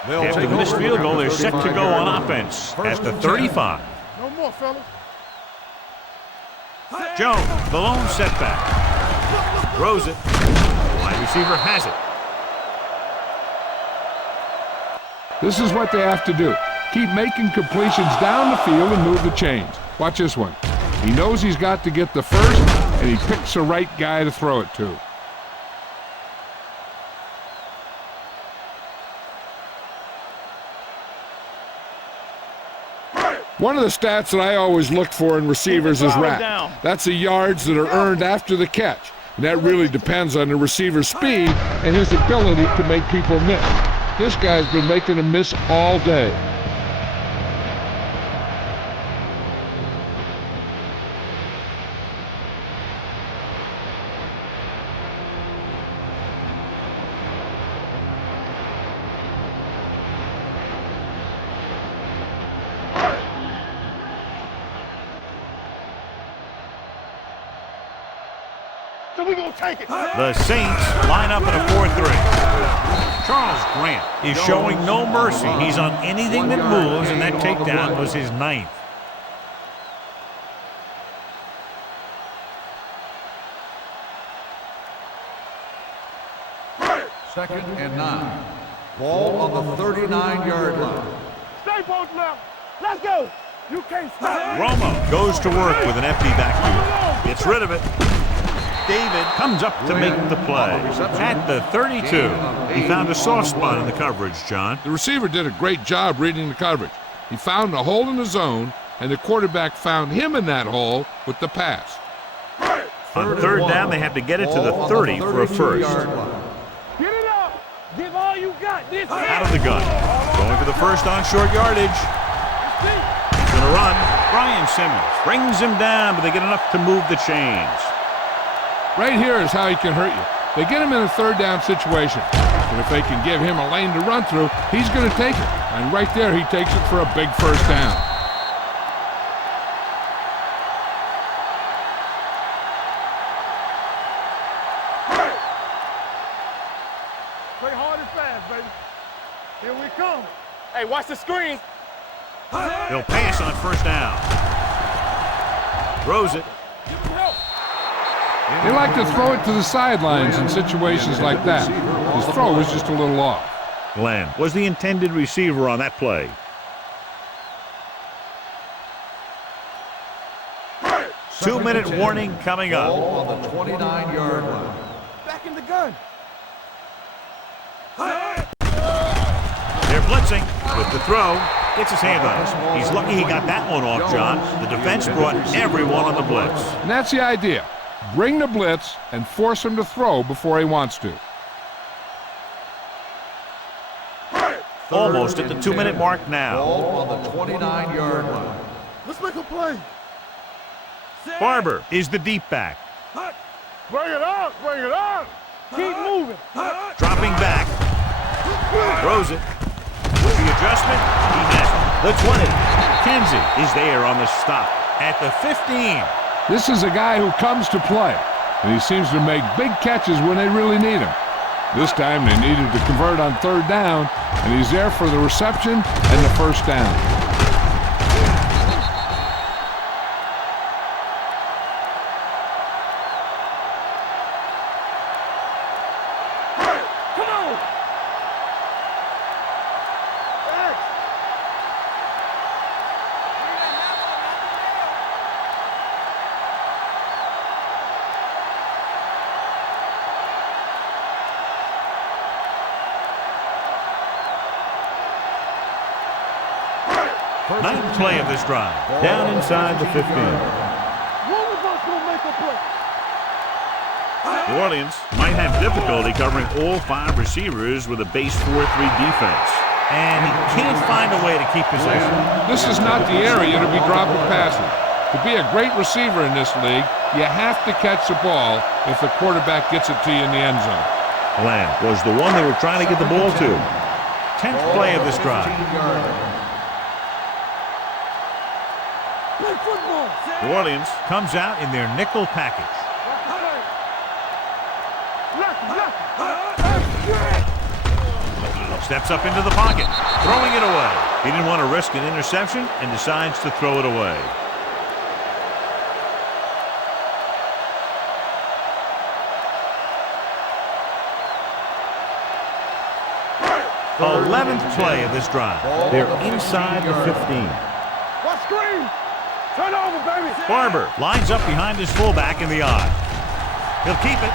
After this field goal, they're set to go on offense at the 35. No more, fellas. Jones, the lone setback. Throws it. Wide receiver has it. This is what they have to do. Keep making completions down the field and move the chains. Watch this one. He knows he's got to get the first, and he picks the right guy to throw it to. One of the stats that I always look for in receivers is RAP. That's the yards that are earned after the catch. And that really depends on the receiver's speed and his ability to make people miss. This guy's been making them miss all day. So we gonna take it. The Saints line up in a 4-3. Charles Grant is showing no mercy. He's on anything that moves, and that takedown was his 9th. Second and 9. Ball on the 39-yard line. Stay posted now. Let's go. You can't stop. Romo goes to work with an empty backfield. Gets rid of it. David comes up to make the play. At the 32, he found a soft spot in the coverage, John. The receiver did a great job reading the coverage. He found a hole in the zone, and the quarterback found him in that hole with the pass. On third down, they had to get it to the 30 for a first. Get it up. Give all you got. This Out of the gun. Going for the first on short yardage. He's going to run. Brian Simmons brings him down, but they get enough to move the chains. Right here is how he can hurt you. They get him in a third down situation. And if they can give him a lane to run through, he's going to take it. And right there, he takes it for a big first down. Play hard and fast, baby. Here we come. Hey, watch the screen. He'll pass on first down. Throws it. They like to throw it to the sidelines in situations like that. His throw was just a little off. Glenn was the intended receiver on that play. Two-minute warning coming up. Ball on the 29-yard line. Back in the gun. They're blitzing with the throw. Gets his hand on it. He's lucky he got that one off, John. The defense brought everyone on the blitz. And that's the idea. Bring the blitz and force him to throw before he wants to. Almost at the 2-minute mark now. Ball on the 29-yard line. Let's make a play. Barber is the deep back. Bring it up. Bring it up. Keep moving. Dropping back. Throws it. With the adjustment, he has it. The 20. Kenzie is there on the stop at the 15. This is a guy who comes to play, and he seems to make big catches when they really need him. This time they needed to convert on third down, and he's there for the reception and the first down. Ninth play of this drive. Down inside the 15. One of us will make a play. New Orleans might have difficulty covering all 5 receivers with a base 4-3 defense. And he can't find a way to keep possession. This is not the area to be dropping passes. To be a great receiver in this league, you have to catch the ball if the quarterback gets it to you in the end zone. Glenn was the one they were trying to get the ball to. 10th play of this drive. Play football. New Orleans comes out in their nickel package. Steps up into the pocket, throwing it away. He didn't want to risk an interception and decides to throw it away. The 11th play of this drive. They're inside the 15. What screen? Turn over, baby. Barber lines up behind his fullback in the eye. He'll keep it.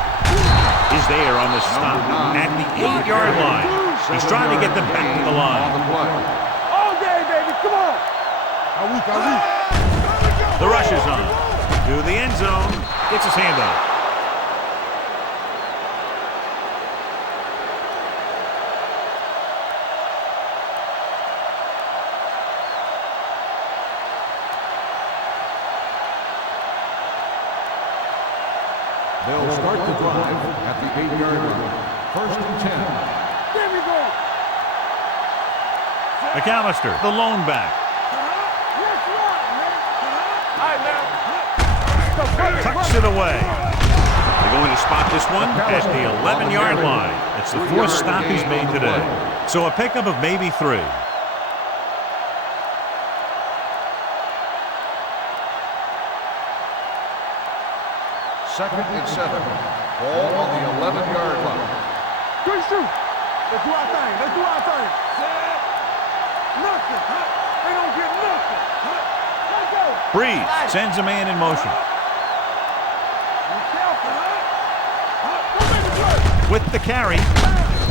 He's there on the stop at the 8-yard line. He's trying to get them back to the line. All day, baby. Come on. The rush is on. To the end zone. Gets his hand on it. They'll start the drive at the 8-yard line. First and 10. There we go. McAllister, the lone back. Let's run, man. All right, now. Tucks it away. They're going to spot this one at the 11-yard line. It's the 4th stop he's made today. So a pickup of maybe 3. Second and 7. Ball on the 11-yard line. Good shoot. Let's do our thing. Let's do our thing. Nothing. They don't get nothing. Let's go. Breeze sends a man in motion. Be careful. Don't make it play. With the carry,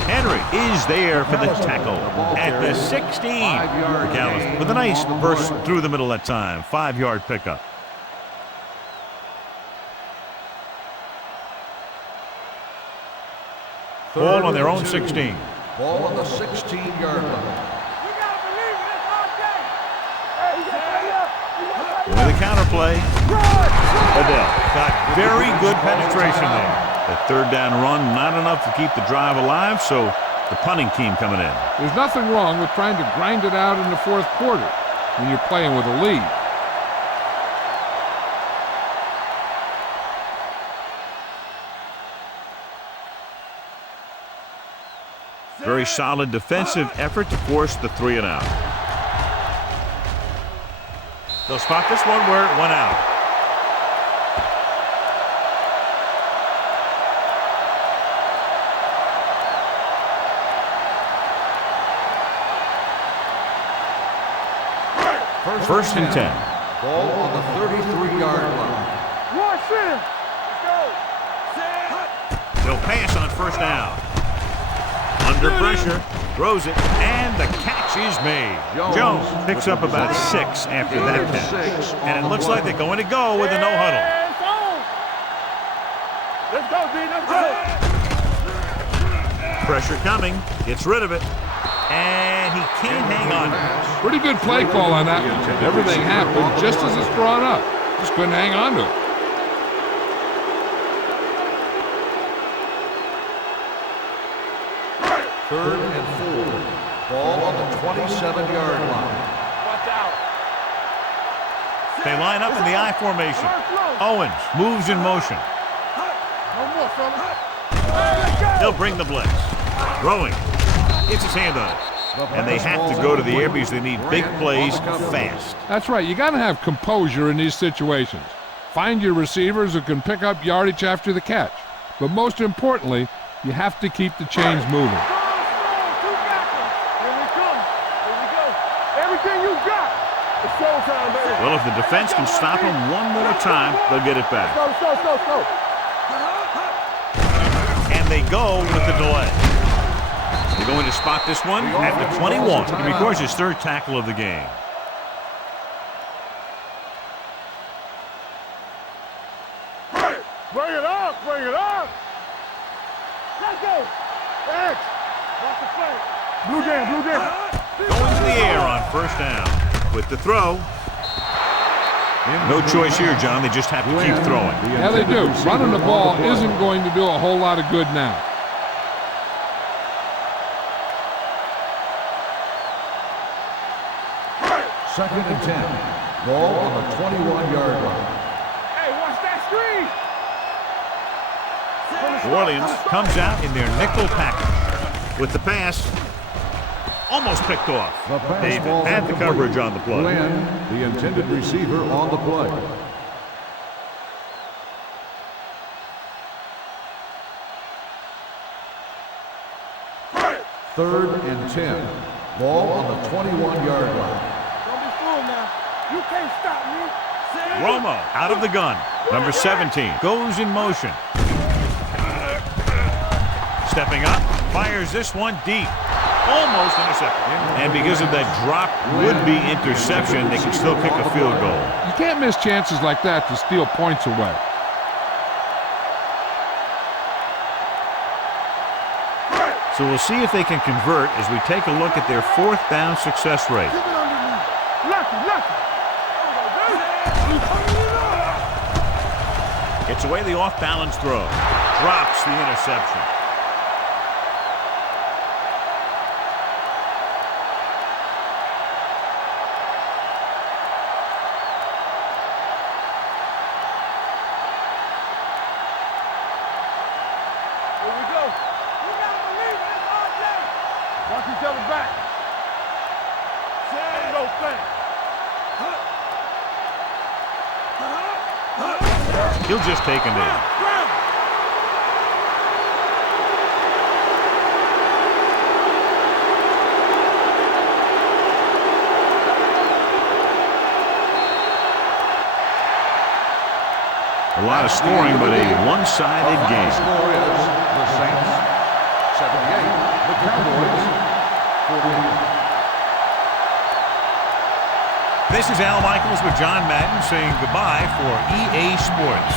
Henry is there for the tackle at the 16. McAllister with a nice burst through the middle that time. 5-yard pickup. Ball on their own 16. Ball on the 16-yard line. We got to believe it. It's our day. Hey, you got to pay up. With a counterplay, Adele got very good penetration there. That third down run, not enough to keep the drive alive, so the punting team coming in. There's nothing wrong with trying to grind it out in the 4th quarter when you're playing with a lead. Very solid defensive effort to force the 3 and out. They'll spot this one where it went out. First and 10. Ball on the 33-yard line. Watch in. They'll pass on first down. Under pressure, throws it, and the catch is made. Jones picks up about 6 after that catch. And it looks like they're going to go with a no-huddle. Let's go, B. Let's go. Pressure coming, gets rid of it, and he can't hang on. Pretty good play call on that one. Everything happened just as it's brought up. Just couldn't hang on to it. Third and 4. Ball on the 27-yard line. Watch out. They line up in the I formation. Owens moves in motion. No more, fellas. He'll bring the blitz. Throwing. Gets his hand on it. And they have to go to the air because they need big plays fast. That's right. You got to have composure in these situations. Find your receivers who can pick up yardage after the catch. But most importantly, you have to keep the chains moving. Everything you got. It's showtime, baby. Well, if the defense can stop him one more time, they'll get it back. Let's go. And they go with the delay. They're going to spot this one at the 21. He records his 3rd tackle of the game. Bring it up. Let's go. X. Watch the play. Blue game. Going to the air on first down. With the throw. No choice here, John. They just have to keep throwing. Yeah, they do. Running the ball isn't going to do a whole lot of good now. Second and 10. Ball on the 21-yard line. Hey, watch that screen. New Orleans comes out in their nickel package. With the pass. Almost picked off. David had the coverage on the play. Glenn, the intended receiver on the play. Third and 10. Ball on the 21-yard line. Don't be fooled now. You can't stop me. Romo out of the gun. Number 17 goes in motion. Stepping up, fires this one deep. Almost intercepted. And because of that drop would-be interception, they can still kick a field goal. You can't miss chances like that to steal points away. So we'll see if they can convert as we take a look at their 4th down success rate. Lucky. Gets away the off-balance throw. Drops the interception. Here we go. You gotta believe it. It's all day. Watch each other back. Ain't no thing. He'll just take him in. A lot of scoring, but a one-sided The game. score is the Saints 78, the Cowboys 48. This is Al Michaels with John Madden saying goodbye for EA Sports.